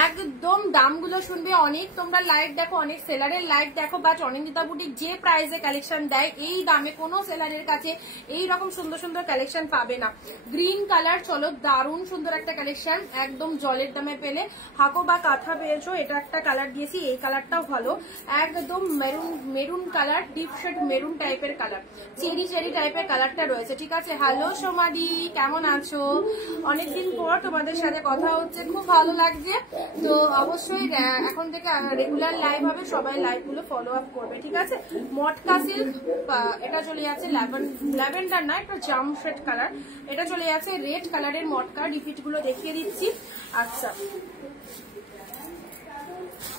একদম দামগুলো শুনবে, অনেক তোমরা লাইভ দেখো, অনেক সেলারের লাইভ দেখো, বাট অনিন্দিতা বুটিক যে প্রাইসে কালেকশন দেয় এই দামে কোনো সেলারের কাছে এই রকম সুন্দর সুন্দর কালেকশন পাবে না। গ্রিন কালার, চলো দারুণ সুন্দর একটা কালেকশন, একদম জলের দামে পেলে। হাকো বা কাঁথা পেয়েছো, এটা একটা কালার দিয়েছি, এই কালারটাও ভালো, একদম maroon colour, deep shade maroon টাইপের কালার, চেরি টাইপের কালারটা রয়েছে, ঠিক আছে। হ্যালো সোমাদি, কেমন আছো? অনেকদিন পর তোমাদের সাথে কথা হচ্ছে, খুব ভালো লাগছে। তো অবশ্যই এখন থেকে রেগুলার লাইভ হবে, সবাই লাইভ গুলো ফলো আপ করবে, ঠিক আছে। মটকা সিল্ক, এটা চলে যাচ্ছে ল্যাভেন্ডার না, একটা জাম শেড কালার, এটা চলে যাচ্ছে রেড কালারের মটকা, ডিফিট গুলো দেখিয়ে দিচ্ছি। আচ্ছা,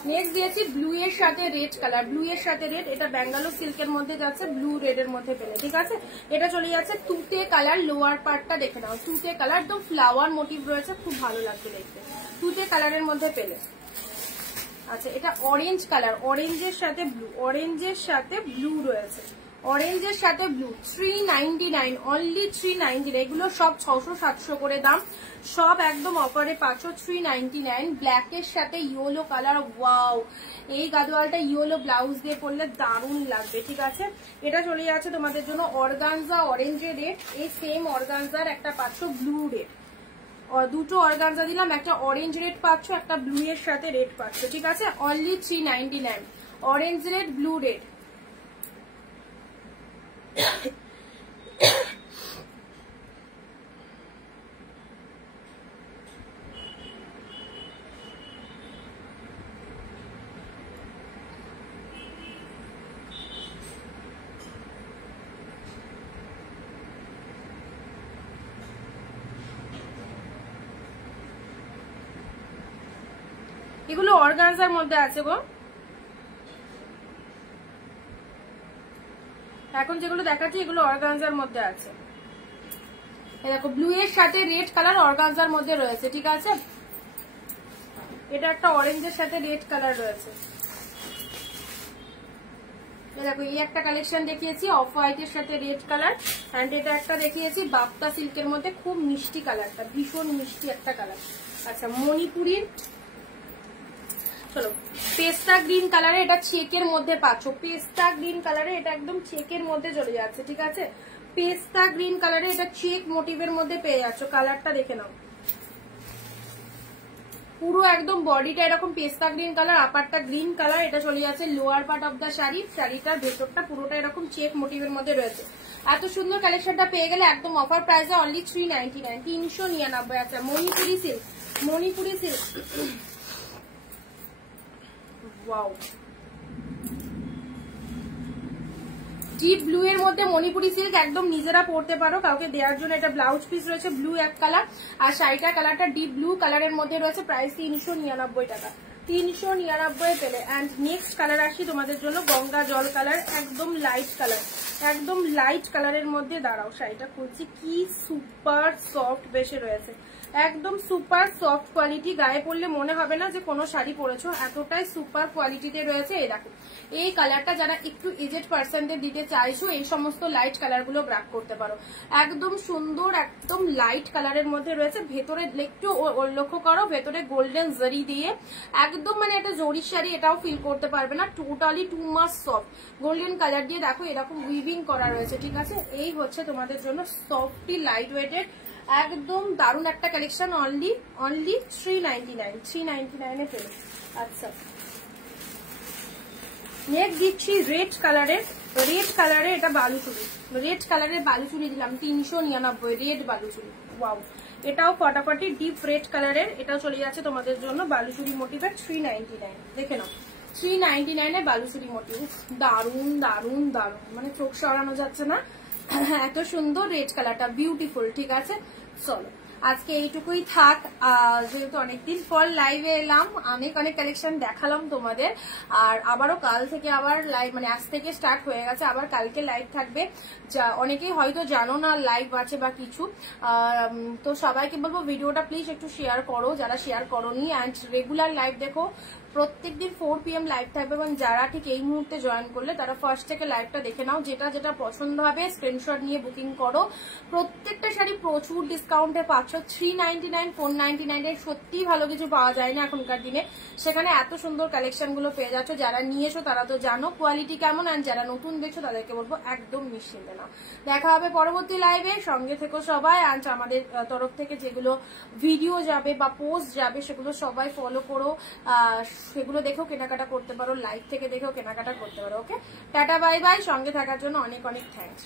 নেক্সট দিয়েছি ব্লু এর সাথে রেড কালার, ব্লু এর সাথে রেড, এটা ব্যাঙ্গালোর সিল্কের মধ্যে যাচ্ছে, ব্লু রেড এর মধ্যে পেলে, ঠিক আছে। এটা চলে যাচ্ছে তুতে কালার, লোয়ার পার্টটা দেখে নাও, তুতে কালার, একদম ফ্লাওয়ার মোটিভ রয়েছে, খুব ভালো লাগবে দেখতে, তুতে কালারের মধ্যে পেলে। আচ্ছা, এটা অরেঞ্জ কালার, অরেঞ্জের সাথে ব্লু, অরেঞ্জের সাথে ব্লু রয়েছে, অরেঞ্জের সাথে ব্লু, 399, অনলি 399। এগুলো সব 600-700 করে দাম, সব একদম অফারে পাচ্ছ 399। ব্ল্যাকের সাথে ইয়েলো কালার, ওয়াও, এই গাদোয়ালটা ইয়েলো ব্লাউজ দিয়ে পরলে দারুণ লাগবে, ঠিক আছে। এটা চলে যাচ্ছে তোমাদের জন্য অর্গানজা অরেঞ্জের রেড, এই সেম অর্গানজার একটা পাচ্ছ ব্লু রেড, দুটো অর্গানজা দিলাম, একটা অরেঞ্জ রেড পাচ্ছ, একটা ব্লু এর সাথে রেড পাচ্ছ, ঠিক আছে, only 399, orange red, blue red. এগুলো অর্গানজার মধ্যে আছে গো, এখন যেগুলো দেখাচ্ছি এগুলো অর্গানজার মধ্যে আছে। দেখো ব্লু এর সাথে রেড কালার অর্গানজার মধ্যে রয়েছে, ঠিক আছে। এটা একটা অরেঞ্জের সাথে রেড কালার রয়েছে। দেখো এই একটা কালেকশন দেখিয়েছি অফ হোয়াইটের সাথে রেড কালার, এন্ড এটা একটা দেখিয়েছি বাপ্তা সিল্কের মধ্যে, খুব মিষ্টি কালারটা, ভীষণ মিষ্টি একটা কালার। আচ্ছা, মণিপুরির, চলো পেস্তা গ্রিন কালারে, এটা চেকের মধ্যে পাচ্ছ, পেস্তা গ্রিন কালারে, এটা একদম চেকের মধ্যে চলে যাচ্ছে, ঠিক আছে। পেস্তা গ্রিন কালারে এটা চেক মোটিভের মধ্যে পেয়ে যাচ্ছ, কালারটা দেখে নাও, পুরো একদম বডিটা এরকম পেস্তা গ্রিন কালার, আপারটা গ্রিন কালার, এটা চলে যাচ্ছে lower part of the sari, শাড়িটার ভেতরটা পুরোটা এরকম চেক মোটিভের মধ্যে রয়েছে। এত সুন্দর কালেকশনটা পেয়ে গেলে একদম অফার প্রাইসে অনলি 399, 399। আচ্ছা, Manipuri silk, Manipuri silk, wow, deep blue এর মধ্যে মণিপুরি সিল্ক, একদম নিজেরা পরতে পারো, কাউকে দেওয়ার জন্য। এটা ব্লাউজ পিস রয়েছে ব্লু এক কালার, আর শাড়িটার কালারটা ডিপ ব্লু কালারের মধ্যে রয়েছে, প্রাইস 399 টাকা, 399 পেলে। এন্ড নেক্সট কালার আসি তোমাদের জন্য, গঙ্গা জল কালার, একদম লাইট কালার, একদম লাইট কালারের মধ্যে। দাঁড়াও শাড়িটা খুলছি, কি সুপার সফট বেশে রয়েছে, একদম সুপার সফট কোয়ালিটি, গায়ে পরলে মনে হবে না যে কোনো শাড়ি পরেছো, এতটাই সুপার কোয়ালিটিতে রয়েছে। এই দেখো এই কালারটা যারা একটু এজেড পার্সনদের দিতে চাইছো, এই সমস্ত লাইট কালার গুলো গ্র্যাব করতে পারো, একদম সুন্দর, একদম লাইট কালারের মধ্যে রয়েছে। ভেতরে একটু লক্ষ্য করো, ভেতরে গোল্ডেন জারি দিয়ে একদম মানে এটা জরি শাড়ি, এটাও ফিল করতে পারবে না, totally too much soft, golden colour দিয়ে দেখো এরকম উইভিং করা রয়েছে, ঠিক আছে। এই হচ্ছে তোমাদের জন্য সফটি লাইট ওয়েটেড একদম দারুণ একটা কালেকশন, অনলি 399, 399 এ পেলে। আচ্ছা, নেক্সট দিচ্ছি রেড কালারের, রেড কালারে এটা বালুচুরি, রেড কালারের বালুচুরি দিলাম 399, রেড বালুচুরি, ওয়াও, এটাও ফটাফটি ডিপ রেড কালারের, এটাও চলে যাচ্ছে তোমাদের জন্য বালুচুরি মোটিভের 399, দেখে নাও 399 এ বালুচুরি মোটিভ, দারুন দারুন দারুন, মানে চোখ সরানো যাচ্ছে না, এত সুন্দর রেড কালারটা, বিউটিফুল, ঠিক আছে। চলো আজকে এইটুকুই থাক, যেহেতু অনেকদিন পর লাইভে এলাম, অনেক অনেক কালেকশন দেখালাম তোমাদের, আর আবারও কাল থেকে আবার লাইভ, মানে আজ থেকে স্টার্ট হয়ে গেছে, আবার কালকে লাইভ থাকবে, যা অনেকেই হয়তো জানো না লাইভ আছে বা কিছু, তো সবাইকে বলবো ভিডিওটা প্লিজ একটু শেয়ার করো যারা শেয়ার করোনি, অ্যান্ড রেগুলার লাইভ দেখো, প্রত্যেকদিন 4 PM লাইভ থাকবে, এবং যারা ঠিক এই মুহূর্তে জয়েন করলে তারা ফার্স্ট থেকে লাইভটা দেখে নাও, যেটা যেটা পছন্দ হবে স্ক্রিনশট নিয়ে বুকিং করো। প্রত্যেকটা শাড়ি প্রচুর ডিসকাউন্টে পাচ্ছ, 399, 499 এর সত্যি ভালো কিছু পাওয়া যায় না এখনকার দিনে, সেখানে এত সুন্দর কালেকশন গুলো পেয়ে যাচ্ছ, যারা নিয়েছো তারা তো জানো কোয়ালিটি কেমন, আর যারা নতুন দেখছো তাদেরকে বলবো একদম নিশ্চিন্তে নাও। দেখা হবে পরবর্তী লাইভে, সঙ্গে থেকো সবাই, আর আমাদের তরফ থেকে যেগুলো ভিডিও যাবে বা পোস্ট যাবে সেগুলো সবাই ফলো করো, সেগুলো দেখেও কেনাকাটা করতে পারো, লাইভ থেকে দেখেও কেনাকাটা করতে পারো। ওকে, টাটা বাই বাই, সঙ্গে থাকার জন্য অনেক অনেক থ্যাঙ্কস।